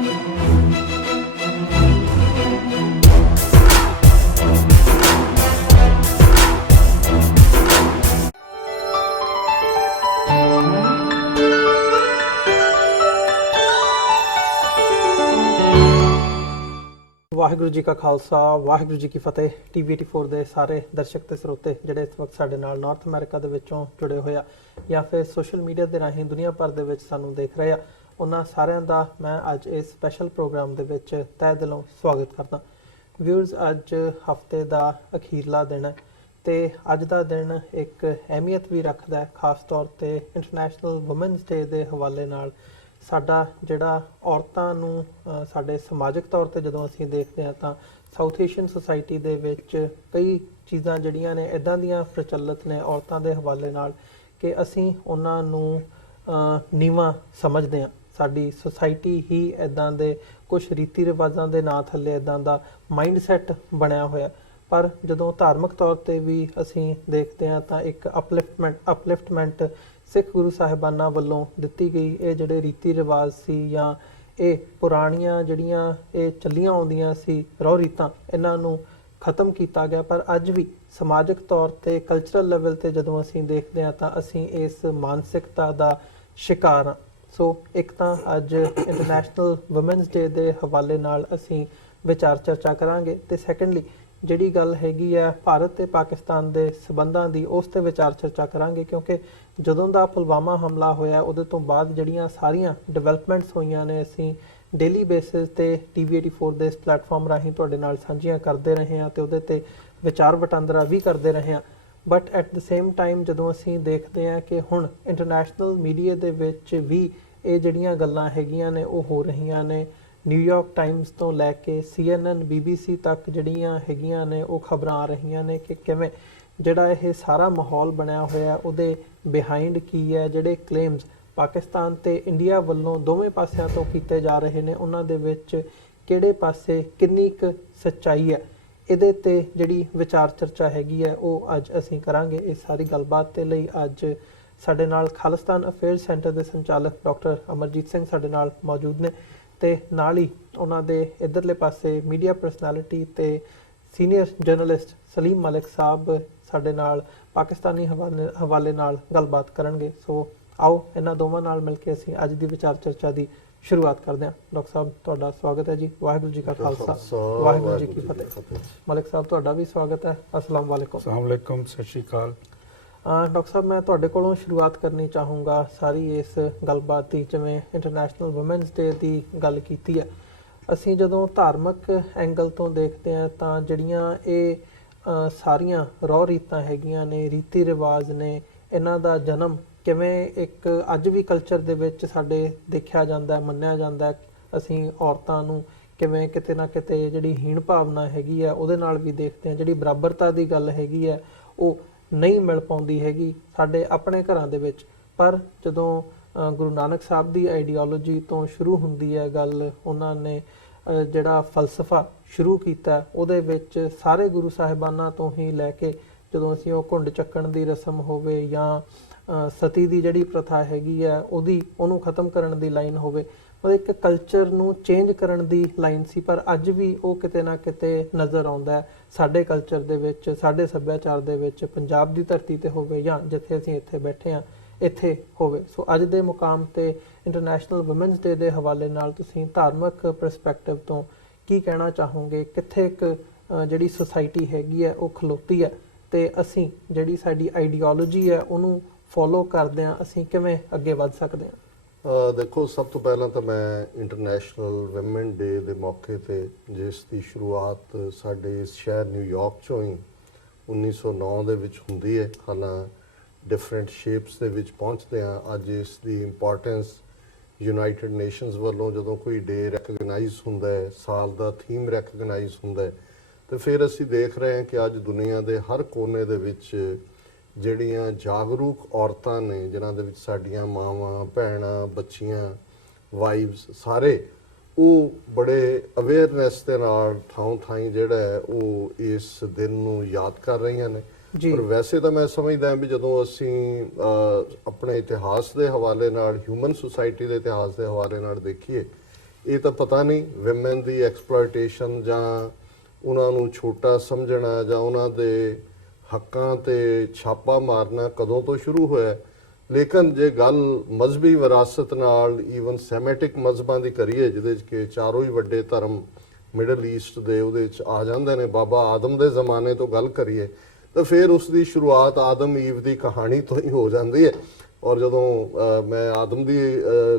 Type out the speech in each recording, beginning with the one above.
ਵਾਹਿਗੁਰੂ ਜੀ ਕਾ ਖਾਲਸਾ ਵਾਹਿਗੁਰੂ ਜੀ ਕੀ ਫਤਿਹ। TV84 ਦੇ ਸਾਰੇ ਦਰਸ਼ਕ ਤੇ ਸਰੋਤੇ ਜਿਹੜੇ ਇਸ ਵਕਤ ਸਾਡੇ ਨਾਲ ਨਾਰਥ ਅਮਰੀਕਾ ਦੇ ਵਿੱਚੋਂ ਜੁੜੇ ਹੋਏ ਆ ਜਾਂ ਫਿਰ ਸੋਸ਼ਲ ਮੀਡੀਆ ਦੇ ਰਾਹੀਂ ਦੁਨੀਆ ਭਰ ਦੇ ਵਿੱਚ ਸਾਨੂੰ ਦੇਖ ਰਹੇ ਆ, ਉਹਨਾਂ ਸਾਰਿਆਂ ਦਾ ਮੈਂ ਅੱਜ ਇਸ ਸਪੈਸ਼ਲ ਪ੍ਰੋਗਰਾਮ ਦੇ ਵਿੱਚ ਤਹਿ ਦਿਲੋਂ ਸਵਾਗਤ ਕਰਦਾ। ਵਿਊਅਰਸ, ਅੱਜ ਹਫਤੇ ਦਾ ਅਖੀਰਲਾ ਦਿਨ ਹੈ ਤੇ ਅੱਜ ਦਾ ਦਿਨ ਇੱਕ ਅਹਿਮੀਅਤ ਵੀ ਰੱਖਦਾ ਹੈ, ਖਾਸ ਤੌਰ ਤੇ ਇੰਟਰਨੈਸ਼ਨਲ ਵੂਮਨਸ ਡੇ ਦੇ ਹਵਾਲੇ ਨਾਲ। ਸਾਡਾ ਜਿਹੜਾ ਔਰਤਾਂ ਨੂੰ ਸਾਡੇ ਸਮਾਜਿਕ ਤੌਰ ਤੇ ਜਦੋਂ ਅਸੀਂ ਦੇਖਦੇ ਹਾਂ ਤਾਂ ਸਾਊਥ ਏਸ਼ੀਅਨ ਸੁਸਾਇਟੀ ਦੇ ਵਿੱਚ ਕਈ ਚੀਜ਼ਾਂ ਜਿਹੜੀਆਂ ਨੇ ਇੱਦਾਂ ਦੀਆਂ ਪ੍ਰਚਲਿਤ ਨੇ ਔਰਤਾਂ ਦੇ ਹਵਾਲੇ ਨਾਲ ਕਿ ਅਸੀਂ ਉਹਨਾਂ ਨੂੰ ਨੀਵਾਂ ਸਮਝਦੇ ਹਾਂ। ਸਾਡੀ ਸੁਸਾਇਟੀ ਹੀ ਇੱਦਾਂ ਦੇ ਕੁਝ ਰੀਤੀ ਰਿਵਾਜ਼ਾਂ ਦੇ ਨਾਂ ਥੱਲੇ ਇੱਦਾਂ ਦਾ ਮਾਈਂਡ ਸੈੱਟ ਬਣਿਆ ਹੋਇਆ। ਪਰ ਜਦੋਂ ਧਾਰਮਿਕ ਤੌਰ ਤੇ ਵੀ ਅਸੀਂ ਦੇਖਦੇ ਹਾਂ ਤਾਂ ਇੱਕ ਅਪਲਿਫਟਮੈਂਟ ਸਿੱਖ ਗੁਰੂ ਸਾਹਿਬਾਨਾਂ ਵੱਲੋਂ ਦਿੱਤੀ ਗਈ ਇਹ ਜਿਹੜੇ ਰੀਤੀ ਰਿਵਾਜ ਸੀ ਜਾਂ ਇਹ ਪੁਰਾਣੀਆਂ ਜਿਹੜੀਆਂ ਇਹ ਚੱਲੀਆਂ ਆਉਂਦੀਆਂ ਸੀ ਰਹੁ ਰੀਤਾਂ, ਇਹਨਾਂ ਨੂੰ ਖਤਮ ਕੀਤਾ ਗਿਆ। ਪਰ ਅੱਜ ਵੀ ਸਮਾਜਿਕ ਤੌਰ ਤੇ ਕਲਚਰਲ ਲੈਵਲ ਤੇ ਜਦੋਂ ਅਸੀਂ ਦੇਖਦੇ ਹਾਂ ਤਾਂ ਅਸੀਂ ਇਸ ਮਾਨਸਿਕਤਾ ਦਾ ਸ਼ਿਕਾਰ ਹਾਂ। ਸੋ ਇੱਕ ਤਾਂ ਅੱਜ ਇੰਟਰਨੈਸ਼ਨਲ ਵੂਮਨਸ ਡੇ ਦੇ ਹਵਾਲੇ ਨਾਲ ਅਸੀਂ ਵਿਚਾਰ ਚਰਚਾ ਕਰਾਂਗੇ ਤੇ ਸੈਕੰਡਲੀ ਜਿਹੜੀ ਗੱਲ ਹੈਗੀ ਹੈ ਭਾਰਤ ਤੇ ਪਾਕਿਸਤਾਨ ਦੇ ਸਬੰਧਾਂ ਦੀ, ਉਸ ਤੇ ਵਿਚਾਰ ਚਰਚਾ ਕਰਾਂਗੇ ਕਿਉਂਕਿ ਜਦੋਂ ਦਾ ਪੁਲਵਾਮਾ ਹਮਲਾ ਹੋਇਆ ਉਹਦੇ ਤੋਂ ਬਾਅਦ ਜਿਹੜੀਆਂ ਸਾਰੀਆਂ ਡਿਵੈਲਪਮੈਂਟਸ ਹੋਈਆਂ ਨੇ ਅਸੀਂ ਡੇਲੀ ਬੇਸਿਸ ਤੇ TV84 ਦੇ ਇਸ ਪਲੇਟਫਾਰਮ ਰਾਹੀਂ ਤੁਹਾਡੇ ਨਾਲ ਸਾਂਝੀਆਂ ਕਰਦੇ ਰਹੇ ਹਾਂ ਤੇ ਉਹਦੇ ਤੇ ਵਿਚਾਰ ਵਟਾਂਦਰਾ ਵੀ ਕਰਦੇ ਰਹੇ ਹਾਂ। But at the same time ਜਦੋਂ ਅਸੀਂ ਦੇਖਦੇ ਹਾਂ ਕਿ ਹੁਣ ਇੰਟਰਨੈਸ਼ਨਲ ਮੀਡੀਆ ਦੇ ਵਿੱਚ ਵੀ ਇਹ ਜਿਹੜੀਆਂ ਗੱਲਾਂ ਹੈਗੀਆਂ ਨੇ ਉਹ ਹੋ ਰਹੀਆਂ ਨੇ। ਨਿਊਯਾਰਕ ਟਾਈਮਸ ਤੋਂ ਲੈ ਕੇ CNN BBC ਤੱਕ ਜਿਹੜੀਆਂ ਹੈਗੀਆਂ ਨੇ ਉਹ ਖਬਰਾਂ ਆ ਰਹੀਆਂ ਨੇ ਕਿ ਕਿਵੇਂ ਜਿਹੜਾ ਇਹ ਸਾਰਾ ਮਾਹੌਲ ਬਣਿਆ ਹੋਇਆ ਉਹਦੇ ਬਿਹਾਈਂਡ ਕੀ ਹੈ, ਜਿਹੜੇ ਕਲੇਮਸ ਪਾਕਿਸਤਾਨ ਤੇ ਇੰਡੀਆ ਵੱਲੋਂ ਦੋਵੇਂ ਪਾਸਿਆਂ ਤੋਂ ਕੀਤੇ ਜਾ ਰਹੇ ਨੇ ਉਹਨਾਂ ਦੇ ਵਿੱਚ ਕਿਹੜੇ ਪਾਸੇ ਕਿੰਨੀ ਕੁ ਸੱਚਾਈ ਹੈ, ਇਹਦੇ ਤੇ ਜਿਹੜੀ ਵਿਚਾਰ ਚਰਚਾ ਹੈਗੀ ਹੈ ਉਹ ਅੱਜ ਅਸੀਂ ਕਰਾਂਗੇ। ਇਸ ਸਾਰੀ ਗੱਲਬਾਤ ਦੇ ਲਈ ਅੱਜ ਸਾਡੇ ਨਾਲ ਖਾਲਿਸਤਾਨ ਅਫੇਅਰਸ ਸੈਂਟਰ ਦੇ ਸੰਚਾਲਕ ਡਾਕਟਰ ਅਮਰਜੀਤ ਸਿੰਘ ਸਾਡੇ ਨਾਲ ਮੌਜੂਦ ਨੇ ਤੇ ਨਾਲ ਹੀ ਉਹਨਾਂ ਦੇ ਇੱਧਰਲੇ ਪਾਸੇ ਮੀਡੀਆ ਪਰਸਨੈਲਿਟੀ ਤੇ ਸੀਨੀਅਰ ਜਰਨਲਿਸਟ ਸਲੀਮ ਮਲਿਕ ਸਾਹਿਬ ਸਾਡੇ ਨਾਲ ਪਾਕਿਸਤਾਨੀ ਹਵਾਲੇ ਨਾਲ ਗੱਲਬਾਤ ਕਰਨਗੇ। ਸੋ ਆਓ ਇਹਨਾਂ ਦੋਵਾਂ ਨਾਲ ਮਿਲ ਕੇ ਅਸੀਂ ਅੱਜ ਦੀ ਵਿਚਾਰ ਚਰਚਾ ਦੀ ਸ਼ੁਰੂਆਤ ਕਰਦੇ ਹਾਂ। ਡਾਕਟਰ ਸਾਹਿਬ, ਤੁਹਾਡਾ ਸਵਾਗਤ ਹੈ ਜੀ। ਵਾਹਿਗੁਰੂ ਜੀ ਕਾ ਖਾਲਸਾ ਵਾਹਿਗੁਰੂ ਜੀ ਕੀ ਫਤਿਹ। ਮਲਿਕ ਸਾਹਿਬ, ਤੁਹਾਡਾ ਵੀ ਸਵਾਗਤ ਹੈ। ਅਸਲਾਮ ਵਾਲੇਕੁਮ। ਅਸਲਾਮ ਵਾਲੇਕੁਮ, ਸਤਿ ਸ਼੍ਰੀ ਅਕਾਲ। ਡਾਕਟਰ ਸਾਹਿਬ, ਮੈਂ ਤੁਹਾਡੇ ਕੋਲੋਂ ਸ਼ੁਰੂਆਤ ਕਰਨੀ ਚਾਹੂੰਗਾ ਸਾਰੀ ਇਸ ਗੱਲਬਾਤ ਦੀ। ਜਿਵੇਂ ਇੰਟਰਨੈਸ਼ਨਲ ਵੂਮਨਸ ਡੇ ਦੀ ਗੱਲ ਕੀਤੀ ਹੈ, ਅਸੀਂ ਜਦੋਂ ਧਾਰਮਿਕ ਐਂਗਲ ਤੋਂ ਦੇਖਦੇ ਹਾਂ ਤਾਂ ਜਿਹੜੀਆਂ ਇਹ ਸਾਰੀਆਂ ਰਹੁ ਰੀਤਾਂ ਹੈਗੀਆਂ ਨੇ, ਰੀਤੀ ਰਿਵਾਜ ਨੇ, ਇਹਨਾਂ ਦਾ ਜਨਮ ਕਿਵੇਂ ਇੱਕ ਅੱਜ ਵੀ ਕਲਚਰ ਦੇ ਵਿੱਚ ਸਾਡੇ ਦੇਖਿਆ ਜਾਂਦਾ, ਮੰਨਿਆ ਜਾਂਦਾ। ਅਸੀਂ ਔਰਤਾਂ ਨੂੰ ਕਿਵੇਂ ਕਿਤੇ ਨਾ ਕਿਤੇ ਜਿਹੜੀ ਹੀਣ ਭਾਵਨਾ ਹੈਗੀ ਆ ਉਹਦੇ ਨਾਲ ਵੀ ਦੇਖਦੇ ਹਾਂ। ਜਿਹੜੀ ਬਰਾਬਰਤਾ ਦੀ ਗੱਲ ਹੈਗੀ ਹੈ ਉਹ ਨਹੀਂ ਮਿਲ ਪਾਉਂਦੀ ਹੈਗੀ ਸਾਡੇ ਆਪਣੇ ਘਰਾਂ ਦੇ ਵਿੱਚ। ਪਰ ਜਦੋਂ ਗੁਰੂ ਨਾਨਕ ਸਾਹਿਬ ਦੀ ਆਈਡੀਓਲੋਜੀ ਤੋਂ ਸ਼ੁਰੂ ਹੁੰਦੀ ਹੈ ਗੱਲ, ਉਹਨਾਂ ਨੇ ਜਿਹੜਾ ਫਲਸਫਾ ਸ਼ੁਰੂ ਕੀਤਾ ਉਹਦੇ ਵਿੱਚ ਸਾਰੇ ਗੁਰੂ ਸਾਹਿਬਾਨਾਂ ਤੋਂ ਹੀ ਲੈ ਕੇ ਜਦੋਂ ਅਸੀਂ ਉਹ ਘੁੰਡ ਚੱਕਣ ਦੀ ਰਸਮ ਹੋਵੇ ਜਾਂ ਸਤੀ ਦੀ ਜਿਹੜੀ ਪ੍ਰਥਾ ਹੈਗੀ ਹੈ ਉਹਨੂੰ ਖਤਮ ਕਰਨ ਦੀ ਲਾਈਨ ਹੋਵੇ, ਮਤਲਬ ਇੱਕ ਕਲਚਰ ਨੂੰ ਚੇਂਜ ਕਰਨ ਦੀ ਲਾਈਨ ਸੀ। ਪਰ ਅੱਜ ਵੀ ਉਹ ਕਿਤੇ ਨਾ ਕਿਤੇ ਨਜ਼ਰ ਆਉਂਦਾ ਹੈ ਸਾਡੇ ਕਲਚਰ ਦੇ ਵਿੱਚ, ਸਾਡੇ ਸੱਭਿਆਚਾਰ ਦੇ ਵਿੱਚ, ਪੰਜਾਬ ਦੀ ਧਰਤੀ ਤੇ ਹੋਵੇ ਜਾਂ ਜਿੱਥੇ ਅਸੀਂ ਇੱਥੇ ਬੈਠੇ ਹਾਂ ਇੱਥੇ ਹੋਵੇ। ਸੋ ਅੱਜ ਦੇ ਮੁਕਾਮ ਤੇ ਇੰਟਰਨੈਸ਼ਨਲ ਵੂਮਨਸ ਡੇ ਦੇ ਹਵਾਲੇ ਨਾਲ ਤੁਸੀਂ ਧਾਰਮਿਕ ਪਰਸਪੈਕਟਿਵ ਤੋਂ ਕੀ ਕਹਿਣਾ ਚਾਹੋਗੇ? ਕਿੱਥੇ ਇੱਕ ਜਿਹੜੀ ਸੁਸਾਇਟੀ ਹੈਗੀ ਹੈ ਉਹ ਖਲੋਤੀ ਹੈ ਤੇ ਅਸੀਂ ਜਿਹੜੀ ਸਾਡੀ ਆਈਡੀਓਲੋਜੀ ਹੈ ਉਹਨੂੰ ਫੋਲੋ ਕਰਦੇ ਹਾਂ, ਅਸੀਂ ਕਿਵੇਂ ਅੱਗੇ ਵੱਧ ਸਕਦੇ ਹਾਂ? ਦੇਖੋ, ਸਭ ਤੋਂ ਪਹਿਲਾਂ ਤਾਂ ਮੈਂ ਇੰਟਰਨੈਸ਼ਨਲ ਵੂਮਨ ਡੇ ਦੇ ਮੌਕੇ ਤੇ ਜਿਸ ਦੀ ਸ਼ੁਰੂਆਤ ਸਾਡੇ ਇਸ ਸ਼ਹਿਰ ਨਿਊਯਾਰਕ ਚੋਂ ਹੀ 1909 ਦੇ ਵਿੱਚ ਹੁੰਦੀ ਹੈ, ਹਾਲਾਂ ਡਿਫਰੈਂਟ ਸ਼ੇਪਸ ਦੇ ਵਿੱਚ ਪਹੁੰਚਦੇ ਹਾਂ। ਅੱਜ ਇਸ ਦੀ ਇੰਪੋਰਟੈਂਸ ਯੂਨਾਈਟਿਡ ਨੇਸ਼ਨਸ ਵੱਲੋਂ ਜਦੋਂ ਕੋਈ ਡੇ ਰੈਕਗਨਾਈਜ਼ ਹੁੰਦਾ ਹੈ, ਸਾਲ ਦਾ ਥੀਮ ਰੈਕਗਨਾਈਜ਼ ਹੁੰਦਾ ਹੈ, ਤੇ ਫਿਰ ਅਸੀਂ ਦੇਖ ਰਹੇ ਹਾਂ ਕਿ ਅੱਜ ਦੁਨੀਆ ਦੇ ਹਰ ਕੋਨੇ ਦੇ ਵਿੱਚ ਜਿਹੜੀਆਂ ਜਾਗਰੂਕ ਔਰਤਾਂ ਨੇ, ਜਿਨ੍ਹਾਂ ਦੇ ਵਿੱਚ ਸਾਡੀਆਂ ਮਾਵਾਂ, ਭੈਣਾਂ, ਬੱਚੀਆਂ, ਵਾਈਵਸ, ਸਾਰੇ ਉਹ ਬੜੇ ਅਵੇਅਰਨੈਸ ਦੇ ਨਾਲ ਥਾਂ ਥਾਈਂ ਜਿਹੜਾ ਹੈ ਉਹ ਇਸ ਦਿਨ ਨੂੰ ਯਾਦ ਕਰ ਰਹੀਆਂ ਨੇ। ਪਰ ਵੈਸੇ ਤਾਂ ਮੈਂ ਸਮਝਦਾ ਵੀ ਜਦੋਂ ਅਸੀਂ ਆਪਣੇ ਇਤਿਹਾਸ ਦੇ ਹਵਾਲੇ ਨਾਲ, ਹਿਊਮਨ ਸੁਸਾਇਟੀ ਦੇ ਇਤਿਹਾਸ ਦੇ ਹਵਾਲੇ ਨਾਲ ਦੇਖੀਏ ਇਹ ਤਾਂ ਪਤਾ ਨਹੀਂ ਵਿਮਨ ਦੀ ਐਕਸਪਲੋਇਟੇਸ਼ਨ ਜਾਂ ਉਹਨਾਂ ਨੂੰ ਛੋਟਾ ਸਮਝਣਾ ਜਾਂ ਉਹਨਾਂ ਦੇ ਹੱਕਾਂ ਤੇ ਛਾਪਾ ਮਾਰਨਾ ਕਦੋਂ ਤੋਂ ਸ਼ੁਰੂ ਹੋਇਆ। ਲੇਕਿਨ ਜੇ ਗੱਲ ਮਜ਼ਹਬੀ ਵਿਰਾਸਤ ਨਾਲ ਈਵਨ ਸੈਮੈਟਿਕ ਮਜ਼ਹਬਾਂ ਦੀ ਕਰੀਏ, ਜਿਹਦੇ 'ਚ ਕਿ ਚਾਰੋਂ ਹੀ ਵੱਡੇ ਧਰਮ ਮਿਡਲ ਈਸਟ ਦੇ ਉਹਦੇ 'ਚ ਆ ਜਾਂਦੇ ਨੇ, ਬਾਬਾ ਆਦਮ ਦੇ ਜ਼ਮਾਨੇ ਤੋਂ ਗੱਲ ਕਰੀਏ ਤਾਂ ਫਿਰ ਉਸ ਦੀ ਸ਼ੁਰੂਆਤ ਆਦਮ ਈਵ ਦੀ ਕਹਾਣੀ ਤੋਂ ਹੀ ਹੋ ਜਾਂਦੀ ਹੈ। ਔਰ ਜਦੋਂ ਮੈਂ ਆਦਮ ਦੀ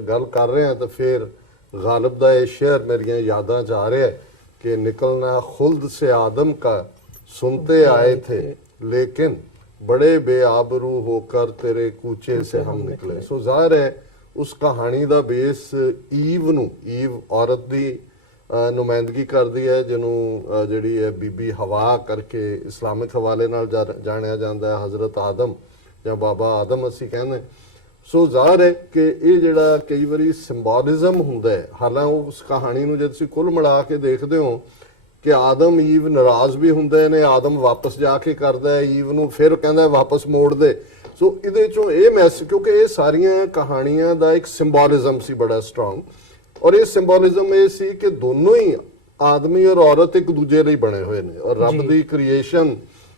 ਗੱਲ ਕਰ ਰਿਹਾ ਤਾਂ ਫਿਰ ਗਾਲਿਬ ਦਾ ਇਹ ਸ਼ੇਰ ਮੇਰੀਆਂ ਯਾਦਾਂ 'ਚ ਆ ਰਿਹਾ ਕਿ ਨਿਕਲਣਾ ਖੁਲਦ ਸੇ ਆਦਮ का सुनते आए थे लेकिन बड़े बेआबरू होकर तेरे कूचे से हम निकले। सो ਜ਼ਾਹਿਰ ਹੈ ਉਸ ਕਹਾਣੀ ਦਾ ਬੇਸ ਈਵ ਨੂੰ, ਈਵ ਔਰਤ ਦੀ ਨੁਮਾਇੰਦਗੀ ਕਰਦੀ ਹੈ, ਜਿਹਨੂੰ ਜਿਹੜੀ ਹੈ ਬੀਬੀ ਹਵਾ ਕਰਕੇ ਇਸਲਾਮਿਕ ਹਵਾਲੇ ਨਾਲ ਜਾਣਿਆ ਜਾਂਦਾ ਹੈ, ਹਜ਼ਰਤ ਆਦਮ ਜਾਂ ਬਾਬਾ ਆਦਮ ਅਸੀਂ ਕਹਿੰਦੇ। ਸੋ ਜ਼ਾਹਿਰ ਹੈ ਕਿ ਇਹ ਜਿਹੜਾ ਕਈ ਵਾਰੀ ਸਿੰਬੋਲਿਜ਼ਮ ਹੁੰਦਾ ਹੈ, ਹਾਲਾਂਕਿ ਉਸ ਕਹਾਣੀ ਨੂੰ ਜੇ ਤੁਸੀਂ ਕੁੱਲ ਮਿਲਾ ਕੇ ਦੇਖਦੇ ਹੋ ਕਿ ਆਦਮ ਈਵ ਨਾਰਾਜ਼ ਵੀ ਹੁੰਦੇ ਨੇ, ਆਦਮ ਵਾਪਸ ਜਾ ਕੇ ਕਰਦਾ ਹੈ ਈਵ ਨੂੰ, ਫਿਰ ਕਹਿੰਦਾ ਵਾਪਸ ਮੋੜ ਦੇ। ਸੋ ਇਹਦੇ ਚੋਂ ਇਹ ਮੈਸੇਜ, ਕਿਉਂਕਿ ਇਹ ਸਾਰੀਆਂ ਕਹਾਣੀਆਂ ਦਾ ਇੱਕ ਸਿੰਬੋਲਿਜ਼ਮ ਸੀ ਬੜਾ ਸਟਰੋਂਗ, ਔਰ ਇਹ ਸਿੰਬੋਲਿਜ਼ਮ ਇਹ ਸੀ ਕਿ ਦੋਨੋਂ ਹੀ ਆਦਮੀ ਔਰ ਔਰਤ ਇੱਕ ਦੂਜੇ ਲਈ ਬਣੇ ਹੋਏ ਨੇ, ਔਰ ਰੱਬ ਦੀ ਕ੍ਰੀਏਸ਼ਨ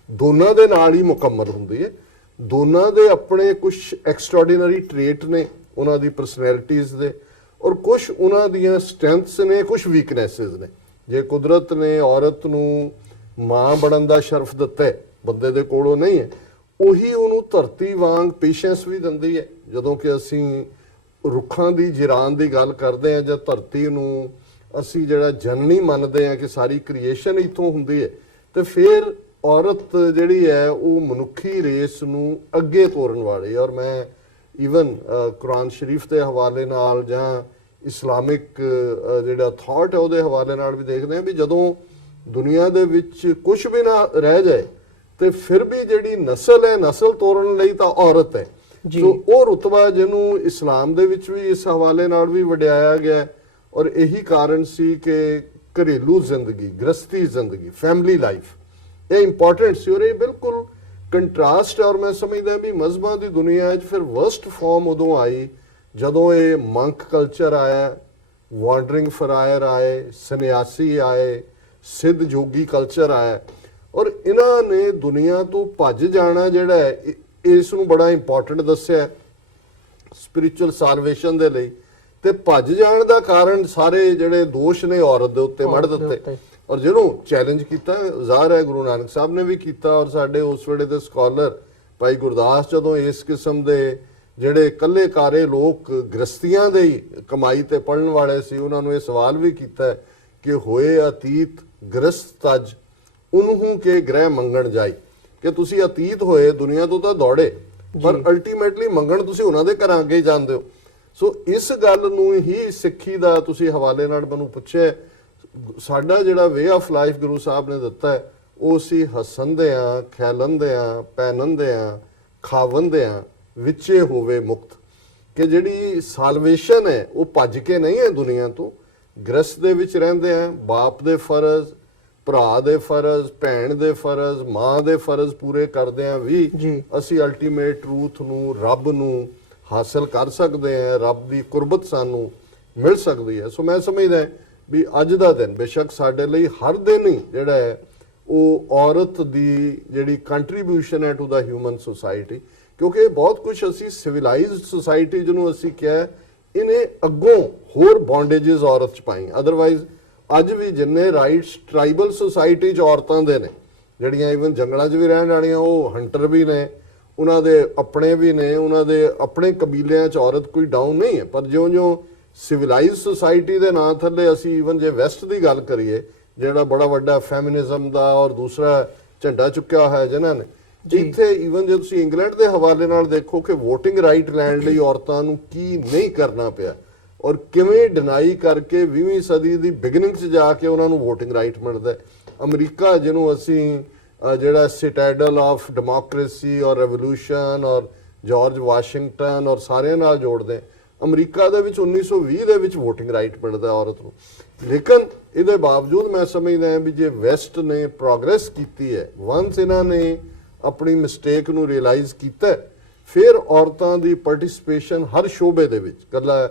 ਦੋਨਾਂ ਦੇ ਨਾਲ ਹੀ ਮੁਕੰਮਲ ਹੁੰਦੀ ਹੈ। ਦੋਨਾਂ ਦੇ ਆਪਣੇ ਕੁਝ ਐਕਸਟਰਾਆਰਡੀਨਰੀ ਟ੍ਰੇਟ ਨੇ ਉਹਨਾਂ ਦੀ ਪਰਸਨੈਲਿਟੀਜ਼ ਦੇ, ਔਰ ਕੁਝ ਉਹਨਾਂ ਦੀਆਂ ਸਟਰੈਂਥਸ ਨੇ, ਕੁਝ ਵੀਕਨੈਸਸ ਨੇ। ਜੇ ਕੁਦਰਤ ਨੇ ਔਰਤ ਨੂੰ ਮਾਂ ਬਣਨ ਦਾ ਸ਼ਰਫ ਦਿੱਤਾ ਹੈ, ਬੰਦੇ ਦੇ ਕੋਲੋਂ ਨਹੀਂ ਹੈ, ਉਹੀ ਉਹਨੂੰ ਧਰਤੀ ਵਾਂਗ ਪੇਸ਼ੈਂਸ ਵੀ ਦਿੰਦੀ ਹੈ। ਜਦੋਂ ਕਿ ਅਸੀਂ ਰੁੱਖਾਂ ਦੀ ਜਿਰਾਨ ਦੀ ਗੱਲ ਕਰਦੇ ਹਾਂ ਜਾਂ ਧਰਤੀ ਨੂੰ ਅਸੀਂ ਜਿਹੜਾ ਜਨਨੀ ਮੰਨਦੇ ਹਾਂ ਕਿ ਸਾਰੀ ਕ੍ਰੀਏਸ਼ਨ ਇੱਥੋਂ ਹੁੰਦੀ ਹੈ, ਤੇ ਫਿਰ ਔਰਤ ਜਿਹੜੀ ਹੈ ਉਹ ਮਨੁੱਖੀ ਰੇਸ ਨੂੰ ਅੱਗੇ ਤੋਰਨ ਵਾਲੀ। ਔਰ ਮੈਂ ਈਵਨ ਕੁਰਾਨ ਸ਼ਰੀਫ ਦੇ ਹਵਾਲੇ ਨਾਲ ਜਾਂ ਇਸਲਾਮਿਕ ਜਿਹੜਾ ਥਾਟ ਹੈ ਉਹਦੇ ਹਵਾਲੇ ਨਾਲ ਵੀ ਦੇਖਦੇ ਹਾਂ ਵੀ ਜਦੋਂ ਦੁਨੀਆ ਦੇ ਵਿੱਚ ਕੁਝ ਵੀ ਨਾ ਰਹਿ ਜਾਏ ਤੇ ਫਿਰ ਵੀ ਜਿਹੜੀ ਨਸਲ ਹੈ, ਨਸਲ ਤੋੜਨ ਲਈ ਤਾਂ ਔਰਤ ਹੈ। ਸੋ ਉਹ ਰੁਤਬਾ ਜਿਹਨੂੰ ਇਸਲਾਮ ਦੇ ਵਿੱਚ ਵੀ ਇਸ ਹਵਾਲੇ ਨਾਲ ਵੀ ਵਡਿਆਇਆ ਗਿਆ, ਔਰ ਇਹੀ ਕਾਰਨ ਸੀ ਕਿ ਘਰੇਲੂ ਜ਼ਿੰਦਗੀ, ਗ੍ਰਸਤੀ ਜ਼ਿੰਦਗੀ, ਫੈਮਿਲੀ ਲਾਈਫ ਇਹ ਇੰਪੋਰਟੈਂਟ ਸੀ। ਔਰ ਇਹ ਬਿਲਕੁਲ ਕੰਟਰਾਸਟ, ਔਰ ਮੈਂ ਸਮਝਦਾ ਵੀ ਮਜ਼ਹਬਾਂ ਦੀ ਦੁਨੀਆ 'ਚ ਫਿਰ ਵਰਸਟ ਫਾਰਮ ਉਦੋਂ ਆਈ ਜਦੋਂ ਇਹ ਮੰਕ ਕਲਚਰ ਆਇਆ, ਵਾਂਡਰਿੰਗ ਫਰਾਇਰ ਆਏ, ਸੰਨਿਆਸੀ ਆਏ, ਸਿੱਧ ਜੋਗੀ ਕਲਚਰ ਆਇਆ, ਔਰ ਇਹਨਾਂ ਨੇ ਦੁਨੀਆ ਤੋਂ ਭੱਜ ਜਾਣਾ ਜਿਹੜਾ ਹੈ ਇਸ ਨੂੰ ਬੜਾ ਇੰਪੋਰਟੈਂਟ ਦੱਸਿਆ ਸਪਿਰਿਚੁਅਲ ਸਾਲਵੇਸ਼ਨ ਦੇ ਲਈ। ਤੇ ਭੱਜ ਜਾਣ ਦਾ ਕਾਰਨ ਸਾਰੇ ਜਿਹੜੇ ਦੋਸ਼ ਨੇ ਔਰਤ ਦੇ ਉੱਤੇ ਮੜ ਦਿੱਤੇ, ਔਰ ਜਿਹਨੂੰ ਚੈਲੰਜ ਕੀਤਾ ਜ਼ਾਹਿਰ ਹੈ ਗੁਰੂ ਨਾਨਕ ਸਾਹਿਬ ਨੇ ਵੀ ਕੀਤਾ, ਔਰ ਸਾਡੇ ਉਸ ਵੇਲੇ ਦੇ ਸਕਾਲਰ ਭਾਈ ਗੁਰਦਾਸ ਜਦੋਂ ਇਸ ਕਿਸਮ ਦੇ ਜਿਹੜੇ ਕੱਲੇ ਕਾਰੇ ਲੋਕ ਗ੍ਰਸਤੀਆਂ ਦੇ ਹੀ ਕਮਾਈ ਤੇ ਪੜਨ ਵਾਲੇ ਸੀ, ਉਹਨਾਂ ਨੂੰ ਇਹ ਸਵਾਲ ਵੀ ਕੀਤਾ ਕਿ ਹੋਏ ਅਤੀਤ ਗ੍ਰਸਤ ਤਜ ਉਹਨੂੰ ਕੇ ਗ੍ਰਹਿ ਮੰਗਣ ਜਾਈ, ਕਿ ਤੁਸੀਂ ਅਤੀਤ ਹੋਏ ਦੁਨੀਆ ਤੋਂ ਤਾਂ ਦੌੜੇ ਪਰ ਅਲਟੀਮੇਟਲੀ ਮੰਗਣ ਤੁਸੀਂ ਉਹਨਾਂ ਦੇ ਘਰਾਂ ਅੱਗੇ ਜਾਂਦੇ ਹੋ। ਸੋ ਇਸ ਗੱਲ ਨੂੰ ਹੀ ਸਿੱਖੀ ਦਾ ਤੁਸੀਂ ਹਵਾਲੇ ਨਾਲ ਮੈਨੂੰ ਪੁੱਛਿਆ, ਸਾਡਾ ਜਿਹੜਾ way of life Guru Sahib ਨੇ ਦਿੱਤਾ ਹੈ ਉਹ ਸੀ ਹੱਸਣਦਿਆਂ, ਖੈਲਣਦਿਆਂ, ਪਹਿਨਣਦਿਆਂ, ਖਾਵਣਦਿਆਂ ਵਿੱਚੇ ਹੋਵੇ ਮੁਕਤ, ਕਿ ਜਿਹੜੀ ਸਾਲਵੇਸ਼ਨ ਹੈ ਉਹ ਭੱਜ ਕੇ ਨਹੀਂ ਹੈ ਦੁਨੀਆ ਤੋਂ, ਗ੍ਰਸਤ ਦੇ ਵਿੱਚ ਰਹਿੰਦੇ ਆ, ਬਾਪ ਦੇ ਫਰਜ਼, ਭਰਾ ਦੇ ਫਰਜ਼, ਭੈਣ ਦੇ ਫਰਜ਼, ਮਾਂ ਦੇ ਫਰਜ਼ ਪੂਰੇ ਕਰਦੇ ਆ ਵੀ ਅਸੀਂ ਅਲਟੀਮੇਟ ਟਰੂਥ ਨੂੰ, ਰੱਬ ਨੂੰ ਹਾਸਲ ਕਰ ਸਕਦੇ ਆ, ਰੱਬ ਦੀ ਕੁਰਬਤ ਸਾਨੂੰ ਮਿਲ ਸਕਦੀ ਹੈ। ਸੋ ਮੈਂ ਸਮਝਦਾ ਵੀ ਅੱਜ ਦਾ ਦਿਨ ਬੇਸ਼ੱਕ ਸਾਡੇ ਲਈ ਹਰ ਦਿਨ ਹੀ ਜਿਹੜਾ ਹੈ ਉਹ ਔਰਤ ਦੀ ਜਿਹੜੀ ਕੰਟਰੀਬਿਊਸ਼ਨ ਹੈ ਟੂ ਦਾ ਹਿਊਮਨ ਸੋਸਾਇਟੀ, ਕਿਉਂਕਿ ਬਹੁਤ ਕੁਝ ਅਸੀਂ ਸਿਵਲਾਈਜ਼ਡ ਸੋਸਾਇਟੀ ਜਿਹਨੂੰ ਅਸੀਂ ਕਿਹਾ ਇਹਨੇ ਅੱਗੋਂ ਹੋਰ ਬੌਂਡੇजेस ਔਰਤ ਚ ਪਾਈ। ਅਦਰਵਾਈਜ਼ ਅੱਜ ਵੀ ਜਿੰਨੇ ਰਾਈਟਸ ਟ੍ਰਾਈਬਲ ਸੋਸਾਇਟੀ ਚ ਔਰਤਾਂ ਦੇ ਨੇ, ਜਿਹੜੀਆਂ ਈਵਨ ਜੰਗਲਾਂ 'ਚ ਵੀ ਰਹਿਣ ਵਾਲੀਆਂ, ਉਹ ਹੰਟਰ ਵੀ ਨੇ, ਉਹਨਾਂ ਦੇ ਆਪਣੇ ਵੀ ਨੇ, ਉਹਨਾਂ ਦੇ ਆਪਣੇ ਕਬੀਲਿਆਂ 'ਚ ਔਰਤ ਕੋਈ ਡਾਊਨ ਨਹੀਂ ਹੈ। ਪਰ ਜਿਉਂ-ਜਿਉਂ ਸਿਵਲਾਈਜ਼ਡ ਸੋਸਾਇਟੀ ਦੇ ਨਾਂ ਥੱਲੇ ਅਸੀਂ ਈਵਨ ਜੇ ਵੈਸਟ ਦੀ ਗੱਲ ਕਰੀਏ, ਜਿਹੜਾ ਬੜਾ ਵੱਡਾ ਫੈਮਿਨਿਜ਼ਮ ਦਾ ਔਰ ਦੂਸਰਾ ਝੰਡਾ ਚੁੱਕਿਆ ਹੋਇਆ ਜਿਨ੍ਹਾਂ ਨੇ, ਇੱਥੇ ਈਵਨ ਜੇ ਤੁਸੀਂ ਇੰਗਲੈਂਡ ਦੇ ਹਵਾਲੇ ਨਾਲ ਦੇਖੋ ਕਿ ਵੋਟਿੰਗ ਰਾਈਟ ਲੈਣ ਲਈ ਔਰਤਾਂ ਨੂੰ ਕੀ ਨਹੀਂ ਕਰਨਾ ਪਿਆ, ਔਰ ਕਿਵੇਂ ਡਿਨਾਈ ਕਰਕੇ 20ਵੀਂ ਸਦੀ ਦੀ ਬਿਗਨਿੰਗ 'ਚ ਜਾ ਕੇ ਉਹਨਾਂ ਨੂੰ ਵੋਟਿੰਗ ਰਾਈਟ ਮਿਲਦਾ। ਅਮਰੀਕਾ ਜਿਹਨੂੰ ਅਸੀਂ ਜਿਹੜਾ ਸਿਟੈਡਲ ਆਫ ਡੈਮੋਕ੍ਰੇਸੀ ਔਰ ਰੈਵੋਲੂਸ਼ਨ ਔਰ ਜਾਰਜ ਵਾਸ਼ਿੰਗਟਨ ਔਰ ਸਾਰਿਆਂ ਨਾਲ ਜੋੜਦੇ, ਅਮਰੀਕਾ ਦੇ ਵਿੱਚ 1920 ਦੇ ਵਿੱਚ ਵੋਟਿੰਗ ਰਾਈਟ ਮਿਲਦਾ ਔਰਤ ਨੂੰ। ਲੇਕਿਨ ਇਹਦੇ ਬਾਵਜੂਦ ਮੈਂ ਸਮਝਦਾ ਹਾਂ ਵੀ ਜੇ ਵੈਸਟ ਨੇ ਪ੍ਰੋਗਰੈਸ ਕੀਤੀ ਹੈ, ਵਨਸ ਇਹਨਾਂ ਨੇ ਆਪਣੀ ਮਿਸਟੇਕ ਨੂੰ ਰਿਅਲਾਈਜ਼ ਕੀਤਾ, ਫਿਰ ਔਰਤਾਂ ਦੀ ਪਾਰਟਿਸਿਪੇਸ਼ਨ ਹਰ ਸ਼ੋਬੇ ਦੇ ਵਿੱਚ, ਕੱਲਾ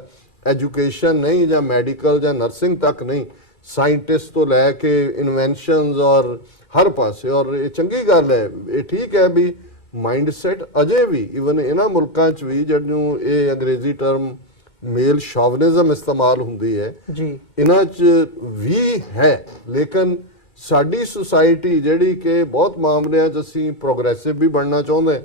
ਐਜੂਕੇਸ਼ਨ ਨਹੀਂ ਜਾਂ ਮੈਡੀਕਲ ਜਾਂ ਨਰਸਿੰਗ ਤੱਕ ਨਹੀਂ, ਸਾਇੰਟਿਸਟ ਤੋਂ ਲੈ ਕੇ ਇਨਵੈਂਸ਼ਨਸ ਔਰ ਹਰ ਪਾਸੇ। ਔਰ ਇਹ ਚੰਗੀ ਗੱਲ ਹੈ, ਇਹ ਠੀਕ ਹੈ ਵੀ ਮਾਈਂਡਸੈਟ ਅਜੇ ਵੀ ਇਵਨ ਇਹਨਾਂ ਮੁਲਕਾਂ 'ਚ ਵੀ ਜਿਹਨੂੰ ਇਹ ਅੰਗਰੇਜ਼ੀ ਟਰਮ ਮੇਲ ਸ਼ੋਵਨਿਜ਼ਮ ਇਸਤੇਮਾਲ ਹੁੰਦੀ ਹੈ ਜੀ, ਇਹਨਾਂ 'ਚ ਵੀ ਹੈ। ਲੇਕਿਨ ਸਾਡੀ ਸੁਸਾਇਟੀ ਜਿਹੜੀ ਕਿ ਬਹੁਤ ਮਾਮਲਿਆਂ 'ਚ ਅਸੀਂ ਪ੍ਰੋਗਰੈਸਿਵ ਵੀ ਬਣਨਾ ਚਾਹੁੰਦੇ,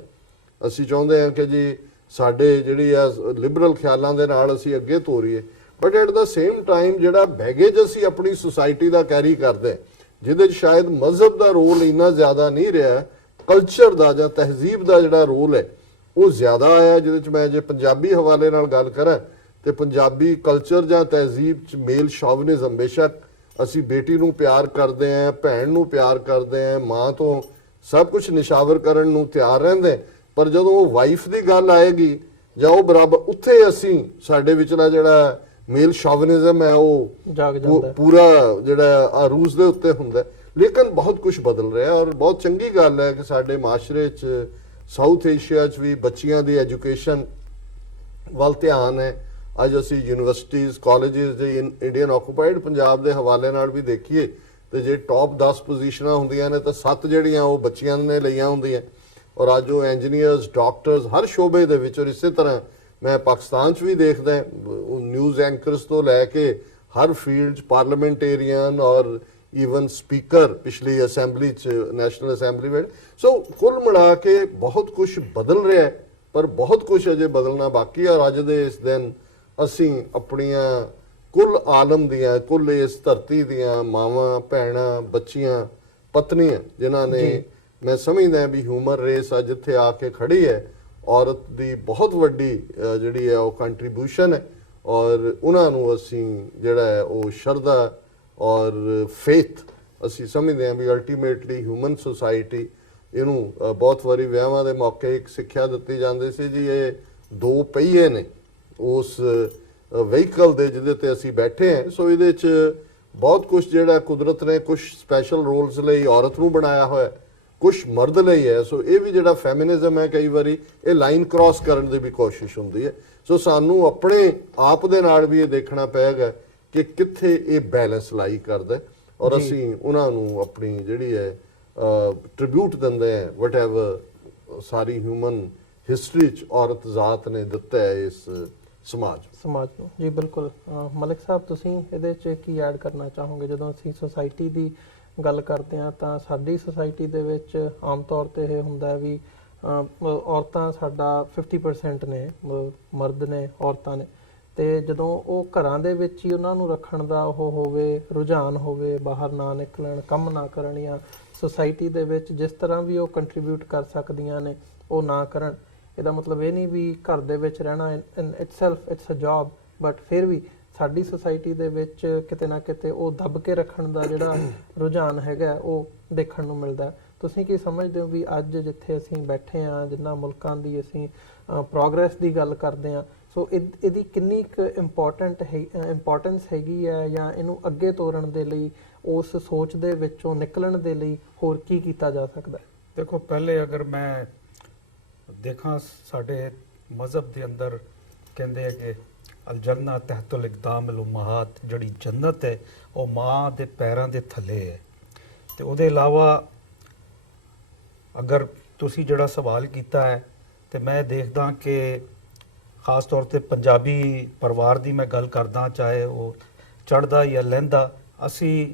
ਅਸੀਂ ਚਾਹੁੰਦੇ ਹਾਂ ਕਿ ਜੀ ਸਾਡੇ ਜਿਹੜੀ ਆ ਲਿਬਰਲ ਖਿਆਲਾਂ ਦੇ ਨਾਲ ਅਸੀਂ ਅੱਗੇ ਤੋਰੀਏ, but at the same time ਜਿਹੜਾ ਬੈਗੇਜ ਅਸੀਂ ਆਪਣੀ ਸੁਸਾਇਟੀ ਦਾ ਕੈਰੀ ਕਰਦੇ, ਜਿਹਦੇ 'ਚ ਸ਼ਾਇਦ ਮਜ਼ਹਬ ਦਾ ਰੋਲ ਇੰਨਾ ਜ਼ਿਆਦਾ ਨਹੀਂ ਰਿਹਾ, ਕਲਚਰ ਦਾ ਜਾਂ ਤਹਿਜ਼ੀਬ ਦਾ ਜਿਹੜਾ ਰੋਲ ਹੈ ਉਹ ਜ਼ਿਆਦਾ ਆਇਆ। ਜਿਹਦੇ 'ਚ ਮੈਂ ਜੇ ਪੰਜਾਬੀ ਹਵਾਲੇ ਨਾਲ ਗੱਲ ਕਰਾਂ ਤੇ ਪੰਜਾਬੀ ਕਲਚਰ ਜਾਂ ਤਹਿਜ਼ੀਬ 'ਚ ਮੇਲ ਸ਼ੋਵਨਿਜ਼ਮ, ਬੇਸ਼ੱਕ ਅਸੀਂ ਬੇਟੀ ਨੂੰ ਪਿਆਰ ਕਰਦੇ ਆਂ, ਭੈਣ ਨੂੰ ਪਿਆਰ ਕਰਦੇ ਆਂ, ਮਾਂ ਤੋਂ ਸਭ ਕੁਝ ਨਿਸ਼ਾਵਰ ਕਰਨ ਨੂੰ ਤਿਆਰ ਰਹਿੰਦੇ, ਪਰ ਜਦੋਂ ਉਹ ਵਾਈਫ ਦੀ ਗੱਲ ਆਏਗੀ ਜਾਂ ਉਹ ਬਰਾਬਰ, ਉੱਥੇ ਅਸੀਂ ਸਾਡੇ ਵਿਚਲਾ ਜਿਹੜਾ ਮੇਲ ਸ਼ੋਵਨਿਜ਼ਮ ਹੈ ਉਹ ਜਾਗ ਜਾਂਦਾ ਪੂਰਾ ਜਿਹੜਾ ਅਰੂਜ਼ ਦੇ ਉੱਤੇ ਹੁੰਦਾ। ਲੇਕਿਨ ਬਹੁਤ ਕੁਝ ਬਦਲ ਰਿਹਾ ਔਰ ਬਹੁਤ ਚੰਗੀ ਗੱਲ ਹੈ ਕਿ ਸਾਡੇ ਮਾਸ਼ਰੇ 'ਚ ਸਾਊਥ ਏਸ਼ੀਆ 'ਚ ਵੀ ਬੱਚੀਆਂ ਦੀ ਐਜੂਕੇਸ਼ਨ ਵੱਲ ਧਿਆਨ ਹੈ। ਅੱਜ ਅਸੀਂ ਯੂਨੀਵਰਸਿਟੀਜ਼ ਕਾਲਜਿਸ ਦੇ ਇੰਡੀਅਨ ਆਕੂਪਾਈਡ ਪੰਜਾਬ ਦੇ ਹਵਾਲੇ ਨਾਲ ਵੀ ਦੇਖੀਏ ਤੇ ਜੇ ਟੌਪ 10 ਪੋਜੀਸ਼ਨਾਂ ਹੁੰਦੀਆਂ ਨੇ ਤਾਂ 7 ਜਿਹੜੀਆਂ ਉਹ ਬੱਚੀਆਂ ਨੇ ਲਈਆਂ ਹੁੰਦੀਆਂ। ਔਰ ਅੱਜ ਉਹ ਇੰਜੀਨੀਅਰਸ, ਡਾਕਟਰਸ ਹਰ ਸ਼ੋਬੇ ਦੇ ਵਿੱਚ, ਔਰ ਇਸੇ ਤਰ੍ਹਾਂ ਮੈਂ ਪਾਕਿਸਤਾਨ 'ਚ ਵੀ ਦੇਖਦਾ ਨਿਊਜ਼ ਐਂਕਰਸ ਤੋਂ ਲੈ ਕੇ ਹਰ ਫੀਲਡ 'ਚ, ਪਾਰਲੀਮੈਂਟੇਰੀਅਨ ਔਰ ਈਵਨ ਸਪੀਕਰ ਪਿਛਲੀ ਅਸੈਂਬਲੀ 'ਚ, ਨੈਸ਼ਨਲ ਅਸੈਂਬਲੀ ਵਿੱਚ। ਸੋ ਕੁੱਲ ਮਿਲਾ ਕੇ ਬਹੁਤ ਕੁਝ ਬਦਲ ਰਿਹਾ ਹੈ, ਪਰ ਬਹੁਤ ਕੁਝ ਅਜੇ ਬਦਲਣਾ ਬਾਕੀ ਹੈ। ਔਰ ਅੱਜ ਦੇ ਇਸ ਦਿਨ ਅਸੀਂ ਆਪਣੀਆਂ ਕੁੱਲ ਆਲਮ ਦੀਆਂ, ਕੁੱਲ ਇਸ ਧਰਤੀ ਦੀਆਂ ਮਾਵਾਂ, ਭੈਣਾਂ, ਬੱਚੀਆਂ, ਪਤਨੀਆਂ, ਜਿਨ੍ਹਾਂ ਨੇ, ਮੈਂ ਸਮਝਦਾ ਵੀ ਹਿਊਮਨ ਰੇਸ ਅੱਜ ਇੱਥੇ ਆ ਕੇ ਖੜੀ ਹੈ, ਔਰਤ ਦੀ ਬਹੁਤ ਵੱਡੀ ਜਿਹੜੀ ਹੈ ਉਹ ਕੰਟਰੀਬਿਊਸ਼ਨ ਹੈ। ਔਰ ਉਹਨਾਂ ਨੂੰ ਅਸੀਂ ਜਿਹੜਾ ਹੈ ਉਹ ਸ਼ਰਧਾ ਔਰ ਫੇਥ ਅਸੀਂ ਸਮਝਦੇ ਹਾਂ ਵੀ ਅਲਟੀਮੇਟਲੀ ਹਿਊਮਨ ਸੁਸਾਇਟੀ ਇਹਨੂੰ ਬਹੁਤ ਵਾਰੀ ਵਿਆਹਾਂ ਦੇ ਮੌਕੇ ਇੱਕ ਸਿੱਖਿਆ ਦਿੱਤੀ ਜਾਂਦੀ ਸੀ ਜੀ, ਇਹ ਦੋ ਪਹੀਏ ਨੇ ਉਸ ਵਹੀਕਲ ਦੇ ਜਿਹਦੇ ਤੇ ਅਸੀਂ ਬੈਠੇ ਹਾਂ। ਸੋ ਇਹਦੇ 'ਚ ਬਹੁਤ ਕੁਝ ਜਿਹੜਾ ਕੁਦਰਤ ਨੇ ਕੁਝ ਸਪੈਸ਼ਲ ਰੋਲਸ ਲਈ ਔਰਤ ਨੂੰ ਬਣਾਇਆ ਹੋਇਆ, ਕੁਝ ਮਰਦ ਲਈ ਹੈ। ਸੋ ਇਹ ਵੀ ਜਿਹੜਾ ਫੈਮਿਨਿਜ਼ਮ ਹੈ ਕਈ ਵਾਰੀ ਇਹ ਲਾਈਨ ਕ੍ਰਾਸ ਕਰਨ ਦੀ ਵੀ ਕੋਸ਼ਿਸ਼ ਹੁੰਦੀ ਹੈ। ਸੋ ਸਾਨੂੰ ਆਪਣੇ ਆਪ ਦੇ ਨਾਲ ਵੀ ਇਹ ਦੇਖਣਾ ਪਏਗਾ ਕਿ ਕਿੱਥੇ ਇਹ ਬੈਲੈਂਸ ਲਾਈ ਕਰਦਾ, ਔਰ ਅਸੀਂ ਉਹਨਾਂ ਨੂੰ ਆਪਣੀ ਜਿਹੜੀ ਹੈ ਟ੍ਰਿਬਿਊਟ ਦਿੰਦੇ ਹਾਂ ਵਟਐਵਰ ਸਾਰੀ ਹਿਊਮਨ ਹਿਸਟਰੀ 'ਚ ਔਰਤ ਜ਼ਾਤ ਨੇ ਦਿੱਤਾ ਹੈ ਇਸ ਸਮਾਜ ਨੂੰ। ਜੀ ਬਿਲਕੁਲ। ਮਲਿਕ ਸਾਹਿਬ, ਤੁਸੀਂ ਇਹਦੇ 'ਚ ਕੀ ਐਡ ਕਰਨਾ ਚਾਹੋਗੇ? ਜਦੋਂ ਅਸੀਂ ਸੁਸਾਇਟੀ ਦੀ ਗੱਲ ਕਰਦੇ ਹਾਂ ਤਾਂ ਸਾਡੀ ਸੁਸਾਇਟੀ ਦੇ ਵਿੱਚ ਆਮ ਤੌਰ ਤੇ ਇਹ ਹੁੰਦਾ ਵੀ ਔਰਤਾਂ ਸਾਡਾ 50% ਨੇ, ਮਰਦ ਨੇ, ਔਰਤਾਂ ਨੇ, ਤੇ ਜਦੋਂ ਉਹ ਘਰਾਂ ਦੇ ਵਿੱਚ ਹੀ ਉਹਨਾਂ ਨੂੰ ਰੱਖਣ ਦਾ ਉਹ ਹੋਵੇ, ਰੁਝਾਨ ਹੋਵੇ, ਬਾਹਰ ਨਾ ਨਿਕਲਣ, ਕੰਮ ਨਾ ਕਰਨ, ਜਾਂ ਸੁਸਾਇਟੀ ਦੇ ਵਿੱਚ ਜਿਸ ਤਰ੍ਹਾਂ ਵੀ ਉਹ ਕੰਟਰੀਬਿਊਟ ਕਰ ਸਕਦੀਆਂ ਨੇ ਉਹ ਨਾ ਕਰਨ, ਇਹਦਾ ਮਤਲਬ ਇਹ ਨਹੀਂ ਵੀ ਘਰ ਦੇ ਵਿੱਚ ਰਹਿਣਾ in itself it's a job, but ਫਿਰ ਵੀ ਸਾਡੀ ਸੁਸਾਇਟੀ ਦੇ ਵਿੱਚ ਕਿਤੇ ਨਾ ਕਿਤੇ ਉਹ ਦੱਬ ਕੇ ਰੱਖਣ ਦਾ ਜਿਹੜਾ ਰੁਝਾਨ ਹੈਗਾ ਉਹ ਦੇਖਣ ਨੂੰ ਮਿਲਦਾ। ਤੁਸੀਂ ਕੀ ਸਮਝਦੇ ਹੋ ਵੀ ਅੱਜ ਜਿੱਥੇ ਅਸੀਂ ਬੈਠੇ ਹਾਂ, ਜਿਨ੍ਹਾਂ ਮੁਲਕਾਂ ਦੀ ਅਸੀਂ ਪ੍ਰੋਗਰੈਸ ਦੀ ਗੱਲ ਕਰਦੇ ਹਾਂ, ਸੋ ਇਹਦੀ ਕਿੰਨੀ ਕੁ ਇੰਪੋਰਟੈਂਸ ਹੈਗੀ ਹੈ, ਜਾਂ ਇਹਨੂੰ ਅੱਗੇ ਤੋਰਨ ਦੇ ਲਈ, ਉਸ ਸੋਚ ਦੇ ਵਿੱਚੋਂ ਨਿਕਲਣ ਦੇ ਲਈ ਹੋਰ ਕੀ ਕੀਤਾ ਜਾ ਸਕਦਾ? ਦੇਖੋ, ਪਹਿਲੇ ਅਗਰ ਮੈਂ ਦੇਖਾਂ ਸਾਡੇ ਮਜ਼ਹਬ ਦੇ ਅੰਦਰ ਕਹਿੰਦੇ ਹੈ ਕਿ ਅਲ ਜੰਨਤ ਤਹਤੁਲ ਇਕਦਾਮ ਅਲ ਉਮਹਾਤ, ਜਿਹੜੀ ਜੰਨਤ ਹੈ ਉਹ ਮਾਂ ਦੇ ਪੈਰਾਂ ਦੇ ਥੱਲੇ ਹੈ। ਤੇ ਉਹਦੇ ਇਲਾਵਾ ਅਗਰ ਤੁਸੀਂ ਜਿਹੜਾ ਸਵਾਲ ਕੀਤਾ ਹੈ ਤੇ ਮੈਂ ਦੇਖਦਾ ਕਿ ਖਾਸ ਤੌਰ ਤੇ ਪੰਜਾਬੀ ਪਰਿਵਾਰ ਦੀ ਮੈਂ ਗੱਲ ਕਰਦਾ, ਚਾਹੇ ਉਹ ਚੜ੍ਹਦਾ ਜਾਂ ਲਹਿੰਦਾ,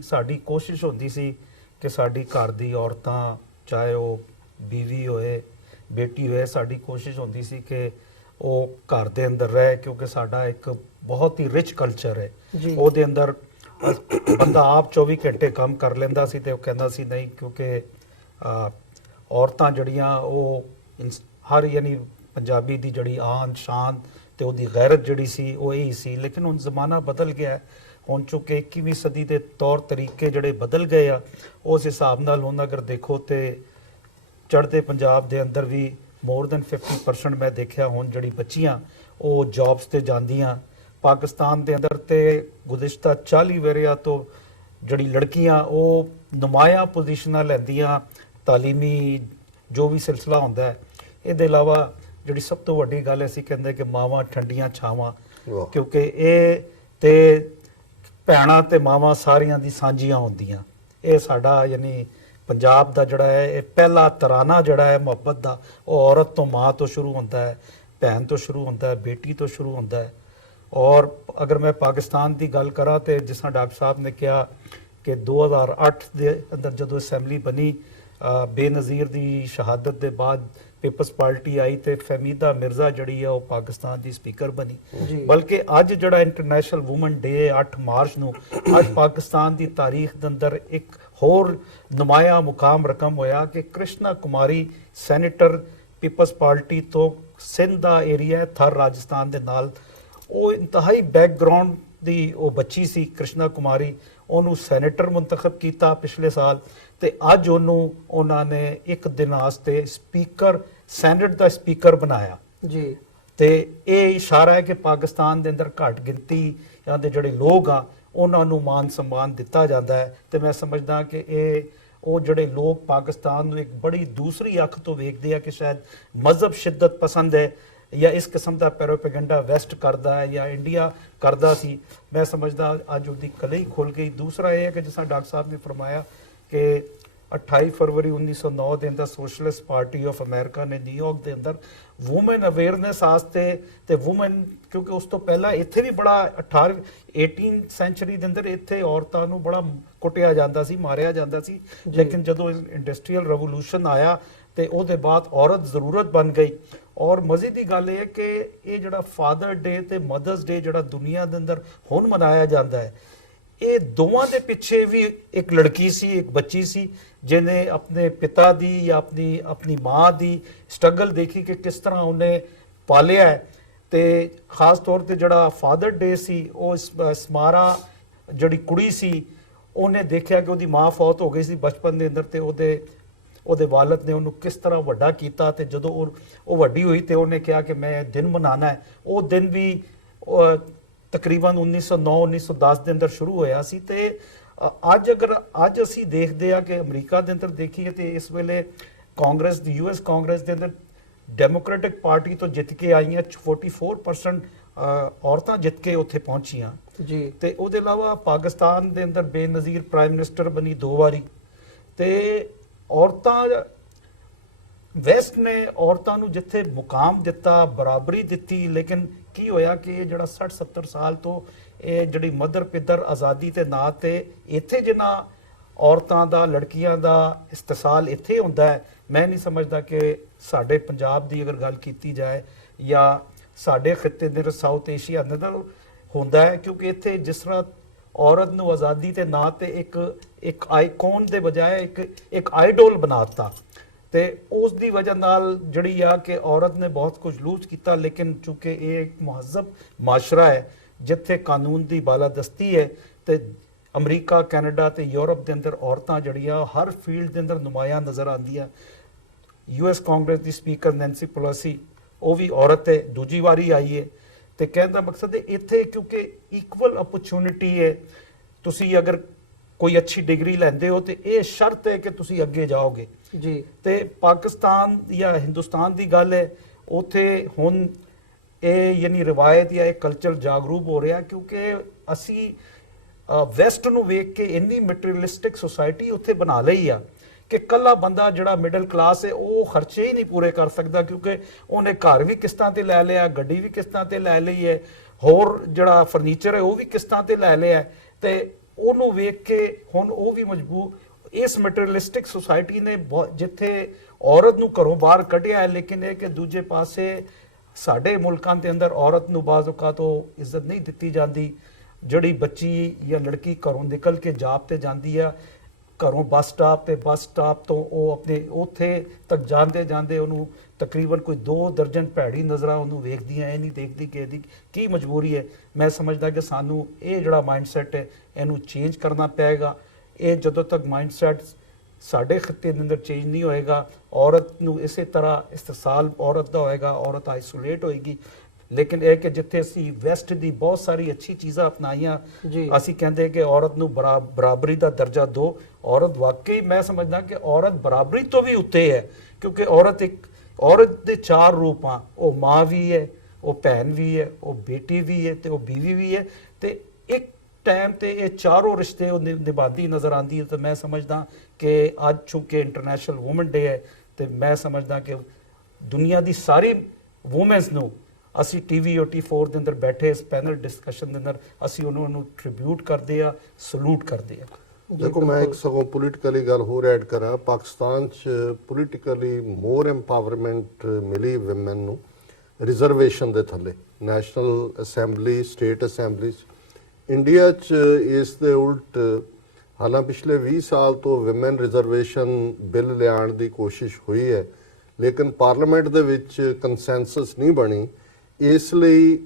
ਸਾਡੀ ਕੋਸ਼ਿਸ਼ ਹੁੰਦੀ ਸੀ ਕਿ ਸਾਡੀ ਘਰ ਦੀ ਔਰਤਾਂ, ਚਾਹੇ ਉਹ ਬੀਵੀ ਹੋਏ, ਬੇਟੀ ਹੋਏ, ਸਾਡੀ ਕੋਸ਼ਿਸ਼ ਹੁੰਦੀ ਸੀ ਕਿ ਉਹ ਘਰ ਦੇ ਅੰਦਰ ਰਹੇ, ਕਿਉਂਕਿ ਸਾਡਾ ਇੱਕ ਬਹੁਤ ਹੀ ਰਿਚ ਕਲਚਰ ਹੈ। ਉਹਦੇ ਅੰਦਰ ਬੰਦਾ ਆਪ 24 ਘੰਟੇ ਕੰਮ ਕਰ ਲੈਂਦਾ ਸੀ ਤੇ ਉਹ ਕਹਿੰਦਾ ਸੀ ਨਹੀਂ, ਕਿਉਂਕਿ ਔਰਤਾਂ ਜਿਹੜੀਆਂ ਉਹ ਹਰ ਯਾਨੀ ਪੰਜਾਬੀ ਦੀ ਜਿਹੜੀ ਆਨ ਸ਼ਾਨ ਤੇ ਉਹਦੀ ਗੈਰਤ ਜਿਹੜੀ ਸੀ ਉਹ ਇਹੀ ਸੀ। ਲੇਕਿਨ ਹੁਣ ਜ਼ਮਾਨਾ ਬਦਲ ਗਿਆ, ਹੁਣ ਚੁੱਕੇ 21ਵੀਂ ਸਦੀ ਦੇ ਤੌਰ ਤਰੀਕੇ ਜਿਹੜੇ ਬਦਲ ਗਏ ਆ, ਉਸ ਹਿਸਾਬ ਨਾਲ ਹੁਣ ਅਗਰ ਦੇਖੋ ਤੇ ਚੜ੍ਹਦੇ ਪੰਜਾਬ ਦੇ ਅੰਦਰ ਵੀ ਮੋਰ ਦੈਨ 50% ਮੈਂ ਦੇਖਿਆ ਹੁਣ ਜਿਹੜੀ ਬੱਚੀਆਂ ਉਹ ਜੌਬਸ ਤੇ ਜਾਂਦੀਆਂ। ਪਾਕਿਸਤਾਨ ਦੇ ਅੰਦਰ ਤੇ ਗੁਜ਼ਿਸ਼ਤਾ 40 ਵਰ੍ਹਿਆਂ ਤੋਂ ਜਿਹੜੀ ਲੜਕੀਆਂ ਉਹ ਨੁਮਾਇਆ ਪੋਜੀਸ਼ਨਾਂ ਲੈਂਦੀਆਂ, ਤਾਲੀਮੀ ਜੋ ਵੀ ਸਿਲਸਿਲਾ ਹੁੰਦਾ ਹੈ। ਇਹਦੇ ਇਲਾਵਾ ਜਿਹੜੀ ਸਭ ਤੋਂ ਵੱਡੀ ਗੱਲ ਅਸੀਂ ਕਹਿੰਦੇ ਕਿ ਮਾਵਾਂ ਠੰਡੀਆਂ ਛਾਵਾਂ, ਵਾਹ। ਕਿਉਂਕਿ ਇਹ ਤੇ ਭੈਣਾਂ ਤੇ ਮਾਵਾਂ ਸਾਰੀਆਂ ਦੀ ਸਾਂਝੀਆਂ ਹੁੰਦੀਆਂ। ਇਹ ਸਾਡਾ ਯਾਨੀ ਪੰਜਾਬ ਦਾ ਜਿਹੜਾ ਹੈ ਇਹ ਪਹਿਲਾ ਤਰਾਨਾ ਜਿਹੜਾ ਹੈ ਮੁਹੱਬਤ ਦਾ, ਉਹ ਔਰਤ ਤੋਂ ਮਾਂ ਤੋਂ ਸ਼ੁਰੂ ਹੁੰਦਾ ਹੈ, ਭੈਣ ਤੋਂ ਸ਼ੁਰੂ ਹੁੰਦਾ ਹੈ, ਬੇਟੀ ਤੋਂ ਸ਼ੁਰੂ ਹੁੰਦਾ ਹੈ। ਔਰ ਅਗਰ ਮੈਂ ਪਾਕਿਸਤਾਨ ਦੀ ਗੱਲ ਕਰਾਂ ਤੇ ਜਿਸ ਤਰ੍ਹਾਂ ਡਾਕਟਰ ਸਾਹਿਬ ਨੇ ਕਿਹਾ ਕਿ 2008 ਦੇ ਅੰਦਰ ਜਦੋਂ ਅਸੈਂਬਲੀ ਬਣੀ, ਬੇਨਜ਼ੀਰ ਦੀ ਸ਼ਹਾਦਤ ਦੇ ਬਾਅਦ ਪੀਪਲਸ ਪਾਰਟੀ ਆਈ ਤੇ ਫਹਿਮੀਦਾ ਮਿਰਜ਼ਾ ਜਿਹੜੀ ਹੈ ਉਹ ਪਾਕਿਸਤਾਨ ਦੀ ਸਪੀਕਰ ਬਣੀ। ਜੀ। ਬਲਕਿ ਅੱਜ ਜਿਹੜਾ ਇੰਟਰਨੈਸ਼ਨਲ ਔਮਨ ਡੇ 8 ਮਾਰਚ ਨੂੰ ਅੱਜ ਪਾਕਿਸਤਾਨ ਦੀ ਤਾਰੀਖ ਦੇ ਅੰਦਰ ਇੱਕ ਹੋਰ ਨੁਮਾਇਆ ਮੁਕਾਮ ਰਕਮ ਹੋਇਆ ਕਿ Krishna Kumari senator peoples party ਤੋਂ ਸਿੰਧ ਦਾ ਏਰੀਆ ਥਰ ਰਾਜਸਥਾਨ ਦੇ ਨਾਲ, ਉਹ ਇੰਤਹਾਈ ਬੈਕਗ੍ਰਾਉਂਡ ਦੀ ਉਹ ਬੱਚੀ ਸੀ ਕ੍ਰਿਸ਼ਨਾ ਕੁਮਾਰੀ, ਉਹਨੂੰ ਸੈਨੇਟਰ ਮੁੰਤਖਬ ਕੀਤਾ ਪਿਛਲੇ ਸਾਲ ਤੇ ਅੱਜ ਉਹਨੂੰ ਉਹਨਾਂ ਨੇ ਇੱਕ ਦਿਨ ਵਾਸਤੇ ਸਪੀਕਰ, ਸੈਨੇਟ ਦਾ ਸਪੀਕਰ ਬਣਾਇਆ। ਜੀ। ਤੇ ਇਹ ਇਸ਼ਾਰਾ ਹੈ ਕਿ ਪਾਕਿਸਤਾਨ ਦੇ ਅੰਦਰ ਘੱਟ ਗਿਣਤੀ ਜਾਂ ਦੇ ਜਿਹੜੇ ਲੋਕ ਆ ਉਹਨਾਂ ਨੂੰ ਮਾਨ ਸਨਮਾਨ ਦਿੱਤਾ ਜਾਂਦਾ ਹੈ। ਤੇ ਮੈਂ ਸਮਝਦਾ ਕਿ ਇਹ ਉਹ ਜਿਹੜੇ ਲੋਕ ਪਾਕਿਸਤਾਨ ਨੂੰ ਇੱਕ ਬੜੀ ਦੂਸਰੀ ਅੱਖ ਤੋਂ ਵੇਖਦੇ ਆ ਕਿ ਸ਼ਾਇਦ ਮਜ਼ਹਬ ਸ਼ਿੱਦਤ ਪਸੰਦ ਹੈ ਜਾਂ ਇਸ ਕਿਸਮ ਦਾ ਪ੍ਰੋਪੇਗੈਂਡਾ ਵੈਸਟ ਕਰਦਾ ਹੈ ਜਾਂ ਇੰਡੀਆ ਕਰਦਾ ਸੀ, ਮੈਂ ਸਮਝਦਾ ਅੱਜ ਉਹਦੀ ਕਲਈ ਖੁੱਲ ਗਈ। ਦੂਸਰਾ ਇਹ ਹੈ ਕਿ ਜਿਸ ਤਰ੍ਹਾਂ ਡਾਕਟਰ ਸਾਹਿਬ ਨੇ ਫਰਮਾਇਆ ਕਿ 28 ਫਰਵਰੀ 1909 ਦੇ ਅੰਦਰ ਸੋਸ਼ਲਿਸਟ ਪਾਰਟੀ ਆਫ ਅਮਰੀਕਾ ਨੇ ਨਿਊਯਾਰਕ ਦੇ ਅੰਦਰ ਵੂਮਨ ਅਵੇਅਰਨੈਸ ਵਾਸਤੇ ਤੇ ਵੂਮਨ, ਕਿਉਂਕਿ ਉਸ ਤੋਂ ਪਹਿਲਾਂ ਇੱਥੇ ਵੀ ਬੜਾ 18 ਸੈਂਚੁਰੀ ਦੇ ਅੰਦਰ ਇੱਥੇ ਔਰਤਾਂ ਨੂੰ ਬੜਾ ਕੁੱਟਿਆ ਜਾਂਦਾ ਸੀ, ਮਾਰਿਆ ਜਾਂਦਾ ਸੀ। ਲੇਕਿਨ ਜਦੋਂ ਇੰਡਸਟਰੀਅਲ ਰੈਵੋਲੂਸ਼ਨ ਆਇਆ ਤੇ ਉਹਦੇ ਬਾਅਦ ਔਰਤ ਜ਼ਰੂਰਤ ਬਣ ਗਈ। ਔਰ ਮਜ਼ੇ ਦੀ ਗੱਲ ਇਹ ਹੈ ਕਿ ਇਹ ਜਿਹੜਾ ਫਾਦਰ ਡੇ ਤੇ ਮਦਰਸ ਡੇ ਜਿਹੜਾ ਦੁਨੀਆ ਦੇ ਅੰਦਰ ਹੁਣ ਮਨਾਇਆ ਜਾਂਦਾ ਹੈ, ਇਹ ਦੋਵਾਂ ਦੇ ਪਿੱਛੇ ਵੀ ਇੱਕ ਲੜਕੀ ਸੀ, ਇੱਕ ਬੱਚੀ ਸੀ ਜਿਹਨੇ ਆਪਣੇ ਪਿਤਾ ਦੀ ਜਾਂ ਆਪਣੀ ਮਾਂ ਦੀ ਸਟਰਗਲ ਦੇਖੀ ਕਿ ਕਿਸ ਤਰ੍ਹਾਂ ਉਹਨੇ ਪਾਲਿਆ ਹੈ। ਤੇ ਖਾਸ ਤੌਰ ਤੇ ਜਿਹੜਾ ਫਾਦਰ ਡੇ ਸੀ, ਉਹ ਸਮਾਰਾ ਜਿਹੜੀ ਕੁੜੀ ਸੀ ਉਹਨੇ ਦੇਖਿਆ ਕਿ ਉਹਦੀ ਮਾਂ ਫੌਤ ਹੋ ਗਈ ਸੀ ਬਚਪਨ ਦੇ ਅੰਦਰ ਤੇ ਉਹਦੇ ਵਾਲਦ ਨੇ ਉਹਨੂੰ ਕਿਸ ਤਰ੍ਹਾਂ ਵੱਡਾ ਕੀਤਾ। ਤੇ ਜਦੋਂ ਉਹ ਵੱਡੀ ਹੋਈ ਤੇ ਉਹਨੇ ਕਿਹਾ ਕਿ ਮੈਂ ਇਹ ਦਿਨ ਮਨਾਉਣਾ ਹੈ। ਉਹ ਦਿਨ ਵੀ ਤਕਰੀਬਨ 1909-1910 ਦੇ ਅੰਦਰ ਸ਼ੁਰੂ ਹੋਇਆ ਸੀ। ਤੇ ਅੱਜ ਅਸੀਂ ਦੇਖਦੇ ਆ ਕਿ ਅਮਰੀਕਾ ਦੇ ਅੰਦਰ ਦੇਖੀਏ ਤੇ ਇਸ ਵੇਲੇ ਕਾਂਗਰਸ ਦੀ US ਕਾਂਗਰਸ ਦੇ ਅੰਦਰ ਡੈਮੋਕ੍ਰੈਟਿਕ ਪਾਰਟੀ ਤੋਂ ਜਿੱਤ ਕੇ ਆਈਆਂ 44% ਔਰਤਾਂ ਜਿੱਤ ਕੇ ਉੱਥੇ ਪਹੁੰਚੀਆਂ। ਜੀ। ਤੇ ਉਹਦੇ ਇਲਾਵਾ ਪਾਕਿਸਤਾਨ ਦੇ ਅੰਦਰ ਬੇਨਜ਼ੀਰ ਪ੍ਰਾਈਮ ਮਿਨਿਸਟਰ ਬਣੀ 2 ਵਾਰੀ। ਤੇ ਔਰਤਾਂ, ਵੈਸਟ ਨੇ ਔਰਤਾਂ ਨੂੰ ਜਿੱਥੇ ਮੁਕਾਮ ਦਿੱਤਾ, ਬਰਾਬਰੀ ਦਿੱਤੀ, ਲੇਕਿਨ ਕੀ ਹੋਇਆ ਕਿ ਇਹ ਜਿਹੜਾ 60-70 ਸਾਲ ਤੋਂ ਇਹ ਜਿਹੜੀ ਮਦਰ ਪਿੱਦਰ ਆਜ਼ਾਦੀ ਤੇ ਨਾਂ ਤੇ ਇੱਥੇ ਜਿਨ੍ਹਾਂ ਔਰਤਾਂ ਦਾ, ਲੜਕੀਆਂ ਦਾ ਇਸਤਸਾਲ ਇੱਥੇ ਹੁੰਦਾ ਹੈ, ਮੈਂ ਨਹੀਂ ਸਮਝਦਾ ਕਿ ਸਾਡੇ ਪੰਜਾਬ ਦੀ ਅਗਰ ਗੱਲ ਕੀਤੀ ਜਾਏ ਜਾਂ ਸਾਡੇ ਖਿੱਤੇ ਦੇ ਸਾਊਥ ਏਸ਼ੀਆ ਦੇ ਅੰਦਰ ਹੁੰਦਾ ਹੈ। ਕਿਉਂਕਿ ਇੱਥੇ ਜਿਸ ਤਰ੍ਹਾਂ ਔਰਤ ਨੂੰ ਆਜ਼ਾਦੀ ਤੇ ਨਾਂ ਤੇ ਇੱਕ ਆਈਕਨ ਦੇ ਬਜਾਏ ਇੱਕ ਆਈਡੋਲ ਬਣਾਤਾ ਤੇ ਉਸ ਦੀ ਵਜ੍ਹਾ ਨਾਲ ਜਿਹੜੀ ਆ ਕਿ ਔਰਤ ਨੇ ਬਹੁਤ ਕੁਝ ਲੂਜ਼ ਕੀਤਾ। ਲੇਕਿਨ ਚੂੰਕਿ ਇਹ ਇੱਕ ਮਹਜ਼ਬ ਮਾਸ਼ਰਾ ਹੈ ਜਿੱਥੇ ਕਾਨੂੰਨ ਦੀ ਬਾਲਾਦਸਤੀ ਹੈ ਤੇ ਅਮਰੀਕਾ, ਕੈਨੇਡਾ ਤੇ ਯੂਰਪ ਦੇ ਅੰਦਰ ਔਰਤਾਂ ਜਿਹੜੀਆਂ ਹਰ ਫੀਲਡ ਦੇ ਅੰਦਰ ਨੁਮਾਇਆ ਨਜ਼ਰ ਆਉਂਦੀਆਂ। US ਕਾਂਗਰਸ ਦੀ ਸਪੀਕਰ ਨੈਂਸੀ ਪੈਲੋਸੀ ਉਹ ਵੀ ਔਰਤ ਹੈ, ਦੂਜੀ ਵਾਰੀ ਆਈ ਹੈ। ਤੇ ਕਹਿਣ ਦਾ ਮਕਸਦ ਹੈ ਇੱਥੇ ਕਿਉਂਕਿ ਇਕੁਅਲ ਅਪਰਚੂਨਿਟੀ ਹੈ। ਤੁਸੀਂ ਅਗਰ ਕੋਈ ਅੱਛੀ ਡਿਗਰੀ ਲੈਂਦੇ ਹੋ ਤੇ ਇਹ ਸ਼ਰਤ ਹੈ ਕਿ ਤੁਸੀਂ ਅੱਗੇ ਜਾਓਗੇ। ਜੀ। ਤੇ ਪਾਕਿਸਤਾਨ ਜਾਂ ਹਿੰਦੁਸਤਾਨ ਦੀ ਗੱਲ ਹੈ, ਉੱਥੇ ਹੁਣ ਇਹ ਯਾਨੀ ਰਿਵਾਇਤ ਜਾਂ ਇਹ ਕਲਚਰ ਜਾਗਰੂਕ ਹੋ ਰਿਹਾ ਕਿਉਂਕਿ ਅਸੀਂ ਵੈਸਟ ਨੂੰ ਵੇਖ ਕੇ ਇੰਨੀ ਮਟੀਰੀਅਲਿਸਟਿਕ ਸੋਸਾਇਟੀ ਉੱਥੇ ਬਣਾ ਲਈ ਆ ਕਿ ਕੱਲਾ ਬੰਦਾ ਜਿਹੜਾ ਮਿਡਲ ਕਲਾਸ ਹੈ ਉਹ ਖਰਚੇ ਹੀ ਨਹੀਂ ਪੂਰੇ ਕਰ ਸਕਦਾ ਕਿਉਂਕਿ ਉਹਨੇ ਘਰ ਵੀ ਕਿਸ਼ਤਾਂ ਤੇ ਲੈ ਲਿਆ, ਗੱਡੀ ਵੀ ਕਿਸ਼ਤਾਂ ਤੇ ਲੈ ਲਈ ਹੈ, ਹੋਰ ਜਿਹੜਾ ਫਰਨੀਚਰ ਹੈ ਉਹ ਵੀ ਕਿਸ਼ਤਾਂ ਤੇ ਲੈ ਲਿਆ ਤੇ ਉਹਨੂੰ ਵੇਖ ਕੇ ਹੁਣ ਉਹ ਵੀ ਮਜਬੂਰ। ਇਸ ਮਟੀਰੀਅਲਿਸਟਿਕ ਸੋਸਾਇਟੀ ਨੇ ਜਿੱਥੇ ਔਰਤ ਨੂੰ ਘਰੋਂ ਬਾਹਰ ਕੱਢਿਆ ਹੈ, ਲੇਕਿਨ ਇਹ ਕਿ ਦੂਜੇ ਪਾਸੇ ਸਾਡੇ ਮੁਲਕਾਂ ਦੇ ਅੰਦਰ ਔਰਤ ਨੂੰ ਬਾਜ਼ ਔਕਾਤ ਤੋਂ ਇੱਜ਼ਤ ਨਹੀਂ ਦਿੱਤੀ ਜਾਂਦੀ। ਜਿਹੜੀ ਬੱਚੀ ਜਾਂ ਲੜਕੀ ਘਰੋਂ ਨਿਕਲ ਕੇ ਜਾਬ ਤੇ ਜਾਂਦੀ ਆ, ਘਰੋਂ ਬੱਸ ਸਟਾਪ ਤੋਂ ਉਹ ਆਪਣੇ ਉੱਥੇ ਤੱਕ ਜਾਂਦੇ ਉਹਨੂੰ ਤਕਰੀਬਨ ਕੋਈ 2 ਦਰਜਨ ਭੈੜੀ ਨਜ਼ਰਾਂ ਉਹਨੂੰ ਵੇਖਦੀਆਂ, ਇਹ ਨਹੀਂ ਦੇਖਦੀ ਕਿ ਇਹਦੀ ਕੀ ਮਜਬੂਰੀ ਹੈ। ਮੈਂ ਸਮਝਦਾ ਕਿ ਸਾਨੂੰ ਇਹ ਜਿਹੜਾ ਮਾਈਂਡਸੈਟ ਹੈ ਇਹਨੂੰ ਚੇਂਜ ਕਰਨਾ ਪਏਗਾ। ਇਹ ਜਦੋਂ ਤੱਕ ਮਾਈਂਡਸੈਟ ਸਾਡੇ ਖਿੱਤੇ ਦੇ ਅੰਦਰ ਚੇਂਜ ਨਹੀਂ ਹੋਏਗਾ, ਔਰਤ ਨੂੰ ਇਸੇ ਤਰ੍ਹਾਂ ਇਸਤਸਾਲ ਔਰਤ ਦਾ ਹੋਏਗਾ, ਔਰਤ ਆਈਸੋਲੇਟ ਹੋਏਗੀ। ਲੇਕਿਨ ਇਹ ਕਿ ਜਿੱਥੇ ਅਸੀਂ ਵੈਸਟ ਦੀ ਬਹੁਤ ਸਾਰੀ ਅੱਛੀ ਚੀਜ਼ਾਂ ਅਪਣਾਈਆਂ, ਅਸੀਂ ਕਹਿੰਦੇ ਕਿ ਔਰਤ ਨੂੰ ਬਰਾਬਰੀ ਦਾ ਦਰਜਾ ਦਿਓ। ਔਰਤ ਵਾਕਈ ਮੈਂ ਸਮਝਦਾ ਕਿ ਔਰਤ ਬਰਾਬਰੀ ਤੋਂ ਵੀ ਉੱਤੇ ਹੈ ਕਿਉਂਕਿ ਔਰਤ ਦੇ 4 ਰੂਪ ਆ। ਉਹ ਮਾਂ ਵੀ ਹੈ, ਉਹ ਭੈਣ ਵੀ ਹੈ, ਉਹ ਬੇਟੀ ਵੀ ਹੈ ਤੇ ਉਹ ਬੀਵੀ ਵੀ ਹੈ। ਤੇ ਇੱਕ ਟਾਈਮ ਤੇ ਇਹ ਚਾਰੋਂ ਰਿਸ਼ਤੇ ਉਹ ਨਿਭਾਉਂਦੀ ਨਜ਼ਰ ਆਉਂਦੀ ਹੈ। ਤੇ ਮੈਂ ਸਮਝਦਾ ਕਿ ਅੱਜ ਚੂੰਕਿ ਇੰਟਰਨੈਸ਼ਨਲ ਵੂਮਨ ਡੇ ਹੈ ਤੇ ਮੈਂ ਸਮਝਦਾ ਕਿ ਦੁਨੀਆ ਦੀ ਸਾਰੀ ਵੂਮਨਸ ਨੂੰ ਅਸੀਂ TVOT4 ਦੇ ਅੰਦਰ ਬੈਠੇ ਇਸ ਪੈਨਲ ਡਿਸਕਸ਼ਨ ਦੇ ਅੰਦਰ ਅਸੀਂ ਉਹਨਾਂ ਨੂੰ ਟ੍ਰਿਬਿਊਟ ਕਰਦੇ ਆ, ਸਲੂਟ ਕਰਦੇ ਆ। ਦੇਖੋ ਮੈਂ ਇੱਕ ਸਗੋਂ ਪੋਲੀਟੀਕਲੀ ਗੱਲ ਹੋਰ ਐਡ ਕਰਾਂ, ਪਾਕਿਸਤਾਨ 'ਚ ਪੋਲੀਟੀਕਲੀ ਮੋਰ ਐਮਪਾਵਰਮੈਂਟ ਮਿਲੀ ਵਿਮਨ ਨੂੰ ਰਿਜ਼ਰਵੇਸ਼ਨ ਦੇ ਥੱਲੇ, ਨੈਸ਼ਨਲ ਅਸੈਂਬਲੀ, ਸਟੇਟ ਅਸੈਂਬਲੀ 'ਚ। ਇੰਡੀਆ 'ਚ ਇਸ ਦੇ ਉਲਟ ਹਾਲਾਂਕਿ ਪਿਛਲੇ 20 ਸਾਲ ਤੋਂ ਵਿਮਨ ਰਿਜ਼ਰਵੇਸ਼ਨ ਬਿੱਲ ਲਿਆਉਣ ਦੀ ਕੋਸ਼ਿਸ਼ ਹੋਈ ਹੈ, ਲੇਕਿਨ ਪਾਰਲੀਮੈਂਟ ਦੇ ਵਿੱਚ ਕੰਸੈਂਸਸ ਨਹੀਂ ਬਣੀ। ਇਸ ਲਈ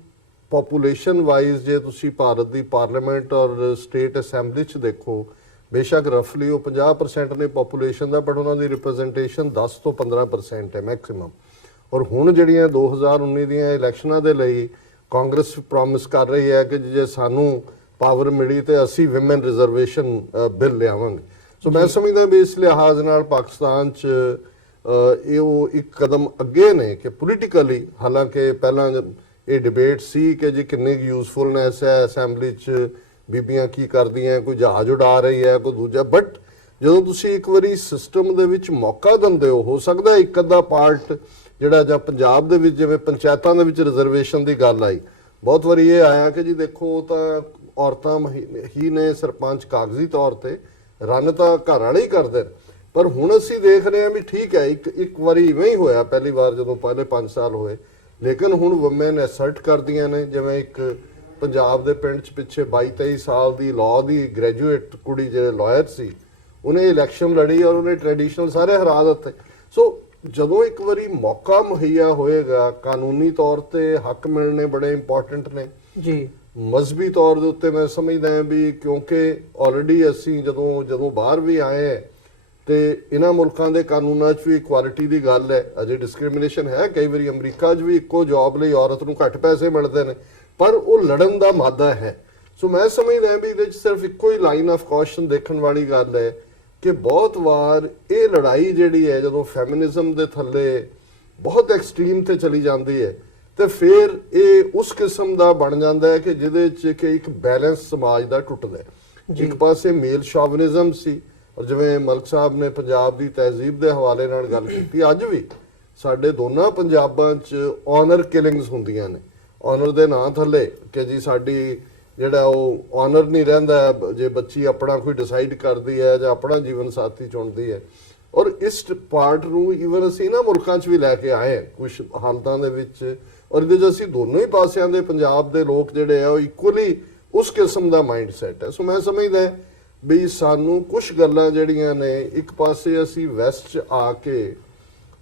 ਪੋਪੂਲੇਸ਼ਨ ਵਾਈਜ਼ ਜੇ ਤੁਸੀਂ ਭਾਰਤ ਦੀ ਪਾਰਲੀਮੈਂਟ ਔਰ ਸਟੇਟ ਅਸੈਂਬਲੀ 'ਚ ਦੇਖੋ, ਬੇਸ਼ੱਕ ਰਫਲੀ ਉਹ 50% ਨੇ ਪੋਪੂਲੇਸ਼ਨ ਦਾ, ਬਟ ਉਹਨਾਂ ਦੀ ਰਿਪਰੈਜ਼ੈਂਟੇਸ਼ਨ 10 ਤੋਂ 15% ਹੈ ਮੈਕਸਿਮਮ। ਔਰ ਹੁਣ ਜਿਹੜੀਆਂ 2019 ਦੀਆਂ ਇਲੈਕਸ਼ਨਾਂ ਦੇ ਲਈ ਕਾਂਗਰਸ ਪ੍ਰੋਮਿਸ ਕਰ ਰਹੀ ਹੈ ਕਿ ਜੇ ਸਾਨੂੰ ਪਾਵਰ ਮਿਲੀ ਤੇ ਅਸੀਂ ਵਿਮਨ ਰਿਜ਼ਰਵੇਸ਼ਨ ਬਿੱਲ ਲਿਆਵਾਂਗੇ। ਸੋ ਮੈਂ ਸਮਝਦਾ ਵੀ ਇਸ ਲਿਹਾਜ਼ ਨਾਲ ਪਾਕਿਸਤਾਨ 'ਚ ਇਹ ਉਹ ਇੱਕ ਕਦਮ ਅੱਗੇ ਨੇ ਕਿ ਪੋਲੀਟੀਕਲੀ, ਹਾਲਾਂਕਿ ਪਹਿਲਾਂ ਇਹ ਡਿਬੇਟ ਸੀ ਕਿ ਜੀ ਕਿੰਨੀ ਯੂਜ਼ਫੁਲਨੈਸ ਹੈ ਅਸੈਂਬਲੀ 'ਚ, ਬੀਬੀਆਂ ਕੀ ਕਰਦੀਆਂ, ਕੋਈ ਜਹਾਜ਼ ਉਡਾ ਰਹੀ ਹੈ, ਕੋਈ ਦੂਜਾ, ਬਟ ਜਦੋਂ ਤੁਸੀਂ ਇੱਕ ਵਾਰੀ ਸਿਸਟਮ ਦੇ ਵਿੱਚ ਮੌਕਾ ਦਿੰਦੇ ਹੋ ਸਕਦਾ ਇੱਕ ਅੱਧਾ ਪਾਰਟ ਜਿਹੜਾ ਜਾਂ ਪੰਜਾਬ ਦੇ ਵਿੱਚ ਜਿਵੇਂ ਪੰਚਾਇਤਾਂ ਦੇ ਵਿੱਚ ਰਿਜ਼ਰਵੇਸ਼ਨ ਦੀ ਗੱਲ ਆਈ, ਬਹੁਤ ਵਾਰੀ ਇਹ ਆਇਆ ਕਿ ਜੀ ਦੇਖੋ ਉਹ ਤਾਂ ਔਰਤਾਂ ਹੀ ਨੇ ਸਰਪੰਚ ਕਾਗਜ਼ੀ ਤੌਰ ਤੇ, ਰਨ ਤਾਂ ਘਰ ਵਾਲੇ ਹੀ ਕਰਦੇ ਨੇ। ਪਰ ਹੁਣ ਅਸੀਂ ਦੇਖ ਰਹੇ ਹਾਂ ਵੀ ਠੀਕ ਹੈ, ਇੱਕ ਵਾਰੀ ਇਵੇਂ ਹੀ ਹੋਇਆ ਪਹਿਲੀ ਵਾਰ ਜਦੋਂ ਪਹਿਲੇ 5 ਸਾਲ ਹੋਏ, ਲੇਕਿਨ ਹੁਣ ਵੂਮਨ ਐਸਰਟ ਕਰਦੀਆਂ ਨੇ। ਜਿਵੇਂ ਇੱਕ ਪੰਜਾਬ ਦੇ ਪਿੰਡ 'ਚ ਪਿੱਛੇ 22-23 ਸਾਲ ਦੀ ਲਾਅ ਦੀ ਗ੍ਰੈਜੂਏਟ ਕੁੜੀ ਜਿਹੜੇ ਲਾਇਰ ਸੀ, ਉਹਨੇ ਇਲੈਕਸ਼ਨ ਲੜੀ ਔਰ ਉਹਨੇ ਟ੍ਰੈਡੀਸ਼ਨਲ ਸਾਰੇ ਹਰਾ ਦਿੱਤੇ। ਸੋ ਜਦੋਂ ਇੱਕ ਵਾਰੀ ਮੌਕਾ ਮੁਹੱਈਆ ਹੋਏਗਾ, ਕਾਨੂੰਨੀ ਤੌਰ ਤੇ ਹੱਕ ਮਿਲਣੇ ਬੜੇ ਇੰਪੋਰਟੈਂਟ ਨੇ ਜੀ। ਮਜ਼ਹਬੀ ਤੌਰ ਦੇ ਉੱਤੇ ਮੈਂ ਸਮਝਦਾ ਹਾਂ ਵੀ ਕਿਉਂਕਿ ਆਲਰੇਡੀ ਅਸੀਂ ਜਦੋਂ ਬਾਹਰ ਵੀ ਆਏ ਹੈ ਤੇ ਇਹਨਾਂ ਮੁਲਕਾਂ ਦੇ ਕਾਨੂੰਨਾਂ 'ਚ ਵੀ ਇਕੁਆਲਿਟੀ ਦੀ ਗੱਲ ਹੈ, ਅਜੇ ਡਿਸਕ੍ਰਿਮੀਨੇਸ਼ਨ ਹੈ। ਕਈ ਵਾਰੀ ਅਮਰੀਕਾ 'ਚ ਵੀ ਇੱਕੋ ਜੌਬ ਲਈ ਔਰਤ ਨੂੰ ਘੱਟ ਪੈਸੇ ਮਿਲਦੇ ਨੇ, ਪਰ ਉਹ ਲੜਨ ਦਾ ਮਾਦਾ ਹੈ। ਸੋ ਮੈਂ ਸਮਝਦਾ ਵੀ ਇਹਦੇ 'ਚ ਸਿਰਫ ਇੱਕੋ ਹੀ ਲਾਈਨ ਆਫ ਕੌਸ਼ਨ ਦੇਖਣ ਵਾਲੀ ਗੱਲ ਹੈ ਕਿ ਬਹੁਤ ਵਾਰ ਇਹ ਲੜਾਈ ਜਿਹੜੀ ਹੈ ਜਦੋਂ ਫੈਮਿਨਿਜ਼ਮ ਦੇ ਥੱਲੇ ਬਹੁਤ ਐਕਸਟ੍ਰੀਮ ਤੇ ਚਲੀ ਜਾਂਦੀ ਹੈ ਤੇ ਫਿਰ ਇਹ ਉਸ ਕਿਸਮ ਦਾ ਬਣ ਜਾਂਦਾ ਹੈ ਕਿ ਜਿਹਦੇ 'ਚ ਕਿ ਇੱਕ ਬੈਲੈਂਸ ਸਮਾਜ ਦਾ ਟੁੱਟਦਾ ਹੈ। ਇੱਕ ਪਾਸੇ ਮੇਲ ਸ਼ੋਵਨਿਜ਼ਮ ਸੀ, ਔਰ ਜਿਵੇਂ ਮਲਕ ਸਾਹਿਬ ਨੇ ਪੰਜਾਬ ਦੀ ਤਹਿਜ਼ੀਬ ਦੇ ਹਵਾਲੇ ਨਾਲ ਗੱਲ ਕੀਤੀ, ਅੱਜ ਵੀ ਸਾਡੇ ਦੋਨਾਂ ਪੰਜਾਬਾਂ 'ਚ ਆਨਰ ਕਿਲਿੰਗਸ ਹੁੰਦੀਆਂ ਨੇ, ਆਨਰ ਦੇ ਨਾਂ ਥੱਲੇ ਕਿ ਜੀ ਸਾਡੀ ਜਿਹੜਾ ਉਹ ਆਨਰ ਨਹੀਂ ਰਹਿੰਦਾ ਜੇ ਬੱਚੀ ਆਪਣਾ ਕੋਈ ਡਿਸਾਈਡ ਕਰਦੀ ਹੈ ਜਾਂ ਆਪਣਾ ਜੀਵਨ ਸਾਥੀ ਚੁਣਦੀ ਹੈ। ਔਰ ਇਸ ਪਾਰਟ ਨੂੰ ਈਵਨ ਅਸੀਂ ਨਾ ਮੁਲਕਾਂ 'ਚ ਵੀ ਲੈ ਕੇ ਆਏ ਕੁਝ ਹਾਲਤਾਂ ਦੇ ਵਿੱਚ, ਔਰ ਇਹਦੇ 'ਚ ਅਸੀਂ ਦੋਨੋਂ ਹੀ ਪਾਸਿਆਂ ਦੇ ਪੰਜਾਬ ਦੇ ਲੋਕ ਜਿਹੜੇ ਆ ਉਹ ਇਕੁਅਲੀ ਉਸ ਕਿਸਮ ਦਾ ਮਾਈਂਡ ਸੈਟ ਹੈ। ਸੋ ਮੈਂ ਸਮਝਦਾ ਵੀ ਸਾਨੂੰ ਕੁਝ ਗੱਲਾਂ ਜਿਹੜੀਆਂ ਨੇ, ਇੱਕ ਪਾਸੇ ਅਸੀਂ ਵੈਸਟ 'ਚ ਆ ਕੇ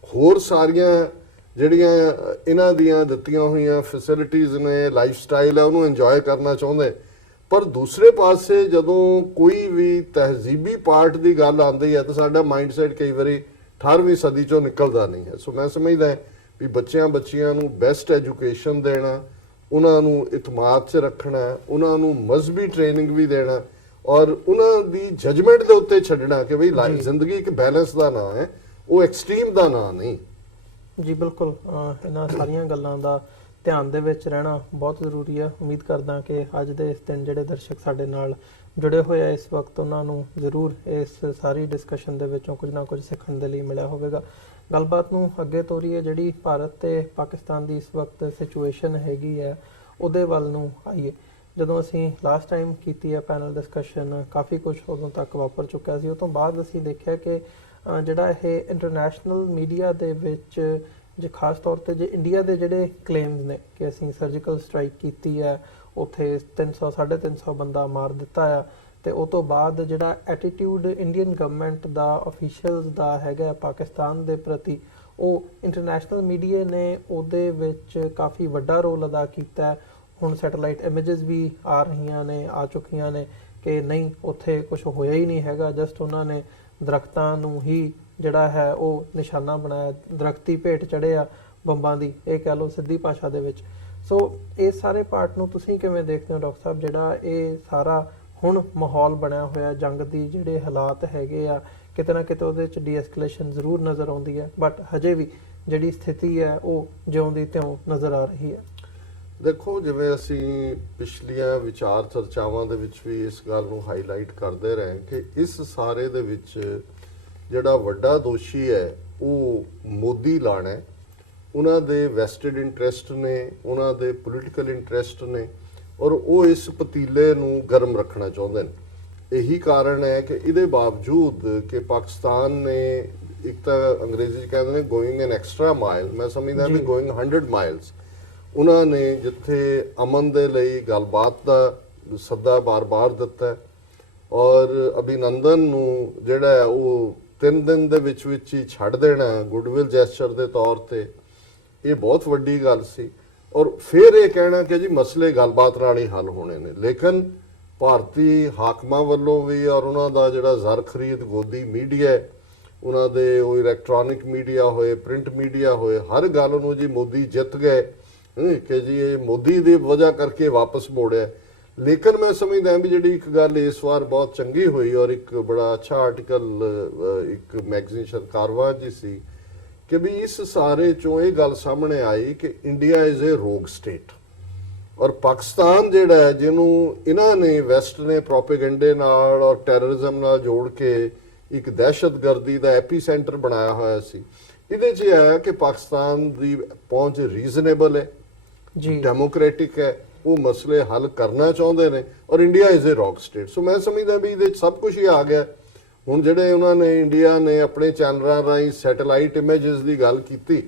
ਹੋਰ ਸਾਰੀਆਂ ਜਿਹੜੀਆਂ ਇਹਨਾਂ ਦੀਆਂ ਦਿੱਤੀਆਂ ਹੋਈਆਂ ਫੈਸਿਲਿਟੀਜ਼ ਨੇ, ਲਾਈਫ ਸਟਾਈਲ ਹੈ, ਉਹਨੂੰ ਇੰਜੋਏ ਕਰਨਾ ਚਾਹੁੰਦੇ, ਪਰ ਦੂਸਰੇ ਪਾਸੇ ਜਦੋਂ ਕੋਈ ਵੀ ਤਹਿਜ਼ੀਬੀ ਪਾਰਟ ਦੀ ਗੱਲ ਆਉਂਦੀ ਹੈ ਤਾਂ ਸਾਡਾ ਮਾਈਂਡ ਸੈਟ ਕਈ ਵਾਰੀ 18ਵੀਂ ਸਦੀ 'ਚੋਂ ਨਿਕਲਦਾ ਨਹੀਂ ਹੈ। ਸੋ ਮੈਂ ਸਮਝਦਾ ਵੀ ਬੱਚਿਆਂ ਨੂੰ ਬੈਸਟ ਐਜੂਕੇਸ਼ਨ ਦੇਣਾ, ਉਹਨਾਂ ਨੂੰ ਇਤਮਾਦ 'ਚ ਰੱਖਣਾ, ਉਹਨਾਂ ਨੂੰ ਮਜ਼ਹਬੀ ਟ੍ਰੇਨਿੰਗ ਵੀ ਦੇਣਾ ਔਰ ਉਹਨਾਂ ਦੀ ਜਜਮੈਂਟ ਦੇ ਉੱਤੇ ਛੱਡਣਾ ਕਿ ਬਈ ਜ਼ਿੰਦਗੀ ਇੱਕ ਬੈਲੈਂਸ ਦਾ ਨਾਂ ਹੈ, ਉਹ ਐਕਸਟ੍ਰੀਮ ਦਾ ਨਾਂ ਨਹੀਂ। ਜੀ ਬਿਲਕੁਲ, ਇਹਨਾਂ ਸਾਰੀਆਂ ਗੱਲਾਂ ਦਾ ਧਿਆਨ ਦੇ ਵਿੱਚ ਰਹਿਣਾ ਬਹੁਤ ਜ਼ਰੂਰੀ ਹੈ। ਉਮੀਦ ਕਰਦਾ ਕਿ ਅੱਜ ਦੇ ਇਸ ਦਿਨ ਜਿਹੜੇ ਦਰਸ਼ਕ ਸਾਡੇ ਨਾਲ ਜੁੜੇ ਹੋਏ ਆ ਇਸ ਵਕਤ, ਉਹਨਾਂ ਨੂੰ ਜ਼ਰੂਰ ਇਸ ਸਾਰੀ ਡਿਸਕਸ਼ਨ ਦੇ ਵਿੱਚੋਂ ਕੁਝ ਨਾ ਕੁਝ ਸਿੱਖਣ ਦੇ ਲਈ ਮਿਲਿਆ ਹੋਵੇਗਾ। ਗੱਲਬਾਤ ਨੂੰ ਅੱਗੇ ਤੋਰੀਏ, ਜਿਹੜੀ ਭਾਰਤ ਤੇ ਪਾਕਿਸਤਾਨ ਦੀ ਇਸ ਵਕਤ ਸਿਚੁਏਸ਼ਨ ਹੈਗੀ ਹੈ ਉਹਦੇ ਵੱਲ ਨੂੰ ਆਈਏ। ਜਦੋਂ ਅਸੀਂ ਲਾਸਟ ਟਾਈਮ ਕੀਤੀ ਹੈ ਪੈਨਲ ਡਿਸਕਸ਼ਨ, ਕਾਫੀ ਕੁਝ ਉਦੋਂ ਤੱਕ ਵਾਪਰ ਚੁੱਕਿਆ ਸੀ। ਉਹ ਤੋਂ ਬਾਅਦ ਅਸੀਂ ਦੇਖਿਆ ਕਿ ਜਿਹੜਾ ਇਹ ਇੰਟਰਨੈਸ਼ਨਲ ਮੀਡੀਆ ਦੇ ਵਿੱਚ ਜੇ ਖਾਸ ਤੌਰ ਤੇ ਜੇ ਇੰਡੀਆ ਦੇ ਜਿਹੜੇ ਕਲੇਮਸ ਨੇ ਕਿ ਅਸੀਂ ਸਰਜੀਕਲ ਸਟ੍ਰਾਈਕ ਕੀਤੀ ਹੈ, ਉੱਥੇ 300-350 ਬੰਦਾ ਮਾਰ ਦਿੱਤਾ ਆ, ਤੇ ਉਹ ਤੋਂ ਬਾਅਦ ਜਿਹੜਾ ਐਟੀਟਿਊਡ ਇੰਡੀਅਨ ਗਵਰਨਮੈਂਟ ਦਾ, ਅਫੀਸ਼ੀਅਲਸ ਦਾ ਹੈਗਾ ਪਾਕਿਸਤਾਨ ਦੇ ਪ੍ਰਤੀ, ਉਹ ਇੰਟਰਨੈਸ਼ਨਲ ਮੀਡੀਆ ਨੇ ਉਹਦੇ ਵਿੱਚ ਕਾਫੀ ਵੱਡਾ ਰੋਲ ਅਦਾ ਕੀਤਾ। ਹੁਣ ਸੈਟੇਲਾਈਟ ਇਮੇजेस ਵੀ ਆ ਰਹੀਆਂ ਨੇ, ਆ ਚੁੱਕੀਆਂ ਨੇ ਕਿ ਨਹੀਂ ਉੱਥੇ ਕੁਝ ਹੋਇਆ ਹੀ ਨਹੀਂ ਹੈਗਾ, ਜਸਟ ਉਹਨਾਂ ਨੇ ਦਰਖਤਾਂ ਨੂੰ ਹੀ ਜਿਹੜਾ ਹੈ ਉਹ ਨਿਸ਼ਾਨਾ ਬਣਾਇਆ, ਦਰਖਤੀ ਭੇਟ ਚੜ੍ਹਿਆ ਬੰਬਾਂ ਦੀ, ਇਹ ਕਹਿ ਲਓ ਸਿੱਧੀ ਭਾਸ਼ਾ ਦੇ ਵਿੱਚ। ਸੋ ਇਸ ਸਾਰੇ ਪਾਰਟ ਨੂੰ ਤੁਸੀਂ ਕਿਵੇਂ ਦੇਖਦੇ ਹੋ ਡਾਕਟਰ ਸਾਹਿਬ, ਜਿਹੜਾ ਇਹ ਸਾਰਾ ਹੁਣ ਮਾਹੌਲ ਬਣਿਆ ਹੋਇਆ ਜੰਗ ਦੀ, ਜਿਹੜੇ ਹਾਲਾਤ ਹੈਗੇ ਆ, ਕਿਤੇ ਨਾ ਕਿਤੇ ਉਹਦੇ 'ਚ ਡੀਐਸਕੇਲੇਸ਼ਨ ਜ਼ਰੂਰ ਨਜ਼ਰ ਆਉਂਦੀ ਹੈ, ਬਟ ਹਜੇ ਵੀ ਜਿਹੜੀ ਸਥਿਤੀ ਹੈ ਉਹ ਜਿਉਂ ਦੀ ਤਿਉਂ ਨਜ਼ਰ ਆ ਰਹੀ ਹੈ। ਦੇਖੋ, ਜਿਵੇਂ ਅਸੀਂ ਪਿਛਲੀਆਂ ਵਿਚਾਰ ਚਰਚਾਵਾਂ ਦੇ ਵਿੱਚ ਵੀ ਇਸ ਗੱਲ ਨੂੰ ਹਾਈਲਾਈਟ ਕਰਦੇ ਰਹੇ ਕਿ ਇਸ ਸਾਰੇ ਦੇ ਵਿੱਚ ਜਿਹੜਾ ਵੱਡਾ ਦੋਸ਼ੀ ਹੈ ਉਹ ਮੋਦੀ ਲਾਣਾ ਹੈ। ਉਹਨਾਂ ਦੇ ਵੈਸਟਡ ਇੰਟਰਸਟ ਨੇ, ਉਹਨਾਂ ਦੇ ਪੋਲੀਟੀਕਲ ਇੰਟਰਸਟ ਨੇ, ਔਰ ਉਹ ਇਸ ਪਤੀਲੇ ਨੂੰ ਗਰਮ ਰੱਖਣਾ ਚਾਹੁੰਦੇ ਨੇ। ਇਹੀ ਕਾਰਨ ਹੈ ਕਿ ਇਹਦੇ ਬਾਵਜੂਦ ਕਿ ਪਾਕਿਸਤਾਨ ਨੇ, ਇੱਕ ਤਾਂ ਅੰਗਰੇਜ਼ੀ 'ਚ ਕਹਿੰਦੇ ਨੇ ਗੋਇੰਗ ਐਨ ਐਕਸਟਰਾ ਮਾਈਲ, ਮੈਂ ਸਮਝਦਾ ਵੀ ਗੋਇੰਗ 100 ਮਾਈਲਸ, ਉਹਨਾਂ ਨੇ ਜਿੱਥੇ ਅਮਨ ਦੇ ਲਈ ਗੱਲਬਾਤ ਦਾ ਸੱਦਾ ਬਾਰ-ਬਾਰ ਦਿੱਤਾ ਹੈ, ਔਰ ਅਭਿਨੰਦਨ ਨੂੰ ਜਿਹੜਾ ਹੈ ਉਹ 3 ਦਿਨ ਦੇ ਵਿੱਚ ਹੀ ਛੱਡ ਦੇਣਾ ਗੁੱਡਵਿਲ ਜੈਸਚਰ ਦੇ ਤੌਰ ਤੇ, ਇਹ ਬਹੁਤ ਵੱਡੀ ਗੱਲ ਸੀ। ਔਰ ਫਿਰ ਇਹ ਕਹਿਣਾ ਕਿ ਜੀ ਮਸਲੇ ਗੱਲਬਾਤ ਨਾਲ ਹੀ ਹੱਲ ਹੋਣੇ ਨੇ। ਲੇਕਿਨ ਭਾਰਤੀ ਹਾਕਮਾਂ ਵੱਲੋਂ ਵੀ ਔਰ ਉਹਨਾਂ ਦਾ ਜਿਹੜਾ ਜ਼ਰ ਖਰੀਦ ਗੋਦੀ ਮੀਡੀਆ ਹੈ, ਉਹਨਾਂ ਦੇ ਉਹ ਇਲੈਕਟ੍ਰੋਨਿਕ ਮੀਡੀਆ ਹੋਏ, ਪ੍ਰਿੰਟ ਮੀਡੀਆ ਹੋਏ, ਹਰ ਗੱਲ ਨੂੰ ਜੀ ਮੋਦੀ ਜਿੱਤ ਗਏ ਕਿ ਜੀ ਇਹ ਮੋਦੀ ਦੀ ਵਜ੍ਹਾ ਕਰਕੇ ਵਾਪਸ ਮੋੜਿਆ। ਲੇਕਿਨ ਮੈਂ ਸਮਝਦਾ ਵੀ ਜਿਹੜੀ ਇੱਕ ਗੱਲ ਇਸ ਵਾਰ ਬਹੁਤ ਚੰਗੀ ਹੋਈ ਔਰ ਇੱਕ ਬੜਾ ਅੱਛਾ ਆਰਟੀਕਲ ਇੱਕ ਮੈਗਜ਼ੀਨ ਸ਼ਰਕਾਰਵਾ ਜੀ ਸੀ ਕਿ ਵੀ ਇਸ ਸਾਰੇ ਚੋਂ ਇਹ ਗੱਲ ਸਾਹਮਣੇ ਆਈ ਕਿ ਇੰਡੀਆ ਇਜ਼ ਏ ਰੋਗ ਸਟੇਟ, ਔਰ ਪਾਕਿਸਤਾਨ ਜਿਹੜਾ ਹੈ ਜਿਹਨੂੰ ਇਹਨਾਂ ਨੇ ਵੈਸਟ ਨੇ ਪ੍ਰੋਪੇਗੈਂਡੇ ਨਾਲ ਔਰ ਟੈਰਰਿਜ਼ਮ ਨਾਲ ਜੋੜ ਕੇ ਇੱਕ ਦਹਿਸ਼ਤਗਰਦੀ ਦਾ ਐਪੀ ਸੈਂਟਰ ਬਣਾਇਆ ਹੋਇਆ ਸੀ, ਇਹਦੇ 'ਚ ਇਹ ਹੈ ਕਿ ਪਾਕਿਸਤਾਨ ਦੀ ਪਹੁੰਚ ਰੀਜ਼ਨੇਬਲ ਹੈ ਜੀ, ਡੈਮੋਕ੍ਰੈਟਿਕ ਹੈ, ਉਹ ਮਸਲੇ ਹੱਲ ਕਰਨਾ ਚਾਹੁੰਦੇ ਨੇ, ਔਰ India is a rock state. So ਮੈਂ ਸਮਝਦਾ ਵੀ ਇਹਦੇ 'ਚ ਸਭ ਕੁਝ ਹੀ ਆ ਗਿਆ। ਹੁਣ ਜਿਹੜੇ ਉਹਨਾਂ ਨੇ ਇੰਡੀਆ ਨੇ ਆਪਣੇ ਚੈਨਲਾਂ ਰਾਹੀਂ ਸੈਟੇਲਾਈਟ ਇਮੇਜਸ ਦੀ ਗੱਲ ਕੀਤੀ,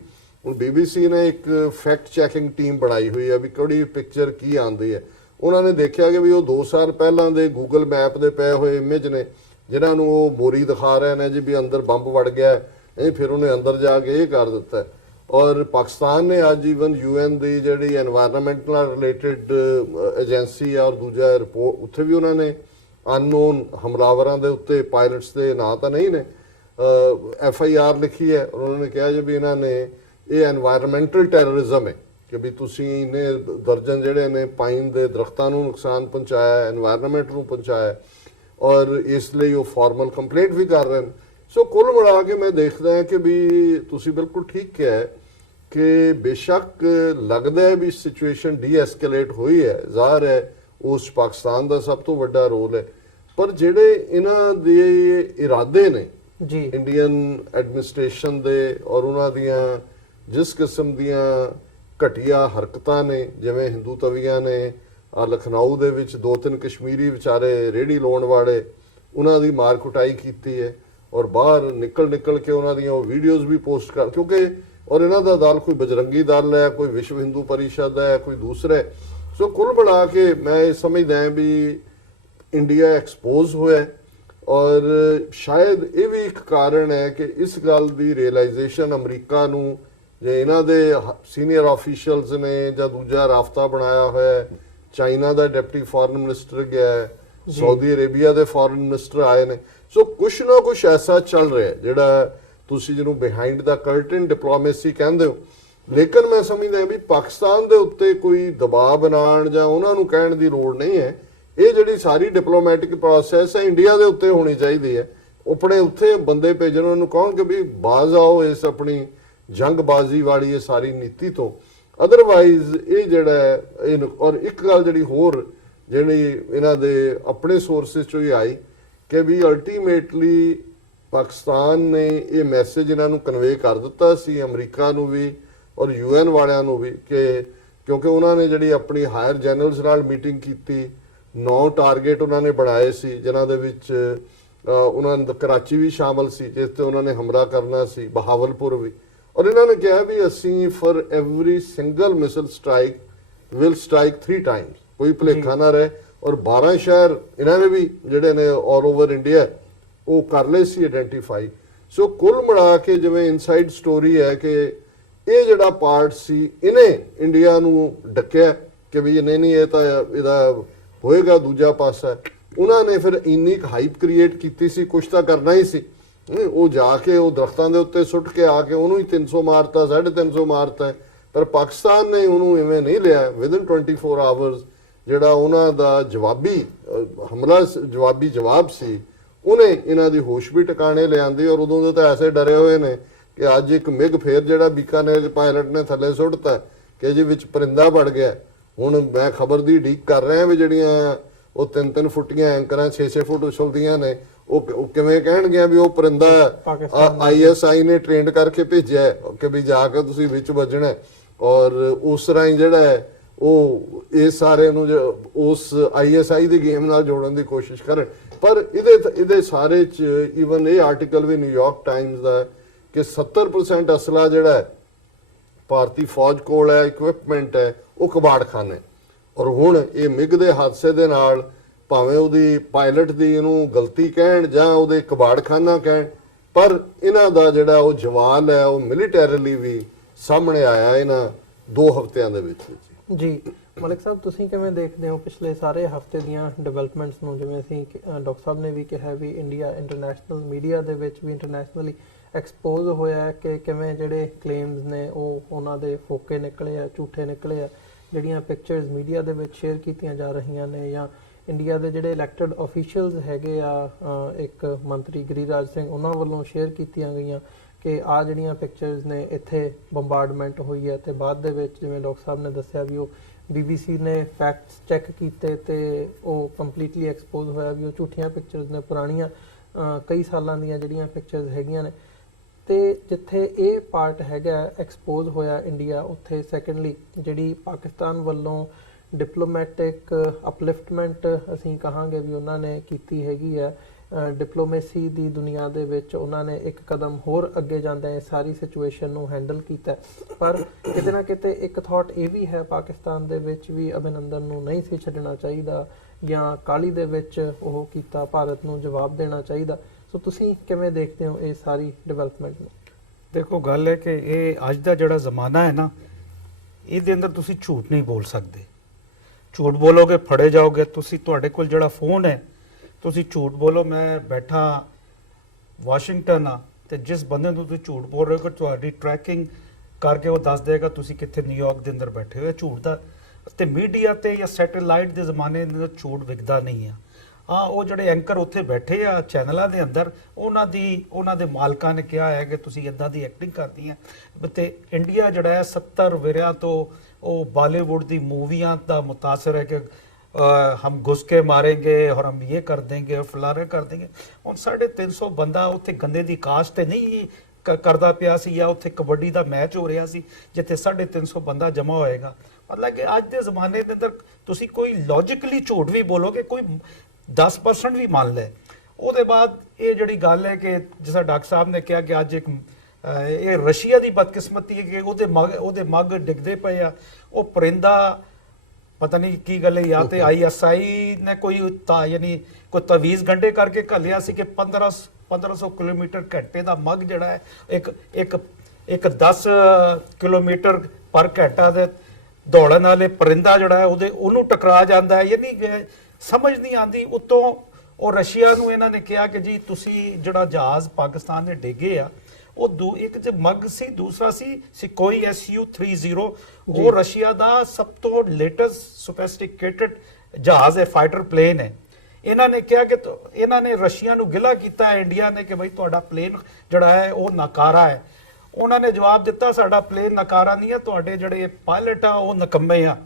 ਹੁਣ BBC ਨੇ ਇੱਕ ਫੈਕਟ ਚੈਕਿੰਗ ਟੀਮ ਬਣਾਈ ਹੋਈ ਹੈ ਵੀ ਕਿਹੜੀ ਪਿਕਚਰ ਕੀ ਆਉਂਦੀ ਹੈ। ਉਹਨਾਂ ਨੇ ਦੇਖਿਆ ਕਿ ਵੀ ਉਹ 2 ਸਾਲ ਪਹਿਲਾਂ ਦੇ ਗੂਗਲ ਮੈਪ ਦੇ ਪਏ ਹੋਏ ਇਮੇਜ ਨੇ, ਜਿਨ੍ਹਾਂ ਨੂੰ ਉਹ ਮੋਰੀ ਦਿਖਾ ਰਹੇ ਨੇ ਜੀ ਵੀ ਅੰਦਰ ਬੰਬ ਵੜ ਗਿਆ, ਇਹ ਫਿਰ ਉਹਨੇ ਅੰਦਰ ਜਾ ਕੇ ਇਹ ਕਰ ਦਿੱਤਾ। ਔਰ ਪਾਕਿਸਤਾਨ ਨੇ ਅੱਜ ਈਵਨ UN ਦੀ ਜਿਹੜੀ এনवायरमेंट ਨਾਲ ਰਿਲੇਟਡ ਏਜੰਸੀ ਆ ਔਰ ਦੂਜਾ ਰਿਪੋਰਟ, ਉੱਥੇ ਵੀ ਉਹਨਾਂ ਨੇ ਅਨਨੋਨ ਹਮਲਾਵਰਾਂ ਦੇ ਉੱਤੇ ਪਾਇਲਟਸ ਦੇ ਨਾਂ ਤਾਂ ਨਹੀਂ ਨੇ, FIR ਲਿਖੀ ਹੈ। ਔਰ ਉਹਨਾਂ ਨੇ ਕਿਹਾ ਜੀ ਵੀ ਇਹਨਾਂ ਨੇ ਇਹ এনवायरमेंटल ਟੈਰਰਿਜ਼ਮ ਹੈ ਕਿ ਵੀ ਤੁਸੀਂ ਇਹਨੇ ਦਰਜਨ ਜਿਹੜੇ ਨੇ ਪਾਈਨ ਦੇ ਦਰਖਤਾਂ ਨੂੰ ਨੁਕਸਾਨ ਪਹੁੰਚਾਇਆ, এনवायरमेंट ਨੂੰ ਪਹੁੰਚਾਇਆ, ਔਰ ਇਸ ਲਈ ਉਹ ਫਾਰਮਲ ਕੰਪਲੇਂਟ ਵੀ ਕਰ ਰਹੇ ਨੇ। ਸੋ ਕੁੱਲ ਮਿਲਾ ਕੇ ਮੈਂ ਦੇਖਦਾ ਹਾਂ ਕਿ ਵੀ ਤੁਸੀਂ ਬਿਲਕੁਲ ਠੀਕ ਕਿਹਾ ਹੈ ਕਿ ਬੇਸ਼ੱਕ ਲੱਗਦਾ ਹੈ ਵੀ ਸਿਚੁਏਸ਼ਨ ਡੀ-ਐਸਕੇਲੇਟ ਹੋਈ ਹੈ, ਜ਼ਾਹਰ ਹੈ ਉਸ ਪਾਕਿਸਤਾਨ ਦਾ ਸਭ ਤੋਂ ਵੱਡਾ ਰੋਲ ਹੈ, ਪਰ ਜਿਹੜੇ ਇਹਨਾਂ ਦੇ ਇਰਾਦੇ ਨੇ ਜੀ ਇੰਡੀਅਨ ਐਡਮਿਨਿਸਟ੍ਰੇਸ਼ਨ ਦੇ ਔਰ ਉਹਨਾਂ ਦੀਆਂ ਜਿਸ ਕਿਸਮ ਦੀਆਂ ਘਟੀਆ ਹਰਕਤਾਂ ਨੇ, ਜਿਵੇਂ ਹਿੰਦੂ ਤਵੀਆਂ ਨੇ ਲਖਨਊ ਦੇ ਵਿੱਚ 2-3 ਕਸ਼ਮੀਰੀ ਵਿਚਾਰੇ ਰੇਹੜੀ ਲਾਉਣ ਵਾਲੇ, ਉਹਨਾਂ ਦੀ ਮਾਰ ਕੁਟਾਈ ਕੀਤੀ ਹੈ, ਔਰ ਬਾਹਰ ਨਿਕਲ ਕੇ ਉਹਨਾਂ ਦੀਆਂ ਉਹ ਵੀਡੀਓਜ਼ ਵੀ ਪੋਸਟ ਕਰ, ਕਿਉਂਕਿ ਔਰ ਇਹਨਾਂ ਦਾ ਦਲ ਕੋਈ ਬਜਰੰਗੀ ਦਲ ਹੈ, ਕੋਈ ਵਿਸ਼ਵ ਹਿੰਦੂ ਪਰਿਸ਼ਦ ਹੈ, ਕੋਈ ਦੂਸਰਾ। ਸੋ ਕੁੱਲ ਮਿਲਾ ਕੇ ਮੈਂ ਇਹ ਸਮਝਦਾ ਹਾਂ ਵੀ ਇੰਡੀਆ ਐਕਸਪੋਜ਼ ਹੋਇਆ, ਔਰ ਸ਼ਾਇਦ ਇਹ ਵੀ ਇੱਕ ਕਾਰਨ ਹੈ ਕਿ ਇਸ ਗੱਲ ਦੀ ਰਿਅਲਾਈਜੇਸ਼ਨ ਅਮਰੀਕਾ ਨੂੰ, ਜੇ ਇਹਨਾਂ ਦੇ ਸੀਨੀਅਰ ਆਫੀਸ਼ੀਅਲਸ ਨੇ ਜਾਂ ਦੂਜਾ ਰਾਬਤਾ ਬਣਾਇਆ ਹੋਇਆ, ਚਾਈਨਾ ਦਾ ਡਿਪਟੀ ਫੋਰਨ ਮਿਨਿਸਟਰ ਗਿਆ ਹੈ, ਸਾਊਦੀ ਅਰੇਬੀਆ ਦੇ ਫੋਰਨ ਮਿਨਿਸਟਰ ਆਏ ਨੇ। ਸੋ ਕੁਛ ਨਾ ਕੁਛ ਐਸਾ ਚੱਲ ਰਿਹਾ ਜਿਹੜਾ ਤੁਸੀਂ ਜਿਹਨੂੰ ਬਿਹਾਈਂਡ ਦਾ ਕਰਟਨ ਡਿਪਲੋਮੇਸੀ ਕਹਿੰਦੇ ਹੋ। ਲੇਕਿਨ ਮੈਂ ਸਮਝਦਾ ਵੀ ਪਾਕਿਸਤਾਨ ਦੇ ਉੱਤੇ ਕੋਈ ਦਬਾਅ ਬਣਾਉਣ ਜਾਂ ਉਹਨਾਂ ਨੂੰ ਕਹਿਣ ਦੀ ਲੋੜ ਨਹੀਂ ਹੈ। ਇਹ ਜਿਹੜੀ ਸਾਰੀ ਡਿਪਲੋਮੈਟਿਕ ਪ੍ਰੋਸੈਸ ਹੈ ਇੰਡੀਆ ਦੇ ਉੱਤੇ ਹੋਣੀ ਚਾਹੀਦੀ ਹੈ। ਆਪਣੇ ਉੱਥੇ ਬੰਦੇ ਭੇਜਣ, ਉਹਨਾਂ ਨੂੰ ਕਹਣ ਕਿ ਵੀ ਬਾਜ਼ ਆਓ ਇਸ ਆਪਣੀ ਜੰਗਬਾਜ਼ੀ ਵਾਲੀ ਇਹ ਸਾਰੀ ਨੀਤੀ ਤੋਂ। ਅਦਰਵਾਈਜ਼ ਇਹ ਜਿਹੜਾ ਇਹ, ਔਰ ਇੱਕ ਗੱਲ ਜਿਹੜੀ ਹੋਰ ਜਿਹੜੀ ਇਹਨਾਂ ਦੇ ਆਪਣੇ ਸੋਰਸਿਸ ਚੋਂ ਹੀ ਆਈ ਕਿ ਵੀ ਅਲਟੀਮੇਟਲੀ ਪਾਕਿਸਤਾਨ ਨੇ ਇਹ ਮੈਸੇਜ ਇਹਨਾਂ ਨੂੰ ਕਨਵੇ ਕਰ ਦਿੱਤਾ ਸੀ, ਅਮਰੀਕਾ ਨੂੰ ਵੀ ਔਰ UN ਵਾਲਿਆਂ ਨੂੰ ਵੀ, ਕਿ ਕਿਉਂਕਿ ਉਹਨਾਂ ਨੇ ਜਿਹੜੀ ਆਪਣੀ ਹਾਇਰ ਜਨਰਲਸ ਨਾਲ ਮੀਟਿੰਗ ਕੀਤੀ, 9 ਟਾਰਗੇਟ ਉਹਨਾਂ ਨੇ ਬਣਾਏ ਸੀ, ਜਿਨ੍ਹਾਂ ਦੇ ਵਿੱਚ ਉਹਨਾਂ ਨੇ ਕਰਾਚੀ ਵੀ ਸ਼ਾਮਲ ਸੀ ਜਿਸ ਤੇ ਉਹਨਾਂ ਨੇ ਹਮਲਾ ਕਰਨਾ ਸੀ, ਬਹਾਵਲਪੁਰ ਵੀ। ਔਰ ਇਹਨਾਂ ਨੇ ਕਿਹਾ ਵੀ ਅਸੀਂ for every single missile strike will strike 3 Times, ਕੋਈ ਭੁਲੇਖਾ ਨਾ ਰਹੇ। ਔਰ 12 ਸ਼ਹਿਰ ਇਹਨਾਂ ਨੇ ਵੀ ਜਿਹੜੇ ਨੇ ਆਲ ਓਵਰ ਇੰਡੀਆ ਉਹ ਕਰ ਲਏ ਸੀ ਆਇਡੈਂਟੀਫਾਈ। ਸੋ ਕੁੱਲ ਮਿਲਾ ਕੇ ਜਿਵੇਂ ਇਨਸਾਈਡ ਸਟੋਰੀ ਹੈ ਕਿ ਇਹ ਜਿਹੜਾ ਪਾਰਟ ਸੀ ਇਹਨੇ ਇੰਡੀਆ ਨੂੰ ਡੱਕਿਆ ਕਿ ਵੀ ਨਹੀਂ ਇਹ ਤਾਂ ਇਹਦਾ ਹੋਏਗਾ ਦੂਜਾ ਪਾਸਾ। ਉਹਨਾਂ ਨੇ ਫਿਰ ਇੰਨੀ ਹਾਈਪ ਕ੍ਰੀਏਟ ਕੀਤੀ ਸੀ, ਕੁਛ ਤਾਂ ਕਰਨਾ ਹੀ ਸੀ। ਉਹ ਜਾ ਕੇ ਉਹ ਦਰਖਤਾਂ ਦੇ ਉੱਤੇ ਸੁੱਟ ਕੇ ਆ ਕੇ ਉਹਨੂੰ ਹੀ 300 ਮਾਰਤਾ, 350 ਮਾਰਤਾ, ਪਰ ਪਾਕਿਸਤਾਨ ਨੇ ਉਹਨੂੰ ਇਵੇਂ ਨਹੀਂ ਲਿਆ। ਵਿਦਨ 24 ਆਵਰਸ ਜਿਹੜਾ ਉਹਨਾਂ ਦਾ ਜਵਾਬੀ ਹਮਲਾ, ਜਵਾਬੀ ਜਵਾਬ ਸੀ, ਉਹਨੇ ਇਹਨਾਂ ਦੀ ਹੋਸ਼ ਵੀ ਟਿਕਾਣੇ ਲਿਆਂਦੀ। ਔਰ ਉਦੋਂ ਦੇ ਤਾਂ ਐਸੇ ਡਰੇ ਹੋਏ ਨੇ ਕਿ ਅੱਜ ਇੱਕ ਮਿਗ ਫੇਰ ਜਿਹੜਾ ਬੀਕਾਨੇਰ ਪਾਇਲਟ ਨੇ ਥੱਲੇ ਸੁੱਟਤਾ ਕਿ ਜੀ ਵਿੱਚ ਪਰਿੰਦਾ ਵੜ ਗਿਆ। ਹੁਣ ਮੈਂ ਖਬਰ ਦੀ ਉਡੀਕ ਕਰ ਰਿਹਾ ਵੀ ਜਿਹੜੀਆਂ ਉਹ 3-3 ਫੁੱਟੀਆਂ ਐਂਕਰਾਂ 6-6 ਫੁੱਟ ਉਛਲਦੀਆਂ ਨੇ, ਉਹ ਕਿਵੇਂ ਕਹਿਣਗੇ ਵੀ ਉਹ ਪਰਿੰਦਾ ISI ਨੇ ਟ੍ਰੇਨਡ ਕਰਕੇ ਭੇਜਿਆ ਹੈ ਕਿ ਵੀ ਜਾ ਕੇ ਤੁਸੀਂ ਵਿੱਚ ਵੱਜਣਾ ਹੈ। ਔਰ ਉਸ ਰਾਹੀਂ ਜਿਹੜਾ ਹੈ ਉਹ ਇਹ ਸਾਰੇ ਨੂੰ ਉਸ ISI ਦੀ ਗੇਮ ਨਾਲ ਜੋੜਨ ਦੀ ਕੋਸ਼ਿਸ਼ ਕਰਨ। ਪਰ ਇਹਦੇ ਸਾਰੇ ਚ ਈਵਨ ਇਹ ਆਰਟੀਕਲ ਵੀ ਨਿਊਯਾਰਕ ਟਾਈਮਜ਼ ਦਾ ਕਿ 70% ਅਸਲਾ ਜਿਹੜਾ ਹੈ ਭਾਰਤੀ ਫੌਜ ਕੋਲ ਹੈ, ਇਕਵਿਪਮੈਂਟ ਹੈ, ਉਹ ਕਬਾੜਖਾਨੇ। ਔਰ ਹੁਣ ਇਹ ਮਿਗ ਦੇ ਹਾਦਸੇ ਦੇ ਨਾਲ ਭਾਵੇਂ ਉਹਦੀ ਪਾਇਲਟ ਦੀ ਇਹਨੂੰ ਗਲਤੀ ਕਹਿਣ ਜਾਂ ਉਹਦੇ ਕਬਾੜਖਾਨਾ ਕਹਿਣ, ਪਰ ਇਹਨਾਂ ਦਾ ਜਿਹੜਾ ਉਹ ਜਵਾਲ ਹੈ ਉਹ ਮਿਲੀਟੈਰੀਲੀ ਵੀ ਸਾਹਮਣੇ ਆਇਆ ਇਹਨਾਂ 2 ਹਫ਼ਤਿਆਂ ਦੇ ਵਿੱਚ। ਜੀ ਮਲਿਕ ਸਾਹਿਬ, ਤੁਸੀਂ ਕਿਵੇਂ ਦੇਖਦੇ ਹੋ ਪਿਛਲੇ ਸਾਰੇ ਹਫਤੇ ਦੀਆਂ ਡਿਵੈਲਪਮੈਂਟਸ ਨੂੰ? ਜਿਵੇਂ ਅਸੀਂ ਡਾਕਟਰ ਸਾਹਿਬ ਨੇ ਵੀ ਕਿਹਾ ਵੀ ਇੰਡੀਆ ਇੰਟਰਨੈਸ਼ਨਲ ਮੀਡੀਆ ਦੇ ਵਿੱਚ ਵੀ ਇੰਟਰਨੈਸ਼ਨਲੀ ਐਕਸਪੋਜ਼ ਹੋਇਆ ਹੈ ਕਿ ਕਿਵੇਂ ਜਿਹੜੇ ਕਲੇਮਸ ਨੇ ਉਹ ਉਹਨਾਂ ਦੇ ਫੋਕੇ ਨਿਕਲੇ ਆ, ਝੂਠੇ ਨਿਕਲੇ ਆ। ਜਿਹੜੀਆਂ ਪਿਕਚਰਸ ਮੀਡੀਆ ਦੇ ਵਿੱਚ ਸ਼ੇਅਰ ਕੀਤੀਆਂ ਜਾ ਰਹੀਆਂ ਨੇ ਜਾਂ ਇੰਡੀਆ ਦੇ ਜਿਹੜੇ ਇਲੈਕਟਡ ਅਫੀਸ਼ੀਅਲਸ ਹੈਗੇ ਆ, ਇੱਕ ਮੰਤਰੀ ਗਿਰੀਰਾਜ ਸਿੰਘ, ਉਹਨਾਂ ਵੱਲੋਂ ਸ਼ੇਅਰ ਕੀਤੀਆਂ ਗਈਆਂ ਕਿ ਆ ਜਿਹੜੀਆਂ ਪਿਕਚਰਸ ਨੇ ਇੱਥੇ ਬੰਬਾਰਡਮੈਂਟ ਹੋਈ ਹੈ, ਤੇ ਬਾਅਦ ਦੇ ਵਿੱਚ ਜਿਵੇਂ ਡਾਕਟਰ ਸਾਹਿਬ ਨੇ ਦੱਸਿਆ ਵੀ ਉਹ BBC ਨੇ ਫੈਕਟਸ ਚੈੱਕ ਕੀਤੇ ਤੇ ਉਹ ਕੰਪਲੀਟਲੀ ਐਕਸਪੋਜ਼ ਹੋਇਆ ਵੀ ਉਹ ਝੂਠੀਆਂ ਪਿਕਚਰਸ ਨੇ, ਪੁਰਾਣੀਆਂ ਕਈ ਸਾਲਾਂ ਦੀਆਂ ਜਿਹੜੀਆਂ ਪਿਕਚਰਸ ਹੈਗੀਆਂ ਨੇ। ਤੇ ਜਿੱਥੇ ਇਹ ਪਾਰਟ ਹੈਗਾ ਐਕਸਪੋਜ਼ ਹੋਇਆ ਇੰਡੀਆ, ਉੱਥੇ ਸੈਕੰਡਲੀ ਜਿਹੜੀ ਪਾਕਿਸਤਾਨ ਵੱਲੋਂ ਡਿਪਲੋਮੈਟਿਕ ਅਪਲਿਫਟਮੈਂਟ ਅਸੀਂ ਕਹਾਂਗੇ ਵੀ ਉਹਨਾਂ ਨੇ ਕੀਤੀ ਹੈਗੀ ਹੈ, ਡਿਪਲੋਮੇਸੀ ਦੀ ਦੁਨੀਆ ਦੇ ਵਿੱਚ ਉਹਨਾਂ ਨੇ ਇੱਕ ਕਦਮ ਹੋਰ ਅੱਗੇ ਜਾਂਦੇ ਇਹ ਸਾਰੀ ਸਿਚੁਏਸ਼ਨ ਨੂੰ ਹੈਂਡਲ ਕੀਤਾ। ਪਰ ਕਿਤੇ ਨਾ ਕਿਤੇ ਇੱਕ ਥਾਟ ਇਹ ਵੀ ਹੈ ਪਾਕਿਸਤਾਨ ਦੇ ਵਿੱਚ ਵੀ ਅਭਿਨੰਦਨ ਨੂੰ ਨਹੀਂ ਸੀ ਛੱਡਣਾ ਚਾਹੀਦਾ ਜਾਂ ਕਾਹਲੀ ਦੇ ਵਿੱਚ ਉਹ ਕੀਤਾ, ਭਾਰਤ ਨੂੰ ਜਵਾਬ ਦੇਣਾ ਚਾਹੀਦਾ। ਸੋ ਤੁਸੀਂ ਕਿਵੇਂ ਦੇਖਦੇ ਹੋ ਇਹ ਸਾਰੀ ਡਿਵੈਲਪਮੈਂਟ ਨੂੰ? ਦੇਖੋ, ਗੱਲ ਹੈ ਕਿ ਇਹ ਅੱਜ ਦਾ ਜਿਹੜਾ ਜ਼ਮਾਨਾ ਹੈ ਨਾ, ਇਹਦੇ ਅੰਦਰ ਤੁਸੀਂ ਝੂਠ ਨਹੀਂ ਬੋਲ ਸਕਦੇ। ਝੂਠ ਬੋਲੋਗੇ ਫੜੇ ਜਾਓਗੇ। ਤੁਸੀਂ ਤੁਹਾਡੇ ਕੋਲ ਜਿਹੜਾ ਫੋਨ ਹੈ, ਤੁਸੀਂ ਝੂਠ ਬੋਲੋ ਮੈਂ ਬੈਠਾ ਵਾਸ਼ਿੰਗਟਨ ਆ, ਤੇ ਜਿਸ ਬੰਦੇ ਨੂੰ ਤੁਸੀਂ ਝੂਠ ਬੋਲ ਰਹੇ ਹੋ ਤੁਹਾਡੀ ਟਰੈਕਿੰਗ ਕਰਕੇ ਉਹ ਦੱਸ ਦੇਗਾ ਤੁਸੀਂ ਕਿੱਥੇ ਨਿਊਯਾਰਕ ਦੇ ਅੰਦਰ ਬੈਠੇ ਹੋ। ਝੂਠ ਦਾ ਤੇ ਮੀਡੀਆ ਤੇ ਜਾਂ ਸੈਟੇਲਾਈਟ ਦੇ ਜ਼ਮਾਨੇ ਦੇ ਅੰਦਰ ਝੂਠ ਵਿਕਦਾ ਨਹੀਂ ਆ। ਹਾਂ, ਉਹ ਜਿਹੜੇ ਐਂਕਰ ਉੱਥੇ ਬੈਠੇ ਆ ਚੈਨਲਾਂ ਦੇ ਅੰਦਰ, ਉਹਨਾਂ ਦੇ ਮਾਲਕਾਂ ਨੇ ਕਿਹਾ ਹੈ ਕਿ ਤੁਸੀਂ ਇਦਾਂ ਦੀ ਐਕਟਿੰਗ ਕਰਦੀ ਹੈ। ਤੇ ਇੰਡੀਆ ਜਿਹੜਾ ਹੈ 70 ਵਰਿਆਂ ਤੋਂ ਉਹ ਬਾਲੀਵੁੱਡ ਦੀ ਮੂਵੀਆਂ ਦਾ ਮੁਤਾਸਰ ਹੈ ਕਿ हम घुस के मारेंगे और हम ये कर देंगे और फलारे कर देंगे। ਹੁਣ 350 ਬੰਦਾ ਉੱਥੇ ਗੰਦੇ ਦੀ ਕਾਸ਼ ਤੇ ਨਹੀਂ ਕਰਦਾ ਪਿਆ ਸੀ ਜਾਂ ਉੱਥੇ ਕਬੱਡੀ ਦਾ ਮੈਚ ਹੋ ਰਿਹਾ ਸੀ ਜਿੱਥੇ 350 ਬੰਦਾ ਜਮਾ ਹੋਏਗਾ। ਮਤਲਬ ਕਿ ਅੱਜ ਦੇ ਜ਼ਮਾਨੇ ਦੇ ਅੰਦਰ ਤੁਸੀਂ ਕੋਈ ਲੌਜੀਕਲੀ ਝੂਠ ਵੀ ਬੋਲੋਗੇ, ਕੋਈ 10% ਵੀ ਮੰਨ ਲੈ। ਉਹਦੇ ਬਾਅਦ ਇਹ ਜਿਹੜੀ ਗੱਲ ਹੈ ਕਿ ਜਿਸ ਡਾਕਟਰ ਸਾਹਿਬ ਨੇ ਕਿਹਾ ਕਿ ਅੱਜ ਇੱਕ ਇਹ ਰਸ਼ੀਆ ਦੀ ਬਦਕਿਸਮਤੀ ਹੈ ਕਿ ਉਹਦੇ ਮੱਗ ਡਿੱਗਦੇ ਪਏ ਆ। ਉਹ ਪਰਿੰਦਾ ਪਤਾ ਨਹੀਂ ਕੀ ਗੱਲ ਹੈ, ਜਾਂ ਤੇ ISI ਨੇ ਕੋਈ ਯਾਨੀ ਕੋਈ ਤਵੀਜ਼ ਗੰਢੇ ਕਰਕੇ ਘੱਲਿਆ ਸੀ ਕਿ 1500 ਕਿਲੋਮੀਟਰ ਘੰਟੇ ਦਾ ਮੱਗ ਜਿਹੜਾ ਹੈ ਇੱਕ 10 ਕਿਲੋਮੀਟਰ ਪਰ ਘੰਟਾ ਦੇ ਦੌੜਨ ਵਾਲੇ ਪਰਿੰਦਾ ਜਿਹੜਾ ਹੈ ਉਹਨੂੰ ਟਕਰਾ ਜਾਂਦਾ ਹੈ। ਯਾਨੀ ਸਮਝ ਨਹੀਂ ਆਉਂਦੀ। ਉੱਤੋਂ ਉਹ ਰਸ਼ੀਆ ਨੂੰ ਇਹਨਾਂ ਨੇ ਕਿਹਾ ਕਿ ਜੀ ਤੁਸੀਂ ਜਿਹੜਾ ਜਹਾਜ਼ ਪਾਕਿਸਤਾਨ ਨੇ ਡੇਗੇ ਆ ਉਹ ਇੱਕ ਜੇ ਮੱਗ ਸੀ, ਦੂਸਰਾ ਸੀ ਸਿਕੋਈ Su-30। ਉਹ ਰਸ਼ੀਆ ਦਾ ਸਭ ਤੋਂ ਲੇਟੈਸਟ ਸੋਫਿਸਟੀਕੇਟਡ ਜਹਾਜ਼ ਹੈ, ਫਾਈਟਰ ਪਲੇਨ ਹੈ। ਇਹਨਾਂ ਨੇ ਕਿਹਾ ਕਿ ਇਹਨਾਂ ਨੇ ਰਸ਼ੀਆ ਨੂੰ ਗਿਲਾ ਕੀਤਾ ਹੈ ਇੰਡੀਆ ਨੇ ਕਿ ਭਾਈ ਤੁਹਾਡਾ ਪਲੇਨ ਜਿਹੜਾ ਹੈ ਉਹ ਨਾਕਾਰਾ ਹੈ। ਉਹਨਾਂ ਨੇ ਜਵਾਬ ਦਿੱਤਾ ਸਾਡਾ ਪਲੇਨ ਨਾਕਾਰਾ ਨਹੀਂ ਹੈ, ਤੁਹਾਡੇ ਜਿਹੜੇ ਪਾਇਲਟ ਆ ਉਹ ਨਕੰਮੇ ਆ।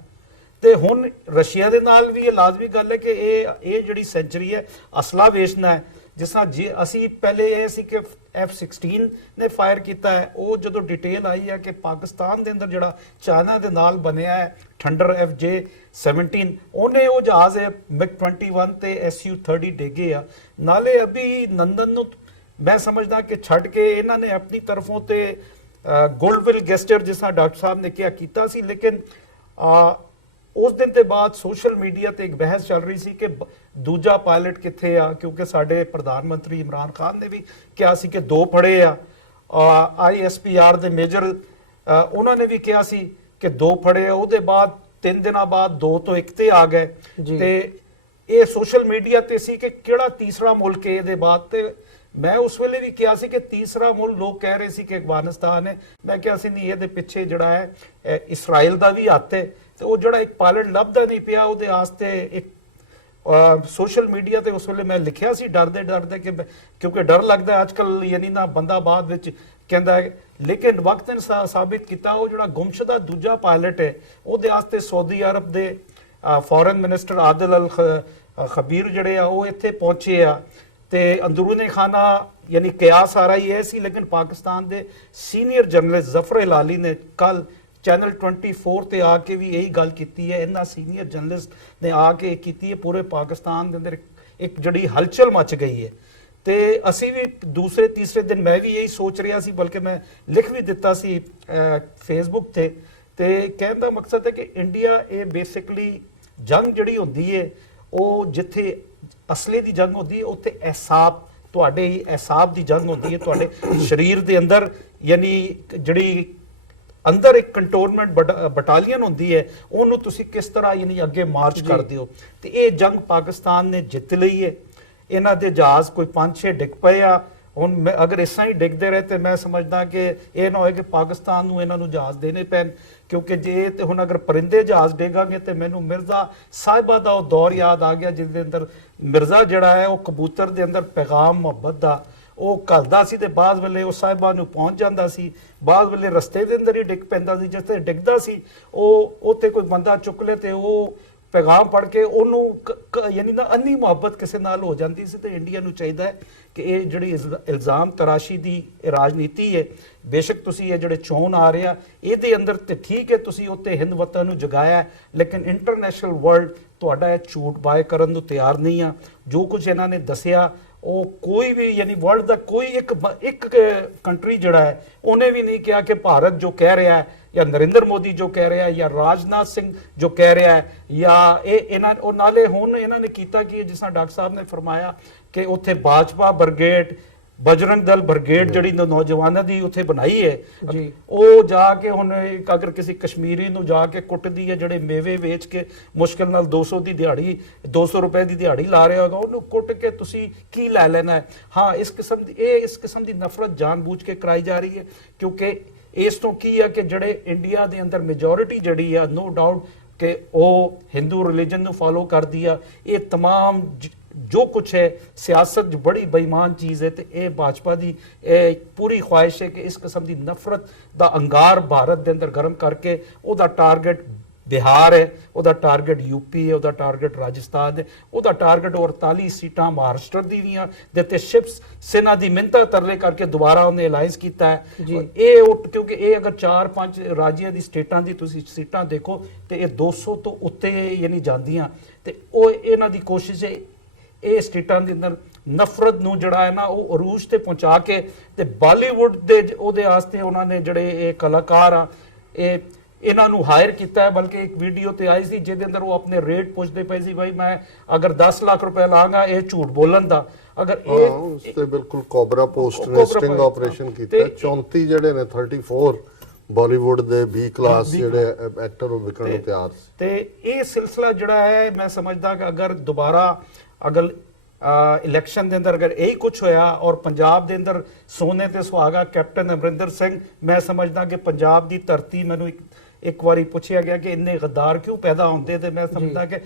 ਤੇ ਹੁਣ ਰਸ਼ੀਆ ਦੇ ਨਾਲ ਵੀ ਇਹ ਲਾਜ਼ਮੀ ਗੱਲ ਹੈ ਕਿ ਇਹ ਜਿਹੜੀ ਸੈਂਚਰੀ ਹੈ ਅਸਲਾ ਵੇਚਣਾ ਹੈ। ਜਿਸ ਤਰ੍ਹਾਂ ਜੇ ਅਸੀਂ ਪਹਿਲੇ ਇਹ ਸੀ ਕਿ F-16 ਨੇ ਫਾਇਰ ਕੀਤਾ ਹੈ, ਉਹ ਜਦੋਂ ਡਿਟੇਲ ਆਈ ਹੈ ਕਿ ਪਾਕਿਸਤਾਨ ਦੇ ਅੰਦਰ ਜਿਹੜਾ ਚਾਈਨਾ ਦੇ ਨਾਲ ਬਣਿਆ ਹੈ ਥੰਡਰ FJ-17 ਉਹਨੇ ਉਹ ਜਹਾਜ਼ ਹੈ MiG-21 ਤੇ Su-30 ਡੇਗੇ ਆ। ਨਾਲੇ ਅਭੀ ਨੰਦਨ ਨੂੰ ਮੈਂ ਸਮਝਦਾ ਕਿ ਛੱਡ ਕੇ ਇਹਨਾਂ ਨੇ ਆਪਣੀ ਤਰਫੋਂ ਤੇ ਗੋਲਡਵਿਲ ਗੈਸਟਰ ਜਿਸ ਤਰ੍ਹਾਂ ਡਾਕਟਰ ਸਾਹਿਬ ਨੇ ਕਿਹਾ ਕੀਤਾ ਸੀ। ਲੇਕਿਨ ਉਸ ਦਿਨ ਦੇ ਬਾਅਦ ਸੋਸ਼ਲ ਮੀਡੀਆ ਤੇ ਇੱਕ ਬਹਿਸ ਚੱਲ ਰਹੀ ਸੀ ਕਿ ਦੂਜਾ ਪਾਇਲਟ ਕਿੱਥੇ ਆ, ਕਿਉਂਕਿ ਸਾਡੇ ਪ੍ਰਧਾਨ ਮੰਤਰੀ ਇਮਰਾਨ ਖਾਨ ਨੇ ਵੀ ਕਿਹਾ ਸੀ ਕਿ 2 ਫੜੇ ਆ। ISPR ਦੇ ਮੇਜਰ ਉਹਨਾਂ ਨੇ ਵੀ ਕਿਹਾ ਸੀ ਕਿ 2 ਫੜੇ ਆ। ਉਹਦੇ ਬਾਅਦ 3 ਦਿਨਾਂ ਬਾਅਦ 2 ਤੋਂ 1 ਤੇ ਆ ਗਏ। ਤੇ ਇਹ ਸੋਸ਼ਲ ਮੀਡੀਆ ਤੇ ਸੀ ਕਿ ਕਿਹੜਾ ਤੀਸਰਾ ਮੁਲਕ ਹੈ ਇਹਦੇ ਬਾਅਦ। ਤੇ ਮੈਂ ਉਸ ਵੇਲੇ ਵੀ ਕਿਹਾ ਸੀ ਕਿ ਤੀਸਰਾ ਮੁਲਕ ਲੋਕ ਕਹਿ ਰਹੇ ਸੀ ਕਿ ਅਫਗਾਨਿਸਤਾਨ ਹੈ। ਮੈਂ ਕਿਹਾ ਸੀ ਨਹੀਂ, ਇਹਦੇ ਪਿੱਛੇ ਜਿਹੜਾ ਹੈ ਇਸਰਾਈਲ ਦਾ ਵੀ ਹੱਥ ਹੈ। ਤੇ ਉਹ ਜਿਹੜਾ ਇੱਕ ਪਾਇਲਟ ਲੱਭਦਾ ਨਹੀਂ ਪਿਆ ਉਹਦੇ ਵਾਸਤੇ ਇੱਕ ਸੋਸ਼ਲ ਮੀਡੀਆ ਤੇ ਉਸ ਵੇਲੇ ਮੈਂ ਲਿਖਿਆ ਸੀ ਡਰਦੇ ਕਿ ਕਿਉਂਕਿ ਡਰ ਲੱਗਦਾ ਅੱਜ ਕੱਲ, ਯਾਨੀ ਨਾ ਬੰਦਾ ਬਾਅਦ ਵਿੱਚ ਕਹਿੰਦਾ ਹੈ ਲੇਕਿਨ ਵਕਤ ਨੇ ਸਾਬਿਤ ਕੀਤਾ ਉਹ ਜਿਹੜਾ ਗੁੰਮਸ਼ੁਦਾ ਦੂਜਾ ਪਾਇਲਟ ਹੈ ਉਹਦੇ ਵਾਸਤੇ ਸਾਊਦੀ ਅਰਬ ਦੇ ਫੋਰਨ ਮਿਨਿਸਟਰ ਆਦਿਲ ਅਲ ਖਬੀਰ ਜਿਹੜੇ ਆ ਉਹ ਇੱਥੇ ਪਹੁੰਚੇ ਆ ਤੇ ਅੰਦਰੂਨੀ ਖਾਨਾ ਯਾਨੀ ਕਿਆਸ ਆ ਰਹੀ ਹੈ ਸੀ। ਲੇਕਿਨ ਪਾਕਿਸਤਾਨ ਦੇ ਸੀਨੀਅਰ ਜਰਨਲਿਸਟ ਜ਼ਫਰ ਇਲਾਲੀ ਨੇ ਕੱਲ ਚੈਨਲ 24 ਤੇ ਆ ਕੇ ਵੀ ਇਹੀ ਗੱਲ ਕੀਤੀ ਹੈ। ਇਹਨਾਂ ਸੀਨੀਅਰ ਜਰਨਲਿਸਟ ਨੇ ਆ ਕੇ ਕੀਤੀ ਹੈ। ਪੂਰੇ ਪਾਕਿਸਤਾਨ ਦੇ ਅੰਦਰ ਇੱਕ ਜਿਹੜੀ ਹਲਚਲ ਮਚ ਗਈ ਹੈ ਤੇ ਅਸੀਂ ਵੀ ਦੂਸਰੇ ਤੀਸਰੇ ਦਿਨ ਮੈਂ ਵੀ ਇਹੀ ਸੋਚ ਰਿਹਾ ਸੀ, ਬਲਕਿ ਮੈਂ ਲਿਖ ਵੀ ਦਿੱਤਾ ਸੀ ਫੇਸਬੁੱਕ ਤੇ ਕਹਿਣ ਦਾ ਮਕਸਦ ਹੈ ਕਿ ਇੰਡੀਆ ਇਹ ਬੇਸਿਕਲੀ ਜੰਗ ਜਿਹੜੀ ਹੁੰਦੀ ਹੈ ਉਹ ਜਿੱਥੇ ਅਸਲੇ ਦੀ ਜੰਗ ਹੁੰਦੀ ਹੈ ਉੱਥੇ ਅਹਿਸਾਬ ਤੁਹਾਡੇ ਹੀ ਅਹਿਸਾਬ ਦੀ ਜੰਗ ਹੁੰਦੀ ਹੈ ਤੁਹਾਡੇ ਸਰੀਰ ਦੇ ਅੰਦਰ, ਯਾਨੀ ਜਿਹੜੀ ਅੰਦਰ ਇੱਕ ਕੰਟੋਨਮੈਂਟ ਬਟਾਲੀਅਨ ਹੁੰਦੀ ਹੈ ਉਹਨੂੰ ਤੁਸੀਂ ਕਿਸ ਤਰ੍ਹਾਂ ਯਾਨੀ ਅੱਗੇ ਮਾਰਚ ਕਰਦੇ ਹੋ। ਤੇ ਇਹ ਜੰਗ ਪਾਕਿਸਤਾਨ ਨੇ ਜਿੱਤ ਲਈ ਹੈ। ਇਹਨਾਂ ਦੇ ਜਹਾਜ਼ ਕੋਈ 5-6 ਡਿੱਗ ਪਏ ਆ। ਹੁਣ ਅਗਰ ਇਸ ਤਰ੍ਹਾਂ ਹੀ ਡਿੱਗਦੇ ਰਹੇ ਤੇ ਮੈਂ ਸਮਝਦਾ ਕਿ ਇਹ ਨਾ ਹੋਏ ਕਿ ਪਾਕਿਸਤਾਨ ਨੂੰ ਇਹਨਾਂ ਨੂੰ ਜਹਾਜ਼ ਦੇਣੇ ਪੈਣ, ਕਿਉਂਕਿ ਜੇ ਤੇ ਹੁਣ ਅਗਰ ਪਰਿੰਦੇ ਜਹਾਜ਼ ਡੇਗਾਂਗੇ ਤੇ ਮੈਨੂੰ ਮਿਰਜ਼ਾ ਸਾਹਿਬਾ ਦਾ ਉਹ ਦੌਰ ਯਾਦ ਆ ਗਿਆ ਜਿਹਦੇ ਅੰਦਰ ਮਿਰਜ਼ਾ ਜਿਹੜਾ ਹੈ ਉਹ ਕਬੂਤਰ ਦੇ ਅੰਦਰ ਪੈਗਾਮ ਮੁਹੱਬਤ ਦਾ ਉਹ ਘੱਲਦਾ ਸੀ ਤੇ ਬਾਅਦ ਵੇਲੇ ਉਹ ਸਾਹਿਬਾ ਨੂੰ ਪਹੁੰਚ ਜਾਂਦਾ ਸੀ, ਬਾਅਦ ਵੇਲੇ ਰਸਤੇ ਦੇ ਅੰਦਰ ਹੀ ਡਿੱਗ ਪੈਂਦਾ ਸੀ। ਜਿੱਥੇ ਡਿੱਗਦਾ ਸੀ ਉਹ ਉੱਥੇ ਕੋਈ ਬੰਦਾ ਚੁੱਕ ਲੇ ਤੇ ਉਹ ਪੈਗਾਮ ਪੜ੍ਹ ਕੇ ਉਹਨੂੰ ਯਾਨੀ ਨਾ ਅੰਨੀ ਮੁਹੱਬਤ ਕਿਸੇ ਨਾਲ ਹੋ ਜਾਂਦੀ ਸੀ। ਤੇ ਇੰਡੀਆ ਨੂੰ ਚਾਹੀਦਾ ਹੈ ਕਿ ਇਹ ਜਿਹੜੀ ਇਲਜ਼ਾਮ ਤਰਾਸ਼ੀ ਦੀ ਰਾਜਨੀਤੀ ਹੈ, ਬੇਸ਼ੱਕ ਤੁਸੀਂ ਇਹ ਜਿਹੜੇ ਚੋਣ ਆ ਰਿਹਾ ਇਹਦੇ ਅੰਦਰ ਤੇ ਠੀਕ ਹੈ ਤੁਸੀਂ ਉੱਤੇ ਹਿੰਦ ਵਤਨ ਨੂੰ ਜਗਾਇਆ, ਲੇਕਿਨ ਇੰਟਰਨੈਸ਼ਨਲ ਵਰਲਡ ਤੁਹਾਡਾ ਇਹ ਝੂਠ ਬਾਏ ਕਰਨ ਨੂੰ ਤਿਆਰ ਨਹੀਂ ਆ। ਜੋ ਕੁਝ ਇਹਨਾਂ ਨੇ ਦੱਸਿਆ ਉਹ ਕੋਈ ਵੀ ਯਾਨੀ ਵਰਲਡ ਦਾ ਕੋਈ ਇੱਕ ਕੰਟਰੀ ਜਿਹੜਾ ਹੈ ਉਹਨੇ ਵੀ ਨਹੀਂ ਕਿਹਾ ਕਿ ਭਾਰਤ ਜੋ ਕਹਿ ਰਿਹਾ ਹੈ ਜਾਂ ਨਰਿੰਦਰ ਮੋਦੀ ਜੋ ਕਹਿ ਰਿਹਾ ਹੈ ਜਾਂ ਰਾਜਨਾਥ ਸਿੰਘ ਜੋ ਕਹਿ ਰਿਹਾ ਹੈ ਜਾਂ ਇਹਨਾਂ ਉਹ ਨਾਲੇ ਹੁਣ ਇਹਨਾਂ ਨੇ ਕੀਤਾ ਕਿ ਜਿਸ ਤਰ੍ਹਾਂ ਡਾਕਟਰ ਸਾਹਿਬ ਨੇ ਫਰਮਾਇਆ ਕਿ ਉੱਥੇ ਭਾਜਪਾ ਬ੍ਰਿਗੇਡ ਬਜਰੰਗ ਦਲ ਬ੍ਰਿਗੇਡ ਜਿਹੜੀ ਨੌਜਵਾਨਾਂ ਦੀ ਉੱਥੇ ਬਣਾਈ ਹੈ ਉਹ ਜਾ ਕੇ ਹੁਣ ਅਗਰ ਕਿਸੇ ਕਸ਼ਮੀਰੀ ਨੂੰ ਜਾ ਕੇ ਕੁੱਟਦੀ ਹੈ ਜਿਹੜੇ ਮੇਵੇ ਵੇਚ ਕੇ ਮੁਸ਼ਕਿਲ ਨਾਲ 200 ਦੀ ਦਿਹਾੜੀ 200 ਰੁਪਏ ਦੀ ਦਿਹਾੜੀ ਲਾ ਰਿਹਾ ਹੋਗਾ ਉਹਨੂੰ ਕੁੱਟ ਕੇ ਤੁਸੀਂ ਕੀ ਲੈ ਲੈਣਾ ਹੈ। ਹਾਂ ਇਸ ਕਿਸਮ ਦੀ ਨਫ਼ਰਤ ਜਾਣਬੁੱਝ ਕੇ ਕਰਾਈ ਜਾ ਰਹੀ ਹੈ ਕਿਉਂਕਿ ਇਸ ਤੋਂ ਕੀ ਹੈ ਕਿ ਜਿਹੜੇ ਇੰਡੀਆ ਦੇ ਅੰਦਰ ਮੈਜੋਰਿਟੀ ਜਿਹੜੀ ਆ ਨੋ ਡਾਊਟ ਕਿ ਉਹ ਹਿੰਦੂ ਰਿਲੀਜਨ ਨੂੰ ਫਾਲੋ ਕਰਦੀ ਆ। ਇਹ तमाम ਜੋ ਕੁਛ ਹੈ ਸਿਆਸਤ ਬੜੀ ਬੇਈਮਾਨ ਚੀਜ਼ ਹੈ ਤੇ ਇਹ ਭਾਜਪਾ ਦੀ ਇਹ ਪੂਰੀ ਖੁਆਇਸ਼ ਹੈ ਕਿ ਇਸ ਕਿਸਮ ਦੀ ਨਫ਼ਰਤ ਦਾ ਅੰਗਾਰ ਭਾਰਤ ਦੇ ਅੰਦਰ ਗਰਮ ਕਰਕੇ ਉਹਦਾ ਟਾਰਗੇਟ ਬਿਹਾਰ ਹੈ, ਉਹਦਾ ਟਾਰਗੇਟ ਯੂਪੀ ਹੈ, ਉਹਦਾ ਟਾਰਗੇਟ ਰਾਜਸਥਾਨ ਹੈ, ਉਹਦਾ ਟਾਰਗੇਟ 48 ਸੀਟਾਂ ਮਹਾਰਾਸ਼ਟਰ ਦੀ ਵੀ ਆ ਜਿੱਥੇ ਸ਼ਿਵ ਸੈਨਾ ਦੀ ਮਿੰਨਤਾਂ ਤਰਲੇ ਕਰਕੇ ਦੁਬਾਰਾ ਉਹਨੇ ਅਲਾਈਅੰਸ ਕੀਤਾ ਹੈ। ਇਹ ਕਿਉਂਕਿ ਇਹ ਅਗਰ 4-5 ਰਾਜਿਆਂ ਦੀ ਸਟੇਟਾਂ ਦੀ ਤੁਸੀਂ ਸੀਟਾਂ ਦੇਖੋ ਤੇ ਇਹ 200 ਤੋਂ ਉੱਤੇ ਯਾਨੀ ਜਾਂਦੀਆਂ ਤੇ ਉਹ ਇਹਨਾਂ ਦੀ ਕੋਸ਼ਿਸ਼ ਹੈ ਇਹ ਸਟੇਟਾਂ ਦੇ ਅੰਦਰ ਨਫ਼ਰਤ ਨੂੰ ਜਿਹੜਾ ਹੈ ਨਾ ਉਹ ਅਰੂਜ ਤੇ ਪਹੁੰਚਾ ਕੇ ਤੇ ਬਾਲੀਵੁੱਡ ਦੇ ਉਹਦੇ ਵਾਸਤੇ ਉਹਨਾਂ ਨੇ ਜਿਹੜੇ ਇਹ ਕਲਾਕਾਰ ਆ ਇਹਨਾਂ ਨੂੰ ਹਾਇਰ ਕੀਤਾ ਹੈ। ਬਲਕਿ ਇੱਕ ਵੀਡੀਓ ਤੇ ਆਈ ਸੀ ਜਿਹਦੇ ਅੰਦਰ ਉਹ ਆਪਣੇ ਰੇਟ ਪੁੱਛਦੇ ਪਏ ਸੀ, ਭਾਈ ਮੈਂ ਅਗਰ 10 ਲੱਖ ਰੁਪਏ ਲਾਂਗਾ ਇਹ ਝੂਠ ਬੋਲਣ ਦਾ ਅਗਰ ਇਹ ਉਸ ਤੇ ਬਿਲਕੁਲ ਕੋਬਰਾ ਪੋਸਟ ਨੇ ਸਟਿੰਗ ਆਪਰੇਸ਼ਨ ਕੀਤਾ 34 ਜਿਹੜੇ ਨੇ 34 ਬਾਲੀਵੁੱਡ ਦੇ B ਕਲਾਸ ਜਿਹੜੇ ਐਕਟਰ ਉਹ ਵਿਕਣ ਨੂੰ ਤਿਆਰ ਸੀ। ਤੇ ਇਹ ਸਿਲਸਿਲਾ ਜਿਹੜਾ ਹੈ ਮੈਂ ਸਮਝਦਾ ਕਿ ਅਗਰ ਦੁਬਾਰਾ ਅਗਰ ਇਲੈਕਸ਼ਨ ਦੇ ਅੰਦਰ ਅਗਰ ਇਹੀ ਕੁਝ ਹੋਇਆ ਔਰ ਪੰਜਾਬ ਦੇ ਅੰਦਰ ਸੋਨੇ ਤੇ ਸੁਹਾਗਾ ਕੈਪਟਨ ਅਮਰਿੰਦਰ ਸਿੰਘ, ਮੈਂ ਸਮਝਦਾ ਕਿ ਪੰਜਾਬ ਦੀ ਧਰਤੀ ਮੈਨੂੰ ਇੱਕ ਵਾਰੀ ਪੁੱਛਿਆ ਗਿਆ ਕਿ ਇੰਨੇ ਗੱਦਾਰ ਕਿਉਂ ਪੈਦਾ ਹੁੰਦੇ ਤੇ ਮੈਂ ਸਮਝਦਾ ਕਿ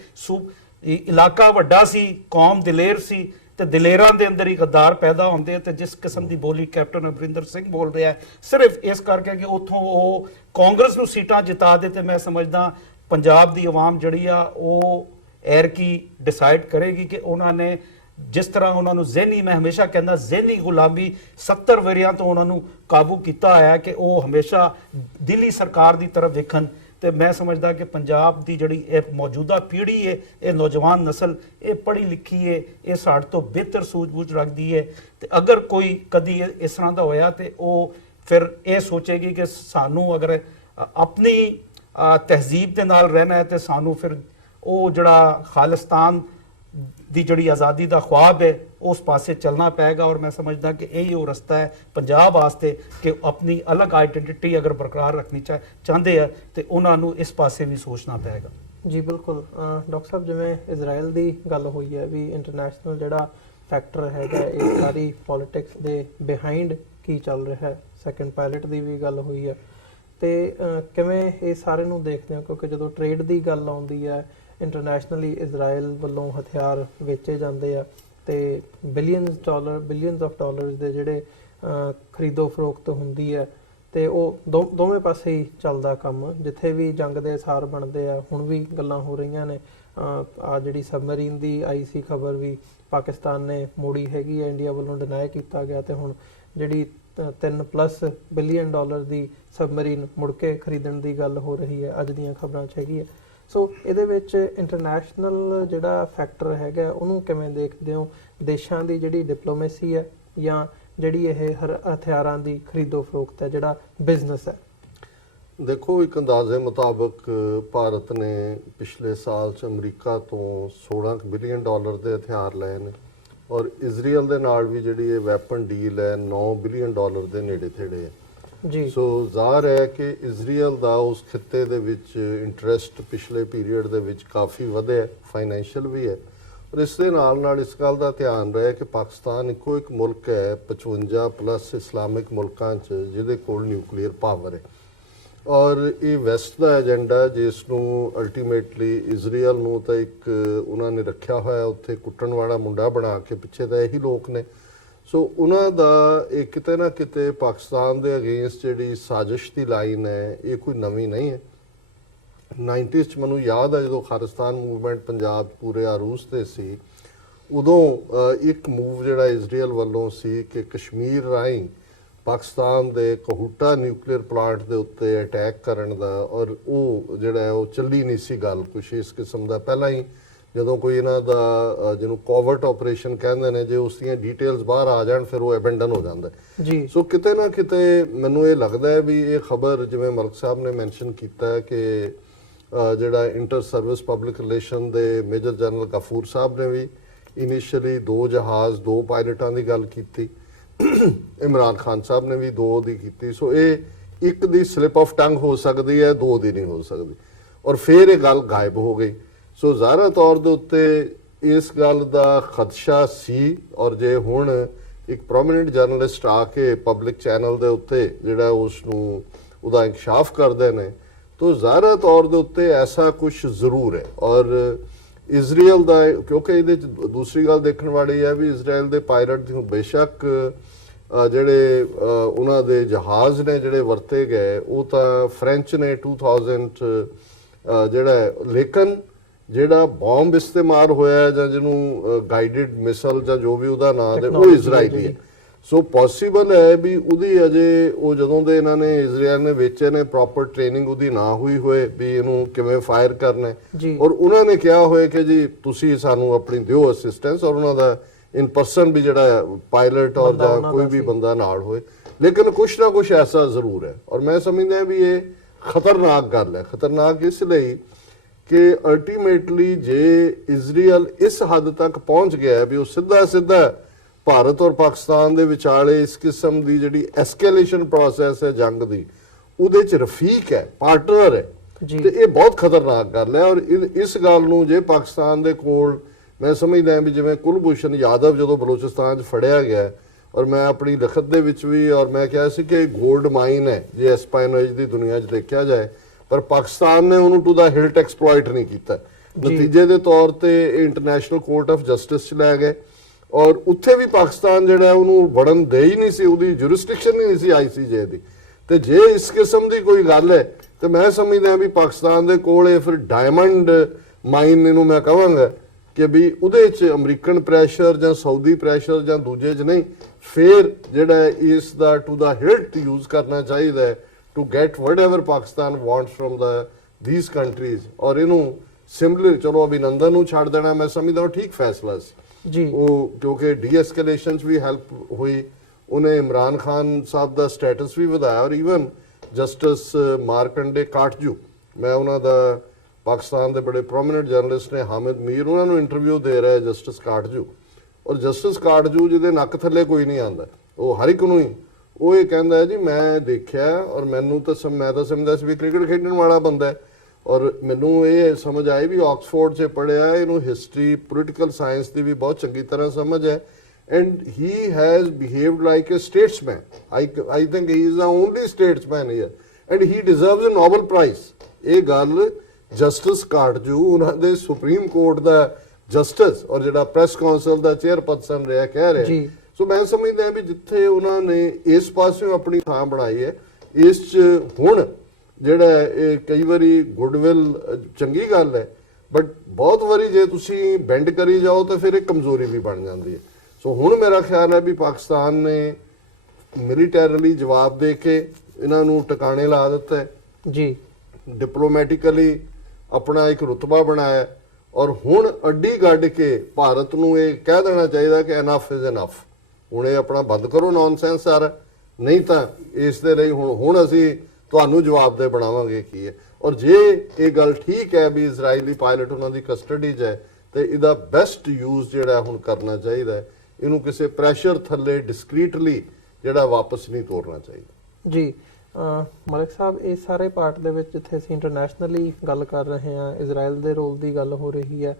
ਇਲਾਕਾ ਵੱਡਾ ਸੀ, ਕੌਮ ਦਲੇਰ ਸੀ ਤੇ ਦਲੇਰਾਂ ਦੇ ਅੰਦਰ ਹੀ ਗੱਦਾਰ ਪੈਦਾ ਹੁੰਦੇ ਤੇ ਜਿਸ ਕਿਸਮ ਦੀ ਬੋਲੀ ਕੈਪਟਨ ਅਮਰਿੰਦਰ ਸਿੰਘ ਬੋਲ ਰਿਹਾ ਸਿਰਫ ਇਸ ਕਰਕੇ ਕਿ ਉੱਥੋਂ ਉਹ ਕਾਂਗਰਸ ਨੂੰ ਸੀਟਾਂ ਜਿਤਾ ਦੇ ਤੇ ਮੈਂ ਸਮਝਦਾ ਪੰਜਾਬ ਦੀ ਆਵਾਮ ਜਿਹੜੀ ਆ ਉਹ ਐਰ ਕੀ ਡਿਸਾਈਡ ਕਰੇਗੀ ਕਿ ਉਹਨਾਂ ਨੇ ਜਿਸ ਤਰ੍ਹਾਂ ਉਹਨਾਂ ਨੂੰ ਜ਼ਿਹਨੀ ਮੈਂ ਹਮੇਸ਼ਾ ਕਹਿੰਦਾ ਜ਼ਿਹਨੀ ਗੁਲਾਮੀ 70 ਵਰਿਆਂ ਤੋਂ ਉਹਨਾਂ ਨੂੰ ਕਾਬੂ ਕੀਤਾ ਹੋਇਆ ਕਿ ਉਹ ਹਮੇਸ਼ਾ ਦਿੱਲੀ ਸਰਕਾਰ ਦੀ ਤਰਫ ਵੇਖਣ। ਤੇ ਮੈਂ ਸਮਝਦਾ ਕਿ ਪੰਜਾਬ ਦੀ ਜਿਹੜੀ ਇਹ ਮੌਜੂਦਾ ਪੀੜ੍ਹੀ ਹੈ ਇਹ ਨੌਜਵਾਨ ਨਸਲ ਇਹ ਪੜ੍ਹੀ ਲਿਖੀ ਹੈ, ਇਹ ਸਾਡੇ ਤੋਂ ਬਿਹਤਰ ਸੂਝ-ਬੂਝ ਰੱਖਦੀ ਹੈ ਤੇ ਅਗਰ ਕੋਈ ਕਦੀ ਇਸ ਤਰ੍ਹਾਂ ਦਾ ਹੋਇਆ ਤੇ ਉਹ ਫਿਰ ਇਹ ਸੋਚੇਗੀ ਕਿ ਸਾਨੂੰ ਅਗਰ ਆਪਣੀ ਤਹਿਜ਼ੀਬ ਦੇ ਨਾਲ ਰਹਿਣਾ ਹੈ ਤੇ ਸਾਨੂੰ ਫਿਰ ਉਹ ਜਿਹੜਾ ਖਾਲਿਸਤਾਨ ਦੀ ਜਿਹੜੀ ਆਜ਼ਾਦੀ ਦਾ ਖੁਆਬ ਹੈ ਉਸ ਪਾਸੇ ਚੱਲਣਾ ਪਏਗਾ। ਔਰ ਮੈਂ ਸਮਝਦਾ ਕਿ ਇਹੀ ਉਹ ਰਸਤਾ ਹੈ ਪੰਜਾਬ ਵਾਸਤੇ ਕਿ ਆਪਣੀ ਅਲੱਗ ਆਈਡੈਂਟੀਟੀ ਅਗਰ ਬਰਕਰਾਰ ਰੱਖਣੀ ਚਾਹੁੰਦੇ ਆ ਤੇ ਉਹਨਾਂ ਨੂੰ ਇਸ ਪਾਸੇ ਵੀ ਸੋਚਣਾ ਪਏਗਾ। ਜੀ ਬਿਲਕੁਲ ਡਾਕਟਰ ਸਾਹਿਬ, ਜਿਵੇਂ ਇਜ਼ਰਾਈਲ ਦੀ ਗੱਲ ਹੋਈ ਹੈ ਵੀ ਇੰਟਰਨੈਸ਼ਨਲ ਜਿਹੜਾ ਫੈਕਟਰ ਹੈਗਾ ਇਹ ਸਾਰੀ ਪੋਲਿਟਿਕਸ ਦੇ ਬਿਹਾਈਂਡ ਕੀ ਚੱਲ ਰਿਹਾ ਹੈ, ਸੈਕੰਡ ਪਾਇਲਟ ਦੀ ਵੀ ਗੱਲ ਹੋਈ ਹੈ ਤੇ ਕਿਵੇਂ ਇਹ ਸਾਰੇ ਨੂੰ ਦੇਖਦੇ ਹੋ ਕਿਉਂਕਿ ਜਦੋਂ ਟ੍ਰੇਡ ਦੀ ਗੱਲ ਆਉਂਦੀ ਹੈ ਇੰਟਰਨੈਸ਼ਨਲੀ ਇਜ਼ਰਾਈਲ ਵੱਲੋਂ ਹਥਿਆਰ ਵੇਚੇ ਜਾਂਦੇ ਆ ਤੇ ਬਿਲੀਅਨਸ ਆਫ ਡਾਲਰਸ ਦੇ ਜਿਹੜੇ ਖਰੀਦੋ ਫਰੋਖਤ ਹੁੰਦੀ ਹੈ ਤੇ ਉਹ ਦੋਵੇਂ ਪਾਸੇ ਹੀ ਚੱਲਦਾ ਕੰਮ। ਜਿੱਥੇ ਵੀ ਜੰਗ ਦੇ ਅਸਾਰ ਬਣਦੇ ਆ, ਹੁਣ ਵੀ ਗੱਲਾਂ ਹੋ ਰਹੀਆਂ ਨੇ। ਆ ਜਿਹੜੀ ਸਬਮਰੀਨ ਦੀ ਆਈ ਸੀ ਖਬਰ ਵੀ ਪਾਕਿਸਤਾਨ ਨੇ ਮੋੜੀ ਹੈਗੀ ਹੈ, ਇੰਡੀਆ ਵੱਲੋਂ ਡਿਨਾਈ ਕੀਤਾ ਗਿਆ, ਤੇ ਹੁਣ ਜਿਹੜੀ 3+ ਬਿਲੀਅਨ ਡਾਲਰ ਦੀ ਸਬਮਰੀਨ ਮੁੜ ਕੇ ਖਰੀਦਣ ਦੀ ਗੱਲ ਹੋ ਰਹੀ ਹੈ, ਅੱਜ ਦੀਆਂ ਖਬਰਾਂ 'ਚ ਹੈਗੀ ਹੈ। ਸੋ ਇਹਦੇ ਵਿੱਚ ਇੰਟਰਨੈਸ਼ਨਲ ਜਿਹੜਾ ਫੈਕਟਰ ਹੈਗਾ ਉਹਨੂੰ ਕਿਵੇਂ ਦੇਖਦੇ ਹੋ? ਦੇਸ਼ਾਂ ਦੀ ਜਿਹੜੀ ਡਿਪਲੋਮੇਸੀ ਹੈ ਜਾਂ ਜਿਹੜੀ ਇਹ ਹਥਿਆਰਾਂ ਦੀ ਖਰੀਦੋ ਫਰੋਖਤ ਹੈ, ਜਿਹੜਾ ਬਿਜ਼ਨਸ ਹੈ? ਦੇਖੋ, ਇੱਕ ਅੰਦਾਜ਼ੇ ਮੁਤਾਬਕ ਭਾਰਤ ਨੇ ਪਿਛਲੇ ਸਾਲ 'ਚ ਅਮਰੀਕਾ ਤੋਂ 16 ਬਿਲੀਅਨ ਡਾਲਰ ਦੇ ਹਥਿਆਰ ਲਏ ਨੇ, ਔਰ ਇਜ਼ਰਾਈਲ ਦੇ ਨਾਲ ਵੀ ਜਿਹੜੀ ਇਹ ਵੈਪਨ ਡੀਲ ਹੈ 9 ਬਿਲੀਅਨ ਡਾਲਰ ਦੇ ਨੇੜੇ ਤੇੜੇ ਹੈ ਜੀ। ਸੋ ਜ਼ਾਹਰ ਹੈ ਕਿ ਇਜ਼ਰਾਈਲ ਦਾ ਉਸ ਖਿੱਤੇ ਦੇ ਵਿੱਚ ਇੰਟਰਸਟ ਪਿਛਲੇ ਪੀਰੀਅਡ ਦੇ ਵਿੱਚ ਕਾਫੀ ਵਧਿਆ, ਫਾਈਨੈਂਸ਼ੀਅਲ ਵੀ ਹੈ। ਔਰ ਇਸ ਦੇ ਨਾਲ ਇਸ ਗੱਲ ਦਾ ਧਿਆਨ ਰਿਹਾ ਕਿ ਪਾਕਿਸਤਾਨ ਇੱਕੋ ਇੱਕ ਮੁਲਕ ਹੈ 55+ ਇਸਲਾਮਿਕ ਮੁਲਕਾਂ 'ਚ ਜਿਹਦੇ ਕੋਲ ਨਿਊਕਲੀਅਰ ਪਾਵਰ ਹੈ, ਔਰ ਇਹ ਵੈਸਟ ਦਾ ਏਜੰਡਾ ਜਿਸ ਨੂੰ ਅਲਟੀਮੇਟਲੀ ਇਜ਼ਰਾਈਲ ਨੂੰ ਤਾਂ ਇੱਕ ਉਹਨਾਂ ਨੇ ਰੱਖਿਆ ਹੋਇਆ ਉੱਥੇ ਕੁੱਟਣ ਵਾਲਾ ਮੁੰਡਾ ਬਣਾ ਕੇ, ਪਿੱਛੇ ਤਾਂ ਇਹੀ ਲੋਕ ਨੇ। ਸੋ ਉਹਨਾਂ ਦਾ ਇਹ ਕਿਤੇ ਨਾ ਕਿਤੇ ਪਾਕਿਸਤਾਨ ਦੇ ਅਗੇਂਸਟ ਜਿਹੜੀ ਸਾਜ਼ਿਸ਼ ਦੀ ਲਾਈਨ ਹੈ ਇਹ ਕੋਈ ਨਵੀਂ ਨਹੀਂ ਹੈ। 90s 'ਚ ਮੈਨੂੰ ਯਾਦ ਹੈ ਜਦੋਂ ਖਾਲਿਸਤਾਨ ਮੂਵਮੈਂਟ ਪੰਜਾਬ ਪੂਰੇ ਆਰੂਸ ਤੇ ਸੀ, ਉਦੋਂ ਇੱਕ ਮੂਵ ਜਿਹੜਾ ਇਜ਼ਰਾਈਲ ਵੱਲੋਂ ਸੀ ਕਿ ਕਸ਼ਮੀਰ ਰਾਹੀਂ ਪਾਕਿਸਤਾਨ ਦੇ ਕਹੂਟਾ ਨਿਊਕਲੀਅਰ ਪਲਾਂਟ ਦੇ ਉੱਤੇ ਅਟੈਕ ਕਰਨ ਦਾ, ਔਰ ਉਹ ਜਿਹੜਾ ਉਹ ਚੱਲੀ ਨਹੀਂ ਸੀ ਗੱਲ ਕੁਛ ਇਸ ਕਿਸਮ ਦਾ। ਪਹਿਲਾਂ ਹੀ ਜਦੋਂ ਕੋਈ ਇਹਨਾਂ ਦਾ ਜਿਹਨੂੰ ਕੋਵਰਟ ਆਪਰੇਸ਼ਨ ਕਹਿੰਦੇ ਨੇ, ਜੇ ਉਸ ਦੀਆਂ ਡਿਟੇਲਸ ਬਾਹਰ ਆ ਜਾਣ ਫਿਰ ਉਹ ਐਬੈਂਡਨ ਹੋ ਜਾਂਦਾ ਜੀ। ਸੋ ਕਿਤੇ ਨਾ ਕਿਤੇ ਮੈਨੂੰ ਇਹ ਲੱਗਦਾ ਹੈ ਵੀ ਇਹ ਖਬਰ ਜਿਵੇਂ ਮਲਕ ਸਾਹਿਬ ਨੇ ਮੈਂਸ਼ਨ ਕੀਤਾ ਹੈ ਕਿ ਜਿਹੜਾ ਇੰਟਰ ਸਰਵਿਸ ਪਬਲਿਕ ਰਿਲੇਸ਼ਨ ਦੇ ਮੇਜਰ ਜਨਰਲ ਗਫੂਰ ਸਾਹਿਬ ਨੇ ਵੀ ਇਨੀਸ਼ੀਅਲੀ 2 ਜਹਾਜ਼ 2 ਪਾਇਲਟਾਂ ਦੀ ਗੱਲ ਕੀਤੀ, ਇਮਰਾਨ ਖਾਨ ਸਾਹਿਬ ਨੇ ਵੀ 2 ਦੀ ਕੀਤੀ। ਸੋ ਇਹ ਇੱਕ ਦੀ ਸਲਿਪ ਆਫ ਟੰਗ ਹੋ ਸਕਦੀ ਹੈ, 2 ਦੀ ਨਹੀਂ ਹੋ ਸਕਦੀ, ਔਰ ਫਿਰ ਇਹ ਗੱਲ ਗਾਇਬ ਹੋ ਗਈ। ਸੋ ਜ਼ਾਹਰਾ ਤੌਰ ਦੇ ਉੱਤੇ ਇਸ ਗੱਲ ਦਾ ਖਦਸ਼ਾ ਸੀ, ਔਰ ਜੇ ਹੁਣ ਇੱਕ ਪ੍ਰੋਮਿਨੈਂਟ ਜਰਨਲਿਸਟ ਆ ਕੇ ਪਬਲਿਕ ਚੈਨਲ ਦੇ ਉੱਤੇ ਜਿਹੜਾ ਉਸ ਨੂੰ ਉਹਦਾ ਇਨਕਸ਼ਾਫ ਕਰਦੇ ਨੇ, ਤਾਂ ਜ਼ਾਹਰਾ ਤੌਰ ਦੇ ਉੱਤੇ ਐਸਾ ਕੁਝ ਜ਼ਰੂਰ ਹੈ। ਔਰ ਇਜ਼ਰਾਈਲ ਦਾ, ਕਿਉਂਕਿ ਇਹਦੇ 'ਚ ਦੂਸਰੀ ਗੱਲ ਦੇਖਣ ਵਾਲੀ ਹੈ ਵੀ ਇਜ਼ਰਾਈਲ ਦੇ ਪਾਇਲਟ ਬੇਸ਼ੱਕ ਜਿਹੜੇ ਉਹਨਾਂ ਦੇ ਜਹਾਜ਼ ਨੇ ਜਿਹੜੇ ਵਰਤੇ ਗਏ ਉਹ ਤਾਂ ਫ੍ਰੈਂਚ ਨੇ 2000 ਜਿਹੜਾ, ਲੇਕਿਨ ਜਿਹੜਾ ਬੰਬ ਇਸਤੇਮਾਲ ਹੋਇਆ ਜਾਂ ਜਿਹਨੂੰ ਗਾਈਡਡ ਮਿਸਾਈਲ ਜਾਂ ਜੋ ਵੀ ਉਹਦਾ ਨਾਮ ਹੈ ਉਹ ਇਜ਼ਰਾਈਲੀ ਹੈ। ਸੋ ਪੋਸੀਬਲ ਹੈ ਵੀ ਉਹਦੀ ਅਜੇ ਉਹ ਜਦੋਂ ਦੇ ਇਹਨਾਂ ਨੇ ਇਜ਼ਰਾਈਲ ਨੇ ਵੇਚੇ ਨੇ ਪ੍ਰੋਪਰ ਟ੍ਰੇਨਿੰਗ ਉਹਦੀ ਨਾ ਹੋਈ ਹੋਏ ਵੀ ਇਹਨੂੰ ਕਿਵੇਂ ਫਾਇਰ ਕਰਨਾ ਹੈ, ਔਰ ਉਹਨਾਂ ਨੇ ਕਿਹਾ ਹੋਇਆ ਕਿ ਜੀ ਤੁਸੀਂ ਸਾਨੂੰ ਆਪਣੀ ਦਿਓ ਅਸਿਸਟੈਂਸ, ਔਰ ਉਹਨਾਂ ਦਾ ਇਨ ਪਰਸਨ ਵੀ ਜਿਹੜਾ ਪਾਇਲਟ ਔਰ ਜਾਂ ਕੋਈ ਵੀ ਬੰਦਾ ਨਾਲ ਹੋਏ। ਲੇਕਿਨ ਕੁਛ ਨਾ ਕੁਛ ਐਸਾ ਜ਼ਰੂਰ ਹੈ, ਔਰ ਮੈਂ ਸਮਝਦਾ ਵੀ ਇਹ ਖਤਰਨਾਕ ਗੱਲ ਹੈ। ਖਤਰਨਾਕ ਇਸ ਲਈ ਕਿ ਅਲਟੀਮੇਟਲੀ ਜੇ ਇਜ਼ਰਾਈਲ ਇਸ ਹੱਦ ਤੱਕ ਪਹੁੰਚ ਗਿਆ ਵੀ ਉਹ ਸਿੱਧਾ ਭਾਰਤ ਔਰ ਪਾਕਿਸਤਾਨ ਦੇ ਵਿਚਾਲੇ ਇਸ ਕਿਸਮ ਦੀ ਜਿਹੜੀ ਐਸਕੇਲੇਸ਼ਨ ਪ੍ਰੋਸੈਸ ਹੈ ਜੰਗ ਦੀ, ਉਹਦੇ ਚ ਰਫੀਕ ਹੈ, ਪਾਰਟਨਰ ਹੈ, ਤੇ ਇਹ ਬਹੁਤ ਖਤਰਨਾਕ ਗੱਲ ਹੈ। ਔਰ ਇਸ ਗੱਲ ਨੂੰ ਜੇ ਪਾਕਿਸਤਾਨ ਦੇ ਕੋਲ, ਮੈਂ ਸਮਝਦਾ ਵੀ ਜਿਵੇਂ ਕੁਲਭੂਸ਼ਣ ਯਾਦਵ ਜਦੋਂ ਬਲੋਚਿਸਤਾਨ 'ਚ ਫੜਿਆ ਗਿਆ, ਔਰ ਮੈਂ ਆਪਣੀ ਲਿਖਤ ਦੇ ਵਿੱਚ ਵੀ ਔਰ ਮੈਂ ਕਿਹਾ ਸੀ ਕਿ ਗੋਲਡ ਮਾਈਨ ਹੈ ਜੇ ਐਸਪਾਇਨੇਜ ਦੀ ਦੁਨੀਆ 'ਚ ਦੇਖਿਆ ਜਾਏ, ਪਰ ਪਾਕਿਸਤਾਨ ਨੇ ਉਹਨੂੰ ਟੂ ਦਾ ਹਿਲਟ ਐਕਸਪਲੋਇਟ ਨਹੀਂ ਕੀਤਾ। ਨਤੀਜੇ ਦੇ ਤੌਰ ਤੇ ਇੰਟਰਨੈਸ਼ਨਲ ਕੋਰਟ ਆਫ ਜਸਟਿਸ 'ਚ ਲੈ ਗਏ, ਔਰ ਉੱਥੇ ਵੀ ਪਾਕਿਸਤਾਨ ਜਿਹੜਾ ਉਹਨੂੰ ਵੜਨ ਦੇ ਹੀ ਨਹੀਂ ਸੀ, ਉਹਦੀ ਜੁਰਿਸਡਿਕਸ਼ਨ ਨਹੀਂ ਸੀ ICJ ਦੀ। ਤੇ ਜੇ ਇਸ ਕਿਸਮ ਦੀ ਕੋਈ ਗੱਲ ਹੈ ਤੇ ਮੈਂ ਸਮਝਦਾ ਵੀ ਪਾਕਿਸਤਾਨ ਦੇ ਕੋਲ ਇਹ ਫਿਰ ਡਾਇਮੰਡ ਮਾਈਨ ਇਹਨੂੰ ਮੈਂ ਕਹਾਂਗਾ ਕਿ ਵੀ ਉਹਦੇ 'ਚ ਅਮਰੀਕਨ ਪ੍ਰੈਸ਼ਰ ਜਾਂ ਸਾਊਦੀ ਪ੍ਰੈਸ਼ਰ ਜਾਂ ਦੂਜੇ 'ਚ ਨਹੀਂ, ਫਿਰ ਜਿਹੜਾ ਇਸ ਦਾ ਟੂ ਦਾ ਹਿਲਟ ਯੂਜ਼ ਕਰਨਾ ਚਾਹੀਦਾ to get whatever Pakistan wants from these countries. ਔਰ ਇਹਨੂੰ ਸਿੰਪਲੀ ਚਲੋ ਅਭਿਨੰਦਨ ਨੂੰ ਛੱਡ ਦੇਣਾ ਮੈਂ ਸਮਝਦਾ ਉਹ ਠੀਕ ਫੈਸਲਾ ਸੀ ਜੀ, ਉਹ ਕਿਉਂਕਿ ਡੀ-ਐਸਕੇਲੇਸ਼ਨ 'ਚ ਵੀ ਹੈਲਪ ਹੋਈ, ਉਹਨੇ ਇਮਰਾਨ ਖਾਨ ਸਾਹਿਬ ਦਾ ਸਟੇਟਸ ਵੀ ਵਧਾਇਆ। ਔਰ ਈਵਨ ਜਸਟਿਸ ਮਾਰਕੰਡੇ ਕਾਟਜੂ, ਮੈਂ ਉਹਨਾਂ ਦਾ ਪਾਕਿਸਤਾਨ ਦੇ ਬੜੇ ਪ੍ਰੋਮਿਨੈਂਟ ਜਰਨਲਿਸਟ ਨੇ ਹਾਮਿਦ ਮੀਰ, ਉਹਨਾਂ ਨੂੰ ਇੰਟਰਵਿਊ ਦੇ ਰਿਹਾ ਜਸਟਿਸ ਕਾਟਜੂ, ਔਰ ਜਸਟਿਸ ਕਾਟਜੂ ਜਿਹਦੇ ਨੱਕ ਥੱਲੇ ਕੋਈ ਨਹੀਂ ਆਉਂਦਾ, ਉਹ ਹਰ ਇੱਕ ਨੂੰ ਹੀ ਉਹ ਇਹ ਕਹਿੰਦਾ ਜੀ ਮੈਂ ਦੇਖਿਆ ਔਰ ਮੈਨੂੰ ਤਾਂ ਮੈਂ ਤਾਂ ਸਮਝਦਾ ਸੀ ਵੀ ਕ੍ਰਿਕਟ ਖੇਡਣ ਵਾਲਾ ਬੰਦਾ ਹੈ, ਔਰ ਮੈਨੂੰ ਇਹ ਸਮਝ ਆਈ ਵੀ ਆਕਸਫੋਰਡ 'ਚ ਪੜ੍ਹਿਆ, ਇਹਨੂੰ ਹਿਸਟਰੀ ਪੋਲੀਟੀਕਲ ਸਾਇੰਸ ਦੀ ਵੀ ਬਹੁਤ ਚੰਗੀ ਤਰ੍ਹਾਂ ਸਮਝ ਹੈ, and he has behaved like a statesman. I think he is the only statesman here and he deserves a Nobel prize. ਇਹ ਗੱਲ ਜਸਟਿਸ ਕਾਟਜੂ, ਉਹਨਾਂ ਦੇ ਸੁਪਰੀਮ ਕੋਰਟ ਦਾ ਜਸਟਿਸ ਔਰ ਜਿਹੜਾ ਪ੍ਰੈਸ ਕਾਉਂਸਲ ਦਾ ਚੇਅਰਪਰਸਨ ਰਿਹਾ ਕਹਿ ਰਿਹਾ। ਸੋ ਮੈਂ ਸਮਝਦਾ ਵੀ ਜਿੱਥੇ ਉਹਨਾਂ ਨੇ ਇਸ ਪਾਸਿਓਂ ਆਪਣੀ ਥਾਂ ਬਣਾਈ ਹੈ, ਇਸ 'ਚ ਹੁਣ ਜਿਹੜਾ ਹੈ ਇਹ ਕਈ ਵਾਰੀ ਗੁੱਡਵਿਲ ਚੰਗੀ ਗੱਲ ਹੈ, ਬਟ ਬਹੁਤ ਵਾਰੀ ਜੇ ਤੁਸੀਂ ਬੈਂਡ ਕਰੀ ਜਾਓ ਤਾਂ ਫਿਰ ਇਹ ਕਮਜ਼ੋਰੀ ਵੀ ਬਣ ਜਾਂਦੀ ਹੈ। ਸੋ ਹੁਣ ਮੇਰਾ ਖਿਆਲ ਹੈ ਵੀ ਪਾਕਿਸਤਾਨ ਨੇ ਮਿਲੀਟੈਰਲੀ ਜਵਾਬ ਦੇ ਕੇ ਇਹਨਾਂ ਨੂੰ ਟਿਕਾਣੇ ਲਾ ਦਿੱਤਾ ਹੈ ਜੀ, ਡਿਪਲੋਮੈਟਿਕਲੀ ਆਪਣਾ ਇੱਕ ਰੁਤਬਾ ਬਣਾਇਆ ਹੈ, ਔਰ ਹੁਣ ਅੱਡੀ ਗੱਡ ਕੇ ਭਾਰਤ ਨੂੰ ਇਹ ਕਹਿ ਦੇਣਾ ਚਾਹੀਦਾ ਕਿ ਇਨਫ ਇਜ਼ ਇਨਫ, ਹੁਣ ਇਹ ਆਪਣਾ ਬੰਦ ਕਰੋ ਨੌਨਸੈਂਸ ਸਾਰਾ, ਨਹੀਂ ਤਾਂ ਇਸ ਦੇ ਲਈ ਹੁਣ ਅਸੀਂ ਤੁਹਾਨੂੰ ਜਵਾਬ ਦੇ ਬਣਾਵਾਂਗੇ ਕੀ ਹੈ। ਔਰ ਜੇ ਇਹ ਗੱਲ ਠੀਕ ਹੈ ਵੀ ਇਜ਼ਰਾਈਲੀ ਪਾਇਲਟ ਉਹਨਾਂ ਦੀ ਕਸਟਡੀ 'ਚ ਹੈ ਤੇ ਇਹਦਾ ਬੈਸਟ ਯੂਜ਼ ਜਿਹੜਾ ਹੁਣ ਕਰਨਾ ਚਾਹੀਦਾ ਹੈ, ਇਹਨੂੰ ਕਿਸੇ ਪ੍ਰੈਸ਼ਰ ਥੱਲੇ ਡਿਸਕ੍ਰੀਟਲੀ ਜਿਹੜਾ ਵਾਪਸ ਨਹੀਂ ਤੋਰਨਾ ਚਾਹੀਦਾ। ਜੀ ਮਲਿਕ ਸਾਹਿਬ, ਇਹ ਸਾਰੇ ਪਾਰਟ ਦੇ ਵਿੱਚ ਜਿੱਥੇ ਅਸੀਂ ਇੰਟਰਨੈਸ਼ਨਲੀ ਗੱਲ ਕਰ ਰਹੇ ਹਾਂ, ਇਜ਼ਰਾਈਲ ਦੇ ਰੋਲ ਦੀ ਗੱਲ ਹੋ ਰਹੀ ਹੈ,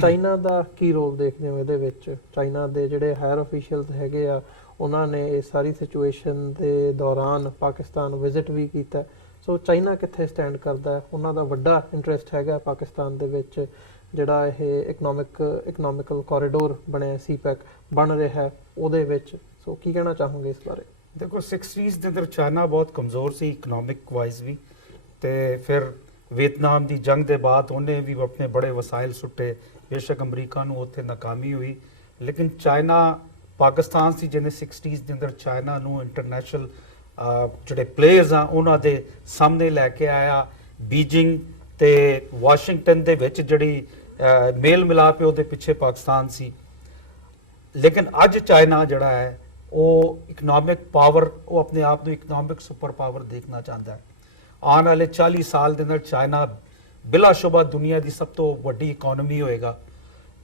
ਚਾਈਨਾ ਦਾ ਕੀ ਰੋਲ ਦੇਖਦੇ ਹੋ ਇਹਦੇ ਵਿੱਚ? ਚਾਈਨਾ ਦੇ ਜਿਹੜੇ ਹਾਇਰ ਅਫੀਸ਼ੀਅਲਸ ਹੈਗੇ ਆ, ਉਹਨਾਂ ਨੇ ਇਹ ਸਾਰੀ ਸਿਚੁਏਸ਼ਨ ਦੇ ਦੌਰਾਨ ਪਾਕਿਸਤਾਨ ਵਿਜ਼ਿਟ ਵੀ ਕੀਤਾ, ਸੋ ਚਾਈਨਾ ਕਿੱਥੇ ਸਟੈਂਡ ਕਰਦਾ ਹੈ? ਉਹਨਾਂ ਦਾ ਵੱਡਾ ਇੰਟਰਸਟ ਹੈਗਾ ਪਾਕਿਸਤਾਨ ਦੇ ਵਿੱਚ ਜਿਹੜਾ ਇਹ ਇਕਨੋਮਿਕਲ ਕੋਰੀਡੋਰ ਬਣਿਆ, ਸੀਪੈਕ ਬਣ ਰਿਹਾ ਹੈ ਉਹਦੇ ਵਿੱਚ, ਸੋ ਕੀ ਕਹਿਣਾ ਚਾਹੋਗੇ ਇਸ ਬਾਰੇ? ਦੇਖੋ 60s ਦੇ ਅੰਦਰ ਚਾਈਨਾ ਬਹੁਤ ਕਮਜ਼ੋਰ ਸੀ ਇਕਨੋਮਿਕ ਵਾਈਜ਼ ਵੀ, ਤੇ ਫਿਰ ਵੀਅਤਨਾਮ ਦੀ ਜੰਗ ਦੇ ਬਾਅਦ ਉਹਨੇ ਵੀ ਆਪਣੇ ਬੜੇ ਵਸਾਇਲ ਸੁੱਟੇ, ਬੇਸ਼ੱਕ ਅਮਰੀਕਾ ਨੂੰ ਉੱਥੇ ਨਾਕਾਮੀ ਹੋਈ, ਲੇਕਿਨ ਚਾਈਨਾ ਪਾਕਿਸਤਾਨ ਸੀ ਜਿਹਨੇ 60s ਦੇ ਅੰਦਰ ਚਾਈਨਾ ਨੂੰ ਇੰਟਰਨੈਸ਼ਨਲ ਜਿਹੜੇ ਪਲੇਅਰਸ ਆ ਉਹਨਾਂ ਦੇ ਸਾਹਮਣੇ ਲੈ ਕੇ ਆਇਆ। ਬੀਜਿੰਗ ਤੇ ਵਾਸ਼ਿੰਗਟਨ ਦੇ ਵਿੱਚ ਜਿਹੜੀ ਮੇਲ ਮਿਲਾਪ ਹੈ ਉਹਦੇ ਪਿੱਛੇ ਪਾਕਿਸਤਾਨ ਸੀ, ਲੇਕਿਨ ਅੱਜ ਚਾਈਨਾ ਜਿਹੜਾ ਹੈ ਉਹ ਇਕਨੋਮਿਕ ਪਾਵਰ, ਉਹ ਆਪਣੇ ਆਪ ਨੂੰ ਇਕਨੋਮਿਕ ਸੁਪਰ ਪਾਵਰ ਦੇਖਣਾ ਚਾਹੁੰਦਾ ਹੈ। ਆਉਣ ਵਾਲੇ 40 ਸਾਲ ਦੇ ਅੰਦਰ ਚਾਈਨਾ ਬਿਲਾਸ਼ੁਬਾ ਦੁਨੀਆ ਦੀ ਸਭ ਤੋਂ ਵੱਡੀ ਇਕਨੋਮੀ ਹੋਏਗਾ,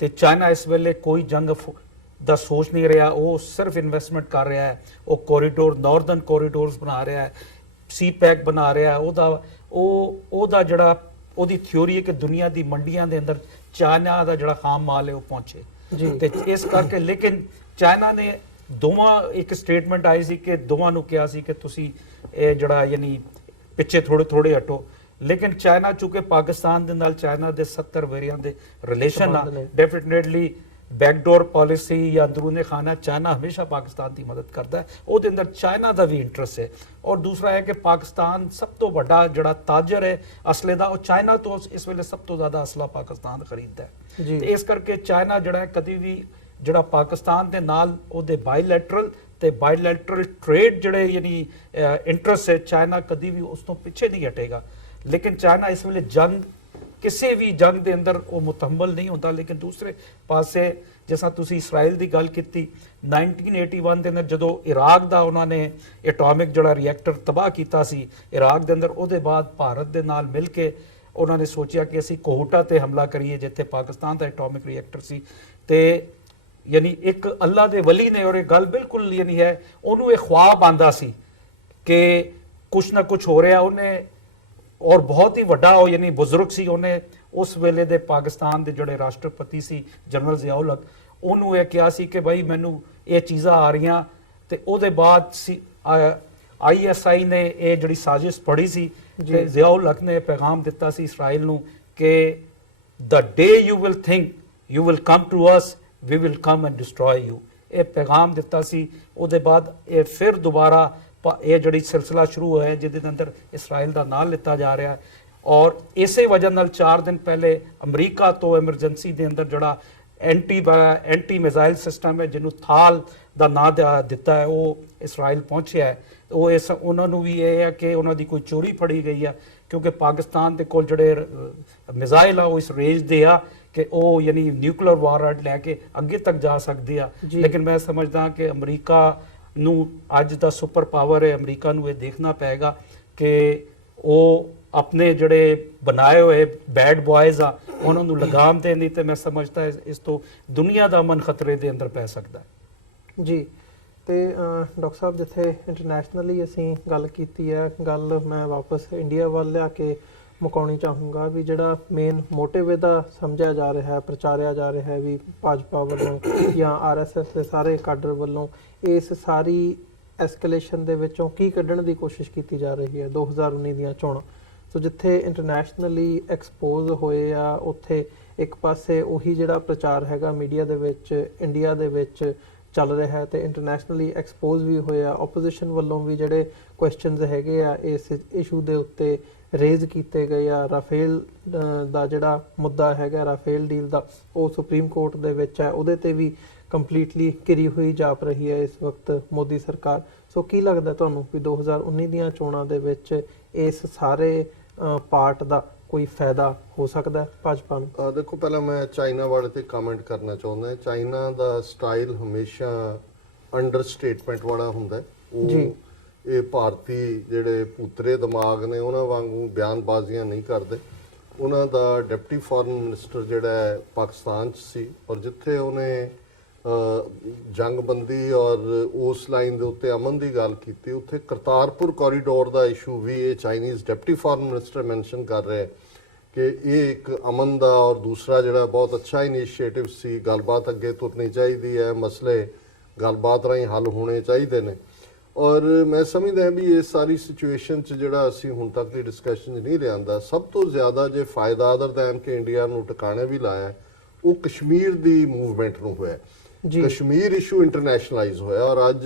ਤੇ ਚਾਈਨਾ ਇਸ ਵੇਲੇ ਕੋਈ ਜੰਗ ਦਾ ਸੋਚ ਨਹੀਂ ਰਿਹਾ, ਉਹ ਸਿਰਫ ਇਨਵੈਸਟਮੈਂਟ ਕਰ ਰਿਹਾ ਹੈ। ਉਹ ਕੋਰੀਡੋਰ, ਨਾਰਦਰਨ ਕੋਰੀਡੋਰਸ ਬਣਾ ਰਿਹਾ ਹੈ, ਸੀਪੈਕ ਬਣਾ ਰਿਹਾ ਹੈ। ਉਹਦਾ ਜਿਹੜਾ ਉਹਦੀ ਥਿਊਰੀ ਹੈ ਕਿ ਦੁਨੀਆ ਦੀ ਮੰਡੀਆਂ ਦੇ ਅੰਦਰ ਚਾਈਨਾ ਦਾ ਜਿਹੜਾ ਖਾਮ ਮਾਲ ਹੈ ਉਹ ਪਹੁੰਚੇ ਜੀ, ਤੇ ਇਸ ਕਰਕੇ, ਲੇਕਿਨ ਚਾਈਨਾ ਨੇ ਦੋਵਾਂ ਇੱਕ ਸਟੇਟਮੈਂਟ ਆਈ ਸੀ ਕਿ ਦੋਵਾਂ ਨੂੰ ਕਿਹਾ ਸੀ ਕਿ ਤੁਸੀਂ ਇਹ ਜਿਹੜਾ ਯਾਨੀ ਪਿੱਛੇ ਥੋੜੇ ਹਟੋ, ਲੇਕਿਨ ਚਾਈਨਾ ਚੁੱਕੇ ਪਾਕਿਸਤਾਨ ਦੇ ਨਾਲ ਚਾਈਨਾ ਦੇ 70 ਵਰਿਆਂ ਦੇ ਰਿਲੇਸ਼ਨ ਆ, ਡੈਫੀਨੇਟਲੀ ਬੈਕਡੋਰ ਪਾਲਿਸੀ ਜਾਂ ਅੰਦਰੂਨੇ ਖਾਨਾ ਚਾਈਨਾ ਹਮੇਸ਼ਾ ਪਾਕਿਸਤਾਨ ਦੀ ਮਦਦ ਕਰਦਾ ਹੈ, ਉਹਦੇ ਅੰਦਰ ਚਾਈਨਾ ਦਾ ਵੀ ਇੰਟਰਸਟ ਹੈ। ਔਰ ਦੂਸਰਾ ਹੈ ਕਿ ਪਾਕਿਸਤਾਨ ਸਭ ਤੋਂ ਵੱਡਾ ਜਿਹੜਾ ਤਾਜਰ ਹੈ ਅਸਲੇ ਦਾ, ਉਹ ਚਾਈਨਾ ਤੋਂ ਇਸ ਵੇਲੇ ਸਭ ਤੋਂ ਜ਼ਿਆਦਾ ਅਸਲਾ ਪਾਕਿਸਤਾਨ ਖਰੀਦਦਾ ਹੈ, ਤੇ ਇਸ ਕਰਕੇ ਚਾਈਨਾ ਜਿਹੜਾ ਕਦੀ ਵੀ ਜਿਹੜਾ ਪਾਕਿਸਤਾਨ ਦੇ ਨਾਲ ਉਹਦੇ ਬਾਇਲੈਟਰਲ ਟ੍ਰੇਡ ਜਿਹੜੇ ਯਾਨੀ ਇੰਟਰਸਟ ਹੈ, ਚਾਈਨਾ ਕਦੀ ਵੀ ਉਸ ਤੋਂ ਪਿੱਛੇ ਨਹੀਂ ਹਟੇਗਾ। ਲੇਕਿਨ ਚਾਈਨਾ ਇਸ ਵੇਲੇ ਕਿਸੇ ਵੀ ਜੰਗ ਦੇ ਅੰਦਰ ਉਹ ਮੁਤਹਮਲ ਨਹੀਂ ਹੁੰਦਾ। ਲੇਕਿਨ ਦੂਸਰੇ ਪਾਸੇ ਜਿਵੇਂ ਤੁਸੀਂ ਇਸਰਾਈਲ ਦੀ ਗੱਲ ਕੀਤੀ, 1981 ਦੇ ਅੰਦਰ ਜਦੋਂ ਇਰਾਕ ਦਾ ਉਹਨਾਂ ਨੇ ਐਟੋਮਿਕ ਜਿਹੜਾ ਰਿਐਕਟਰ ਤਬਾਹ ਕੀਤਾ ਸੀ ਇਰਾਕ ਦੇ ਅੰਦਰ, ਉਹਦੇ ਬਾਅਦ ਭਾਰਤ ਦੇ ਨਾਲ ਮਿਲ ਕੇ ਉਹਨਾਂ ਨੇ ਸੋਚਿਆ ਕਿ ਅਸੀਂ ਕੋਹਟਾ ਤੇ ਹਮਲਾ ਕਰੀਏ ਜਿੱਥੇ ਪਾਕਿਸਤਾਨ ਦਾ ਐਟੋਮਿਕ ਰਿਐਕਟਰ ਸੀ, ਤੇ ਯਾਨੀ ਇੱਕ ਅੱਲਾ ਦੇ ਵਲੀ ਨੇ, ਔਰ ਇਹ ਗੱਲ ਬਿਲਕੁਲ ਯਾਨੀ ਹੈ ਉਹਨੂੰ ਇਹ ਖੁਆਬ ਆਂਦਾ ਸੀ ਕਿ ਕੁਛ ਨਾ ਕੁਛ ਹੋ ਰਿਹਾ, ਉਹਨੇ ਔਰ ਬਹੁਤ ਹੀ ਵੱਡਾ ਉਹ ਯਾਨੀ ਬਜ਼ੁਰਗ ਸੀ, ਉਹਨੇ ਉਸ ਵੇਲੇ ਦੇ ਪਾਕਿਸਤਾਨ ਦੇ ਜਿਹੜੇ ਰਾਸ਼ਟਰਪਤੀ ਸੀ ਜਨਰਲ ਜ਼ਿਆਉਲ ਹਕ, ਉਹਨੂੰ ਇਹ ਕਿਹਾ ਸੀ ਕਿ ਭਾਈ ਮੈਨੂੰ ਇਹ ਚੀਜ਼ਾਂ ਆ ਰਹੀਆਂ, ਤੇ ਉਹਦੇ ਬਾਅਦ ISI ਨੇ ਇਹ ਜਿਹੜੀ ਸਾਜ਼ਿਸ਼ ਪੜੀ ਸੀ ਤੇ ਜ਼ਿਆਉਲ ਹਕ ਨੇ ਪੈਗਾਮ ਦਿੱਤਾ ਸੀ ਇਸਰਾਈਲ ਨੂੰ ਕਿ the day you will think you will come to us we will come and destroy you, ਇਹ ਪੈਗਾਮ ਦਿੱਤਾ ਸੀ। ਉਹਦੇ ਬਾਅਦ ਇਹ ਫਿਰ ਦੁਬਾਰਾ ਇਹ ਜਿਹੜੀ ਸਿਲਸਿਲਾ ਸ਼ੁਰੂ ਹੋਇਆ ਜਿਹਦੇ ਅੰਦਰ ਇਸਰਾਈਲ ਦਾ ਨਾਂ ਲਿੱਤਾ ਜਾ ਰਿਹਾ, ਔਰ ਇਸੇ ਵਜ੍ਹਾ ਨਾਲ 4 ਦਿਨ ਪਹਿਲੇ ਅਮਰੀਕਾ ਤੋਂ ਐਮਰਜੈਂਸੀ ਦੇ ਅੰਦਰ ਜਿਹੜਾ ਐਂਟੀ ਮਿਜ਼ਾਈਲ ਸਿਸਟਮ ਹੈ ਜਿਹਨੂੰ ਥਾਲ ਦਾ ਨਾਂ ਦਿੱਤਾ ਹੈ, ਉਹ ਇਸਰਾਈਲ ਪਹੁੰਚਿਆ ਹੈ। ਉਹਨਾਂ ਨੂੰ ਵੀ ਇਹ ਹੈ ਕਿ ਉਹਨਾਂ ਦੀ ਕੋਈ ਚੋਰੀ ਫੜੀ ਗਈ ਆ, ਕਿਉਂਕਿ ਪਾਕਿਸਤਾਨ ਦੇ ਕੋਲ ਜਿਹੜੇ ਮਿਜ਼ਾਈਲ ਆ ਉਹ ਇਸ ਰੇਂਜ ਦੇ ਆ ਕਿ ਉਹ ਯਾਨੀ ਨਿਊਕਲੀਅਰ ਵਾਰਹੈਡ ਲੈ ਕੇ ਅੱਗੇ ਤੱਕ ਜਾ ਸਕਦੇ ਆ। ਲੇਕਿਨ ਮੈਂ ਸਮਝਦਾ ਕਿ ਅਮਰੀਕਾ ਨੂੰ ਅੱਜ ਦਾ ਸੁਪਰ ਪਾਵਰ ਹੈ, ਅਮਰੀਕਾ ਨੂੰ ਇਹ ਦੇਖਣਾ ਪਏਗਾ ਕਿ ਉਹ ਆਪਣੇ ਜਿਹੜੇ ਬਣਾਏ ਹੋਏ ਬੈਡ ਬॉयਜ਼ ਆ ਉਹਨਾਂ ਨੂੰ ਲਗਾਮ ਦੇ, ਨਹੀਂ ਤੇ ਮੈਂ ਸਮਝਦਾ ਇਸ ਤੋਂ ਦੁਨੀਆ ਦਾ ਅਮਨ ਖਤਰੇ ਦੇ ਅੰਦਰ ਪੈ ਸਕਦਾ ਹੈ। ਜੀ, ਤੇ ਡਾਕਟਰ ਸਾਹਿਬ ਜਿੱਥੇ ਇੰਟਰਨੈਸ਼ਨਲੀ ਅਸੀਂ ਗੱਲ ਕੀਤੀ ਹੈ, ਗੱਲ ਮੈਂ ਵਾਪਸ ਇੰਡੀਆ ਵੱਲ ਲਿਆ ਕੇ ਮੁਕਾਉਣੀ ਚਾਹੂੰਗਾ ਵੀ ਜਿਹੜਾ ਮੇਨ ਮੋਟਿਵ ਇਹਦਾ ਸਮਝਿਆ ਜਾ ਰਿਹਾ ਹੈ, ਪ੍ਰਚਾਰਿਆ ਜਾ ਰਿਹਾ ਹੈ ਵੀ ਭਾਜਪਾ ਵੱਲੋਂ ਜਾਂ RSS ਦੇ ਸਾਰੇ ਕਾਡਰ ਵੱਲੋਂ ਇਸ ਸਾਰੀ ਐਸਕੇਲੇਸ਼ਨ ਦੇ ਵਿੱਚੋਂ ਕੀ ਕੱਢਣ ਦੀ ਕੋਸ਼ਿਸ਼ ਕੀਤੀ ਜਾ ਰਹੀ ਹੈ 2019 ਦੀਆਂ ਚੋਣਾਂ। ਸੋ ਜਿੱਥੇ ਇੰਟਰਨੈਸ਼ਨਲੀ ਐਕਸਪੋਜ਼ ਹੋਏ ਆ, ਉੱਥੇ ਇੱਕ ਪਾਸੇ ਉਹੀ ਜਿਹੜਾ ਪ੍ਰਚਾਰ ਹੈਗਾ ਮੀਡੀਆ ਦੇ ਵਿੱਚ, ਇੰਡੀਆ ਦੇ ਵਿੱਚ ਚੱਲ ਰਿਹਾ ਹੈ ਤੇ ਇੰਟਰਨੈਸ਼ਨਲੀ ਐਕਸਪੋਜ਼ ਵੀ ਹੋਇਆ, ਆਪੋਜੀਸ਼ਨ ਵੱਲੋਂ ਵੀ ਜਿਹੜੇ ਕੁਐਸਚਨਸ ਹੈਗੇ ਆ ਇਸ ਇਸ਼ੂ ਦੇ ਉੱਤੇ ਰੇਜ਼ ਕੀਤੇ ਗਏ ਆ। ਰਾਫੇਲ ਦਾ ਜਿਹੜਾ ਮੁੱਦਾ ਹੈਗਾ, ਰਾਫੇਲ ਡੀਲ ਦਾ, ਉਹ ਸੁਪਰੀਮ ਕੋਰਟ ਦੇ ਵਿੱਚ ਹੈ, ਉਹਦੇ ਤੇ ਵੀ ਕੰਪਲੀਟਲੀ ਘਿਰੀ ਹੋਈ ਜਾਪ ਰਹੀ ਹੈ ਇਸ ਵਕਤ ਮੋਦੀ ਸਰਕਾਰ। ਸੋ ਕੀ ਲੱਗਦਾ ਤੁਹਾਨੂੰ ਵੀ 2019 ਦੀਆਂ ਚੋਣਾਂ ਦੇ ਵਿੱਚ ਇਸ ਸਾਰੇ ਪਾਰਟ ਦਾ ਕੋਈ ਫਾਇਦਾ ਹੋ ਸਕਦਾ ਹੈ ਭਾਜਪਾ ਨੂੰ? ਦੇਖੋ, ਪਹਿਲਾਂ ਮੈਂ ਚਾਈਨਾ ਵਾਲੇ ਤੇ ਕਮੈਂਟ ਕਰਨਾ ਚਾਹੁੰਦਾ ਹਾਂ। ਚਾਈਨਾ ਦਾ ਸਟਾਈਲ ਹਮੇਸ਼ਾ ਅੰਡਰਸਟੇਟਮੈਂਟ ਵਾਲਾ ਹੁੰਦਾ ਹੈ। ਜੀ। ਇਹ ਭਾਰਤੀ ਜਿਹੜੇ ਪੁੱਤਰੇ ਦਿਮਾਗ ਨੇ ਉਹਨਾਂ ਵਾਂਗੂ ਬਿਆਨਬਾਜ਼ੀਆਂ ਨਹੀਂ ਕਰਦੇ। ਉਹਨਾਂ ਦਾ ਡਿਪਟੀ ਫੋਰਨ ਮਿਨਿਸਟਰ ਜਿਹੜਾ ਹੈ ਪਾਕਿਸਤਾਨ 'ਚ ਸੀ, ਔਰ ਜਿੱਥੇ ਉਹਨੇ ਜੰਗਬੰਦੀ ਔਰ ਉਸ ਲਾਈਨ ਦੇ ਉੱਤੇ ਅਮਨ ਦੀ ਗੱਲ ਕੀਤੀ, ਉੱਥੇ ਕਰਤਾਰਪੁਰ ਕੋਰੀਡੋਰ ਦਾ ਇਸ਼ੂ ਵੀ ਇਹ Chinese deputy foreign minister mention ਕਰ ਰਿਹਾ ਕਿ ਇਹ ਇੱਕ ਅਮਨ ਦਾ ਔਰ ਦੂਸਰਾ ਜਿਹੜਾ ਬਹੁਤ ਅੱਛਾ ਇਨੀਸ਼ੀਏਟਿਵ ਸੀ। ਗੱਲਬਾਤ ਅੱਗੇ ਤੁਰਨੀ ਚਾਹੀਦੀ ਹੈ, ਮਸਲੇ ਗੱਲਬਾਤ ਰਾਹੀਂ ਹੱਲ ਹੋਣੇ ਚਾਹੀਦੇ ਨੇ। ਔਰ ਮੈਂ ਸਮਝਦਾ ਵੀ ਇਹ ਸਾਰੀ ਸਿਚੁਏਸ਼ਨ 'ਚ ਜਿਹੜਾ ਅਸੀਂ ਹੁਣ ਤੱਕ ਦੀ ਡਿਸਕਸ਼ਨ 'ਚ ਨਹੀਂ ਲਿਆਂਦਾ, ਸਭ ਤੋਂ ਜ਼ਿਆਦਾ ਜੇ ਫਾਇਦਾ ਅਦਰ ਦੈਨ ਕਿ ਇੰਡੀਆ ਨੂੰ ਟਿਕਾਣੇ ਵੀ ਲਾਇਆ, ਉਹ ਕਸ਼ਮੀਰ ਦੀ ਮੂਵਮੈਂਟ ਨੂੰ ਹੋਇਆ। ਕਸ਼ਮੀਰ ਇਸ਼ੂ ਇੰਟਰਨੈਸ਼ਨਲਾਈਜ਼ ਹੋਇਆ, ਔਰ ਅੱਜ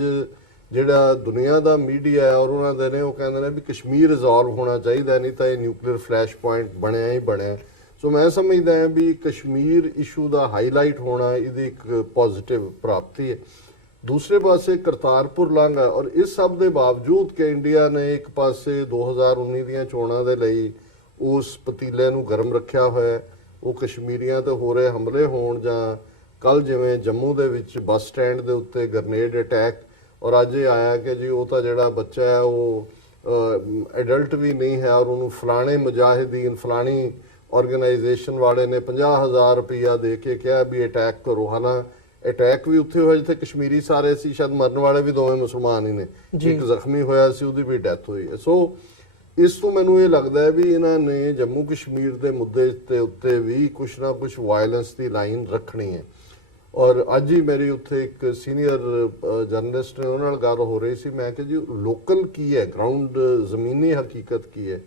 ਜਿਹੜਾ ਦੁਨੀਆ ਦਾ ਮੀਡੀਆ ਹੈ ਔਰ ਉਹਨਾਂ ਦੇ ਨੇ, ਉਹ ਕਹਿੰਦੇ ਨੇ ਵੀ ਕਸ਼ਮੀਰ ਰਿਜ਼ੋਲਵ ਹੋਣਾ ਚਾਹੀਦਾ, ਨਹੀਂ ਤਾਂ ਇਹ ਨਿਊਕਲੀਅਰ ਫਲੈਸ਼ ਪੁਆਇੰਟ ਬਣਿਆ ਹੀ ਬਣਿਆ। ਸੋ ਮੈਂ ਸਮਝਦਾ ਹਾਂ ਵੀ ਕਸ਼ਮੀਰ ਇਸ਼ੂ ਦਾ ਹਾਈਲਾਈਟ ਹੋਣਾ ਇਹਦੀ ਇੱਕ ਪੋਜ਼ਿਟਿਵ ਪ੍ਰਾਪਤੀ ਹੈ। ਦੂਸਰੇ ਪਾਸੇ ਕਰਤਾਰਪੁਰ ਲਾਂਘਾ, ਔਰ ਇਸ ਸਭ ਦੇ ਬਾਵਜੂਦ ਕਿ ਇੰਡੀਆ ਨੇ ਇੱਕ ਪਾਸੇ 2019 ਦੀਆਂ ਚੋਣਾਂ ਦੇ ਲਈ ਉਸ ਪਤੀਲੇ ਨੂੰ ਗਰਮ ਰੱਖਿਆ ਹੋਇਆ, ਉਹ ਕਸ਼ਮੀਰੀਆਂ ਤੇ ਹੋ ਰਹੇ ਹਮਲੇ ਹੋਣ, ਜਾਂ ਕੱਲ ਜਿਵੇਂ ਜੰਮੂ ਦੇ ਵਿੱਚ ਬੱਸ ਸਟੈਂਡ ਦੇ ਉੱਤੇ ਗ੍ਰਨੇਡ ਅਟੈਕ, ਔਰ ਅੱਜ ਇਹ ਆਇਆ ਕਿ ਜੀ ਉਹ ਤਾਂ ਜਿਹੜਾ ਬੱਚਾ ਹੈ ਉਹ ਐਡਲਟ ਵੀ ਨਹੀਂ ਹੈ, ਔਰ ਉਹਨੂੰ ਫਲਾਣੇ ਮੁਜਾਹਿਦੀਨ ਫਲਾਣੀ ਆਰਗੇਨਾਈਜੇਸ਼ਨ ਵਾਲੇ ਨੇ 50,000 ਰੁਪਈਆ ਦੇ ਕੇ ਕਿਹਾ ਵੀ ਅਟੈਕ ਕਰੋ। ਹਾਲਾਂ ਅਟੈਕ ਵੀ ਉੱਥੇ ਹੋਇਆ ਜਿੱਥੇ ਕਸ਼ਮੀਰੀ ਸਾਰੇ ਸੀ, ਸ਼ਾਇਦ ਮਰਨ ਵਾਲੇ ਵੀ ਦੋਵੇਂ ਮੁਸਲਮਾਨ ਹੀ ਨੇ, ਇੱਕ ਜ਼ਖਮੀ ਹੋਇਆ ਸੀ, ਉਹਦੀ ਵੀ ਡੈਥ ਹੋਈ ਹੈ। ਸੋ ਇਸ ਤੋਂ ਮੈਨੂੰ ਇਹ ਲੱਗਦਾ ਹੈ ਵੀ ਇਹਨਾਂ ਨੇ ਜੰਮੂ ਕਸ਼ਮੀਰ ਦੇ ਮੁੱਦੇ ਦੇ ਉੱਤੇ ਵੀ ਕੁਛ ਨਾ ਕੁਛ ਵਾਇਲੈਂਸ ਦੀ ਲਾਈਨ ਰੱਖਣੀ ਹੈ। ਔਰ ਅੱਜ ਹੀ ਮੇਰੀ ਉੱਥੇ ਇੱਕ ਸੀਨੀਅਰ ਜਰਨਲਿਸਟ ਨੇ, ਉਹਨਾਂ ਨਾਲ ਗੱਲ ਹੋ ਰਹੀ ਸੀ। ਮੈਂ ਕਿਹਾ ਜੀ ਲੋਕਲ ਕੀ ਹੈ, ਗਰਾਊਂਡ ਜ਼ਮੀਨੀ ਹਕੀਕਤ ਕੀ ਹੈ?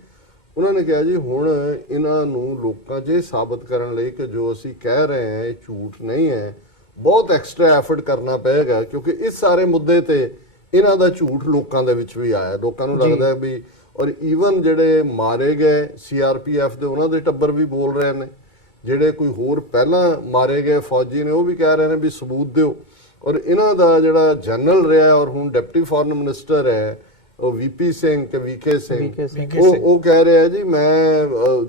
ਉਹਨਾਂ ਨੇ ਕਿਹਾ ਜੀ ਹੁਣ ਇਹਨਾਂ ਨੂੰ ਲੋਕਾਂ 'ਚ ਇਹ ਸਾਬਤ ਕਰਨ ਲਈ ਕਿ ਜੋ ਅਸੀਂ ਕਹਿ ਰਹੇ ਹਾਂ ਇਹ ਝੂਠ ਨਹੀਂ ਹੈ, ਬਹੁਤ ਐਕਸਟਰਾ ਐਫਰਟ ਕਰਨਾ ਪਏਗਾ, ਕਿਉਂਕਿ ਇਸ ਸਾਰੇ ਮੁੱਦੇ ਤੇ ਇਹਨਾਂ ਦਾ ਝੂਠ ਲੋਕਾਂ ਦੇ ਵਿੱਚ ਵੀ ਆਇਆ। ਲੋਕਾਂ ਨੂੰ ਲੱਗਦਾ ਵੀ, ਔਰ ਈਵਨ ਜਿਹੜੇ ਮਾਰੇ ਗਏ CRPF ਦੇ ਉਹਨਾਂ ਦੇ ਟੱਬਰ ਵੀ ਬੋਲ ਰਹੇ ਨੇ, ਜਿਹੜੇ ਕੋਈ ਹੋਰ ਪਹਿਲਾਂ ਮਾਰੇ ਗਏ ਫੌਜੀ ਨੇ ਉਹ ਵੀ ਕਹਿ ਰਹੇ ਨੇ ਵੀ ਸਬੂਤ ਦਿਓ। ਔਰ ਇਹਨਾਂ ਦਾ ਜਿਹੜਾ ਜਨਰਲ ਰਿਹਾ ਔਰ ਹੁਣ ਡਿਪਟੀ ਫੋਰਨ ਮਿਨਿਸਟਰ ਹੈ ਉਹ VP ਸਿੰਘ ਕਿ VK ਸਿੰਘ, ਉਹ ਕਹਿ ਰਿਹਾ ਜੀ ਮੈਂ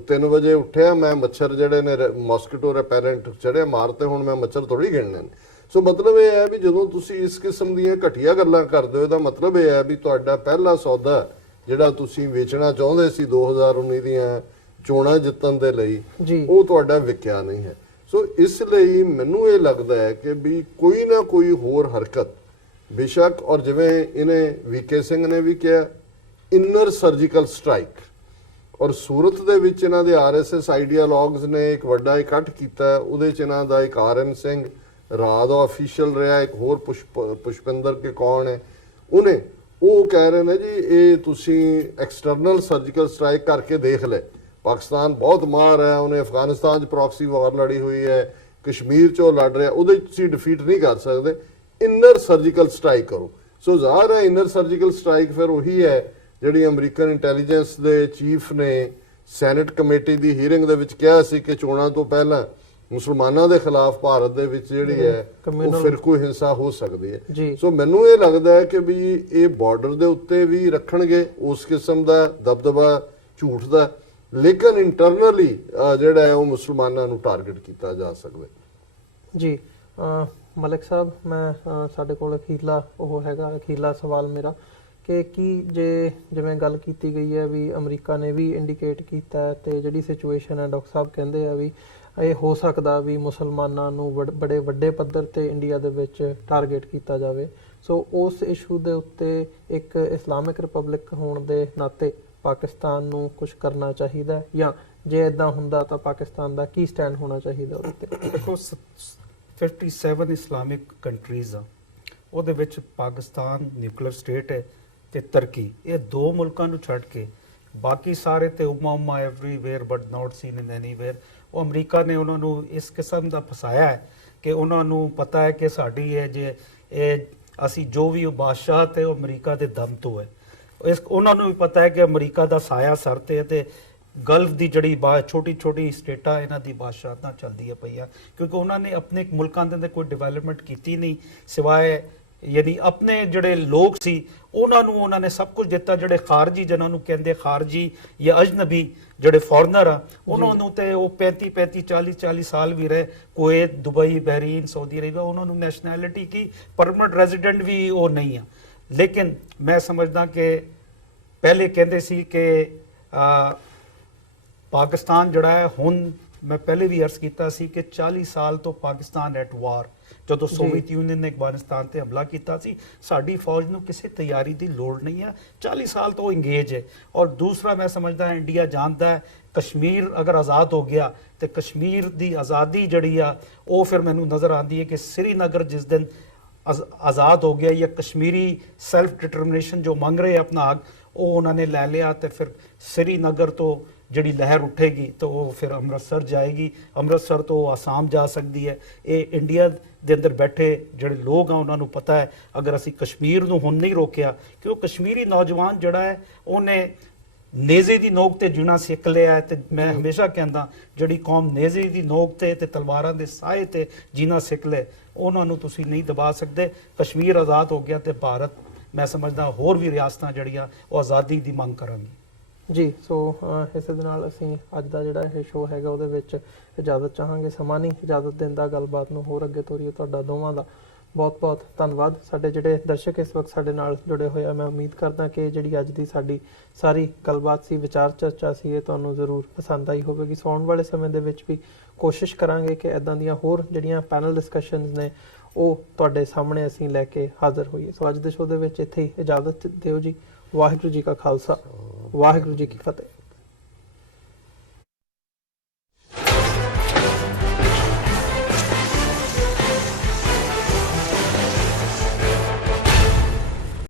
3 ਵਜੇ ਉੱਠਿਆ, ਮੈਂ ਮੱਛਰ ਜਿਹੜੇ ਨੇ ਮੋਸਕੀਟੋ ਰੈਪੈਲੈਂਟ ਜਿਹੜੇ ਮਾਰਤੇ, ਹੁਣ ਮੈਂ ਮੱਛਰ ਥੋੜੀ ਗਿਣਨੇ ਨੇ। ਸੋ ਮਤਲਬ ਇਹ ਹੈ ਵੀ ਜਦੋਂ ਤੁਸੀਂ ਇਸ ਕਿਸਮ ਦੀਆਂ ਘਟੀਆ ਗੱਲਾਂ ਕਰਦੇ ਹੋ, ਇਹਦਾ ਮਤਲਬ ਇਹ ਹੈ ਵੀ ਤੁਹਾਡਾ ਪਹਿਲਾ ਸੌਦਾ ਜਿਹੜਾ ਤੁਸੀਂ ਵੇਚਣਾ ਚਾਹੁੰਦੇ ਸੀ 2019 ਦੀਆਂ ਚੋਣਾਂ ਜਿੱਤਣ ਦੇ ਲਈ, ਉਹ ਤੁਹਾਡਾ ਵਿਕਿਆ ਨਹੀਂ ਹੈ। ਸੋ ਇਸ ਲਈ ਮੈਨੂੰ ਇਹ ਲੱਗਦਾ ਹੈ ਕਿ ਵੀ ਕੋਈ ਨਾ ਕੋਈ ਹੋਰ ਹਰਕਤ ਬੇਸ਼ੱਕ, ਔਰ ਜਿਵੇਂ ਇਹਨੇ VK ਸਿੰਘ ਨੇ ਵੀ ਕਿਹਾ ਇਨਰ ਸਰਜੀਕਲ ਸਟ੍ਰਾਈਕ, ਔਰ ਸੂਰਤ ਦੇ ਵਿੱਚ ਇਹਨਾਂ ਦੇ RSS ਆਈਡੀਆਲੋਗਸ ਨੇ ਇੱਕ ਵੱਡਾ ਇਕੱਠ ਕੀਤਾ, ਉਹਦੇ 'ਚ ਇਹਨਾਂ ਦਾ ਇੱਕ RN ਸਿੰਘ ਰਾਹ ਦਾ ਅਫੀਸ਼ੀਅਲ ਰਿਹਾ, ਇੱਕ ਹੋਰ ਪੁਸ਼ਪਿੰਦਰ ਕੇ ਕੌਣ ਹੈ, ਉਹ ਕਹਿ ਰਹੇ ਨੇ ਜੀ ਇਹ ਤੁਸੀਂ ਐਕਸਟਰਨਲ ਸਰਜੀਕਲ ਸਟ੍ਰਾਈਕ ਕਰਕੇ ਦੇਖ ਲੈ, ਪਾਕਿਸਤਾਨ ਬਹੁਤ ਮਾਰ ਹੈ, ਉਹਨੇ ਅਫਗਾਨਿਸਤਾਨ 'ਚ ਪ੍ਰੌਕਸੀ ਵਾਰ ਲੜੀ ਹੋਈ ਹੈ, ਕਸ਼ਮੀਰ 'ਚੋਂ ਲੜ ਰਿਹਾ, ਉਹਦੇ 'ਚ ਤੁਸੀਂ ਡਿਫੀਟ ਨਹੀਂ ਕਰ ਸਕਦੇ, ਇਨਰ ਸਰਜੀਕਲ ਸਟ੍ਰਾਈਕ ਕਰੋ। ਸੋ ਜ਼ਾਹਰ ਹੈ ਇਨਰ ਸਰਜੀਕਲ ਸਟ੍ਰਾਈਕ ਫਿਰ ਉਹੀ ਹੈ ਜਿਹੜੀ ਅਮਰੀਕਨ ਇੰਟੈਲੀਜੈਂਸ ਦੇ ਚੀਫ ਨੇ ਸੈਨੇਟ ਕਮੇਟੀ ਦੀ ਹੀਅਰਿੰਗ ਦੇ ਵਿੱਚ ਕਿਹਾ ਸੀ ਕਿ ਚੋਣਾਂ ਤੋਂ ਪਹਿਲਾਂ ਮੁਸਲਮਾਨਾਂ ਦੇ ਖਿਲਾਫ ਭਾਰਤ ਦੇ ਵਿੱਚ ਜਿਹੜੀ ਹੈ ਉਹ ਫਿਰਕੂ ਹਿੰਸਾ ਹੋ ਸਕਦੀ ਹੈ। ਸੋ ਮੈਨੂੰ ਇਹ ਲੱਗਦਾ ਹੈ ਕਿ ਵੀ ਇਹ ਬਾਰਡਰ ਦੇ ਉੱਤੇ ਵੀ ਰੱਖਣਗੇ ਉਸ ਕਿਸਮ ਦਾ ਦਬਦਬਾ ਝੂਠ ਦਾ, ਲੇਕਿਨ ਇੰਟਰਨਲੀ ਜਿਹੜਾ ਹੈ ਉਹ ਮੁਸਲਮਾਨਾਂ ਨੂੰ ਟਾਰਗੇਟ ਕੀਤਾ ਜਾ ਸਕਦਾ ਜੀ। ਮਲਿਕ ਸਾਹਿਬ, ਮੈਂ ਸਾਡੇ ਕੋਲ ਅਖੀਰਲਾ ਸਵਾਲ ਮੇਰਾ ਕਿ ਕੀ ਜਿਵੇਂ ਗੱਲ ਕੀਤੀ ਗਈ ਹੈ ਵੀ ਅਮਰੀਕਾ ਨੇ ਵੀ ਇੰਡੀਕੇਟ ਕੀਤਾ ਤੇ ਜਿਹੜੀ ਸਿਚੁਏਸ਼ਨ ਹੈ ਡਾਕਟਰ ਸਾਹਿਬ ਕਹਿੰਦੇ ਆ ਵੀ ਇਹ ਹੋ ਸਕਦਾ ਵੀ ਮੁਸਲਮਾਨਾਂ ਨੂੰ ਬੜੇ ਵੱਡੇ ਪੱਧਰ ਤੇ ਇੰਡੀਆ ਦੇ ਵਿੱਚ ਟਾਰਗੇਟ ਕੀਤਾ ਜਾਵੇ। ਸੋ ਉਸ ਇਸ਼ੂ ਦੇ ਉੱਤੇ ਇੱਕ ਇਸਲਾਮਿਕ ਰਿਪਬਲਿਕ ਹੋਣ ਦੇ ਨਾਤੇ ਪਾਕਿਸਤਾਨ ਨੂੰ ਕੁਝ ਕਰਨਾ ਚਾਹੀਦਾ, ਜਾਂ ਜੇ ਇਦਾਂ ਹੁੰਦਾ ਤਾਂ ਪਾਕਿਸਤਾਨ ਦਾ ਕੀ ਸਟੈਂਡ ਹੋਣਾ ਚਾਹੀਦਾ ਉਹਦੇ ਤੇ? ਦੇਖੋ 57 ਇਸਲਾਮਿਕ ਕੰਟਰੀਜ਼ ਆ, ਉਹਦੇ ਵਿੱਚ ਪਾਕਿਸਤਾਨ ਨਿਊਕਲੀਅਰ ਸਟੇਟ ਹੈ ਤੇ ਤੁਰਕੀ, ਇਹ ਦੋ ਮੁਲਕਾਂ ਨੂੰ ਛੱਡ ਕੇ ਬਾਕੀ ਸਾਰੇ ਤੇ Uma everywhere but not scene in anywhere. ਉਹ ਅਮਰੀਕਾ ਨੇ ਉਹਨਾਂ ਨੂੰ ਇਸ ਕਿਸਮ ਦਾ ਫਸਾਇਆ ਹੈ ਕਿ ਉਹਨਾਂ ਨੂੰ ਪਤਾ ਹੈ ਕਿ ਸਾਡੀ ਇਹ ਅਸੀਂ ਜੋ ਵੀ ਉਹ ਬਾਦਸ਼ਾਹ ਤੇ ਉਹ ਅਮਰੀਕਾ ਦੇ ਦਮ ਤੋਂ ਹੈ। ਉਹਨਾਂ ਨੂੰ ਵੀ ਪਤਾ ਹੈ ਕਿ ਅਮਰੀਕਾ ਦਾ ਸਾਇਆ ਸਰ ਤੇ ਹੈ ਤੇ ਗਲਫ ਦੀ ਜਿਹੜੀ ਛੋਟੀ ਛੋਟੀ ਸਟੇਟਾਂ ਇਹਨਾਂ ਦੀ ਬਾਦਸ਼ਾਹਤਾਂ ਚੱਲਦੀਆਂ ਪਈਆਂ, ਕਿਉਂਕਿ ਉਹਨਾਂ ਨੇ ਆਪਣੇ ਮੁਲਕਾਂ ਦੇ ਅੰਦਰ ਕੋਈ ਡਿਵੈਲਪਮੈਂਟ ਕੀਤੀ ਨਹੀਂ ਸਿਵਾਏ ਯਾਨੀ ਆਪਣੇ ਜਿਹੜੇ ਲੋਕ ਸੀ ਉਹਨਾਂ ਨੇ ਸਭ ਕੁਝ ਦਿੱਤਾ। ਜਿਹੜੇ ਖਾਰਜੀ ਜਿਹਨਾਂ ਨੂੰ ਕਹਿੰਦੇ ਖਾਰਜੀ ਜਾਂ ਅਜਨਬੀ ਜਿਹੜੇ ਫੋਰਨਰ ਆ ਉਹਨਾਂ ਨੂੰ ਤੇ ਉਹ 35 40 ਸਾਲ ਵੀ ਰਹੇ, Kuwait, Dubai, Bahrain, Saudi Arabia, ਉਹਨਾਂ ਨੂੰ ਨੈਸ਼ਨੈਲਿਟੀ ਕੀ ਪਰਮਨੈਂਟ ਰੈਜ਼ੀਡੈਂਟ ਵੀ ਉਹ ਨਹੀਂ ਆ। ਲੇਕਿਨ ਮੈਂ ਸਮਝਦਾ ਕਿ ਪਹਿਲੇ ਕਹਿੰਦੇ ਸੀ ਕਿ ਪਾਕਿਸਤਾਨ ਜਿਹੜਾ ਹੈ, ਹੁਣ ਮੈਂ ਪਹਿਲੇ ਵੀ ਅਰਜ਼ ਕੀਤਾ ਸੀ ਕਿ 40 ਸਾਲ ਤੋਂ ਪਾਕਿਸਤਾਨ ਐਟ ਵਾਰ, ਜਦੋਂ ਸੋਵੀਅਤ ਯੂਨੀਅਨ ਨੇ ਅਫਗਾਨਿਸਤਾਨ ਤੇ ਹਮਲਾ ਕੀਤਾ ਸੀ, ਸਾਡੀ ਫੌਜ ਨੂੰ ਕਿਸੇ ਤਿਆਰੀ ਦੀ ਲੋੜ ਨਹੀਂ ਹੈ, 40 ਸਾਲ ਤੋਂ ਇੰਗੇਜ ਹੈ। ਔਰ ਦੂਸਰਾ ਮੈਂ ਸਮਝਦਾ ਇੰਡੀਆ ਜਾਣਦਾ ਹੈ ਕਸ਼ਮੀਰ ਅਗਰ ਆਜ਼ਾਦ ਹੋ ਗਿਆ ਤੇ ਕਸ਼ਮੀਰ ਦੀ ਆਜ਼ਾਦੀ ਜਿਹੜੀ ਆ ਉਹ ਫਿਰ ਮੈਨੂੰ ਨਜ਼ਰ ਆਉਂਦੀ ਹੈ ਕਿ ਸ੍ਰੀਨਗਰ ਜਿਸ ਦਿਨ ਆਜ਼ਾਦ ਹੋ ਗਿਆ ਜਾਂ ਕਸ਼ਮੀਰੀ ਸੈਲਫ ਡਿਟਰਮੀਨੇਸ਼ਨ ਜੋ ਮੰਗ ਰਹੇ ਆਪਣਾ ਹੱਕ ਉਹ ਉਹਨਾਂ ਨੇ ਲੈ ਲਿਆ ਤੇ ਫਿਰ ਸ੍ਰੀਨਗਰ ਤੋਂ ਜਿਹੜੀ ਲਹਿਰ ਉੱਠੇਗੀ ਤਾਂ ਉਹ ਫਿਰ ਅੰਮ੍ਰਿਤਸਰ ਜਾਏਗੀ, ਅੰਮ੍ਰਿਤਸਰ ਤੋਂ ਉਹ ਆਸਾਮ ਜਾ ਸਕਦੀ ਹੈ। ਇਹ ਇੰਡੀਆ ਦੇ ਅੰਦਰ ਬੈਠੇ ਜਿਹੜੇ ਲੋਕ ਆ ਉਹਨਾਂ ਨੂੰ ਪਤਾ ਹੈ ਅਗਰ ਅਸੀਂ ਕਸ਼ਮੀਰ ਨੂੰ ਹੁਣ ਨਹੀਂ ਰੋਕਿਆ ਕਿ ਉਹ ਕਸ਼ਮੀਰੀ ਨੌਜਵਾਨ ਜਿਹੜਾ ਹੈ ਉਹਨੇ ਨੇਜ਼ੇ ਦੀ ਨੋਕ ਤੇ ਜੀਣਾ ਸਿੱਖ ਲਿਆ ਹੈ। ਤੇ ਮੈਂ ਹਮੇਸ਼ਾ ਕਹਿੰਦਾ ਜਿਹੜੀ ਕੌਮ ਨੇਜ਼ੇ ਦੀ ਨੋਕ ਤੇ ਤਲਵਾਰਾਂ ਦੇ ਸਾਏ ਤੇ ਜੀਣਾ ਸਿੱਖ ਲੈ ਉਹਨਾਂ ਨੂੰ ਤੁਸੀਂ ਨਹੀਂ ਦਬਾ ਸਕਦੇ। ਕਸ਼ਮੀਰ ਆਜ਼ਾਦ ਹੋ ਗਿਆ ਤੇ ਭਾਰਤ ਮੈਂ ਸਮਝਦਾ ਹੋਰ ਵੀ ਰਿਆਸਤਾਂ ਜਿਹੜੀਆਂ ਉਹ ਆਜ਼ਾਦੀ ਦੀ ਮੰਗ ਕਰਨਗੀ। ਜੀ ਸੋ ਇਸੇ ਦੇ ਨਾਲ ਅਸੀਂ ਅੱਜ ਦਾ ਜਿਹੜਾ ਇਹ ਸ਼ੋਅ ਹੈਗਾ ਉਹਦੇ ਵਿੱਚ ਇਜਾਜ਼ਤ ਚਾਹਾਂਗੇ। ਸਮਾਂ ਨਹੀਂ ਇਜਾਜ਼ਤ ਦਿੰਦਾ, ਗੱਲਬਾਤ ਨੂੰ ਹੋਰ ਅੱਗੇ ਤੋਰੀਏ। ਤੁਹਾਡਾ ਦੋਵਾਂ ਦਾ ਬਹੁਤ ਬਹੁਤ ਧੰਨਵਾਦ। ਸਾਡੇ ਜਿਹੜੇ ਦਰਸ਼ਕ ਇਸ ਵਕਤ ਸਾਡੇ ਨਾਲ ਜੁੜੇ ਹੋਏ ਆ, ਮੈਂ ਉਮੀਦ ਕਰਦਾ ਕਿ ਜਿਹੜੀ ਅੱਜ ਦੀ ਸਾਡੀ ਸਾਰੀ ਗੱਲਬਾਤ ਸੀ, ਵਿਚਾਰ ਚਰਚਾ ਸੀ, ਇਹ ਤੁਹਾਨੂੰ ਜ਼ਰੂਰ ਪਸੰਦ ਆਈ ਹੋਵੇਗੀ। ਸੋ ਆਉਣ ਵਾਲੇ ਸਮੇਂ ਦੇ ਵਿੱਚ ਵੀ ਕੋਸ਼ਿਸ਼ ਕਰਾਂਗੇ ਕਿ ਇੱਦਾਂ ਦੀਆਂ ਹੋਰ ਜਿਹੜੀਆਂ ਪੈਨਲ ਡਿਸਕਸ਼ਨਸ ਨੇ ਉਹ ਤੁਹਾਡੇ ਸਾਹਮਣੇ ਅਸੀਂ ਲੈ ਕੇ ਹਾਜ਼ਰ ਹੋਈਏ। ਸੋ ਅੱਜ ਦੇ ਸ਼ੋਅ ਦੇ ਵਿੱਚ ਇੱਥੇ ਹੀ ਇਜਾਜ਼ਤ ਦਿਓ ਜੀ। ਵਾਹਿਗੁਰੂ ਜੀ ਕਾ ਖਾਲਸਾ, ਵਾਹਿਗੁਰੂ ਜੀ ਕੀ ਫਤਿਹ।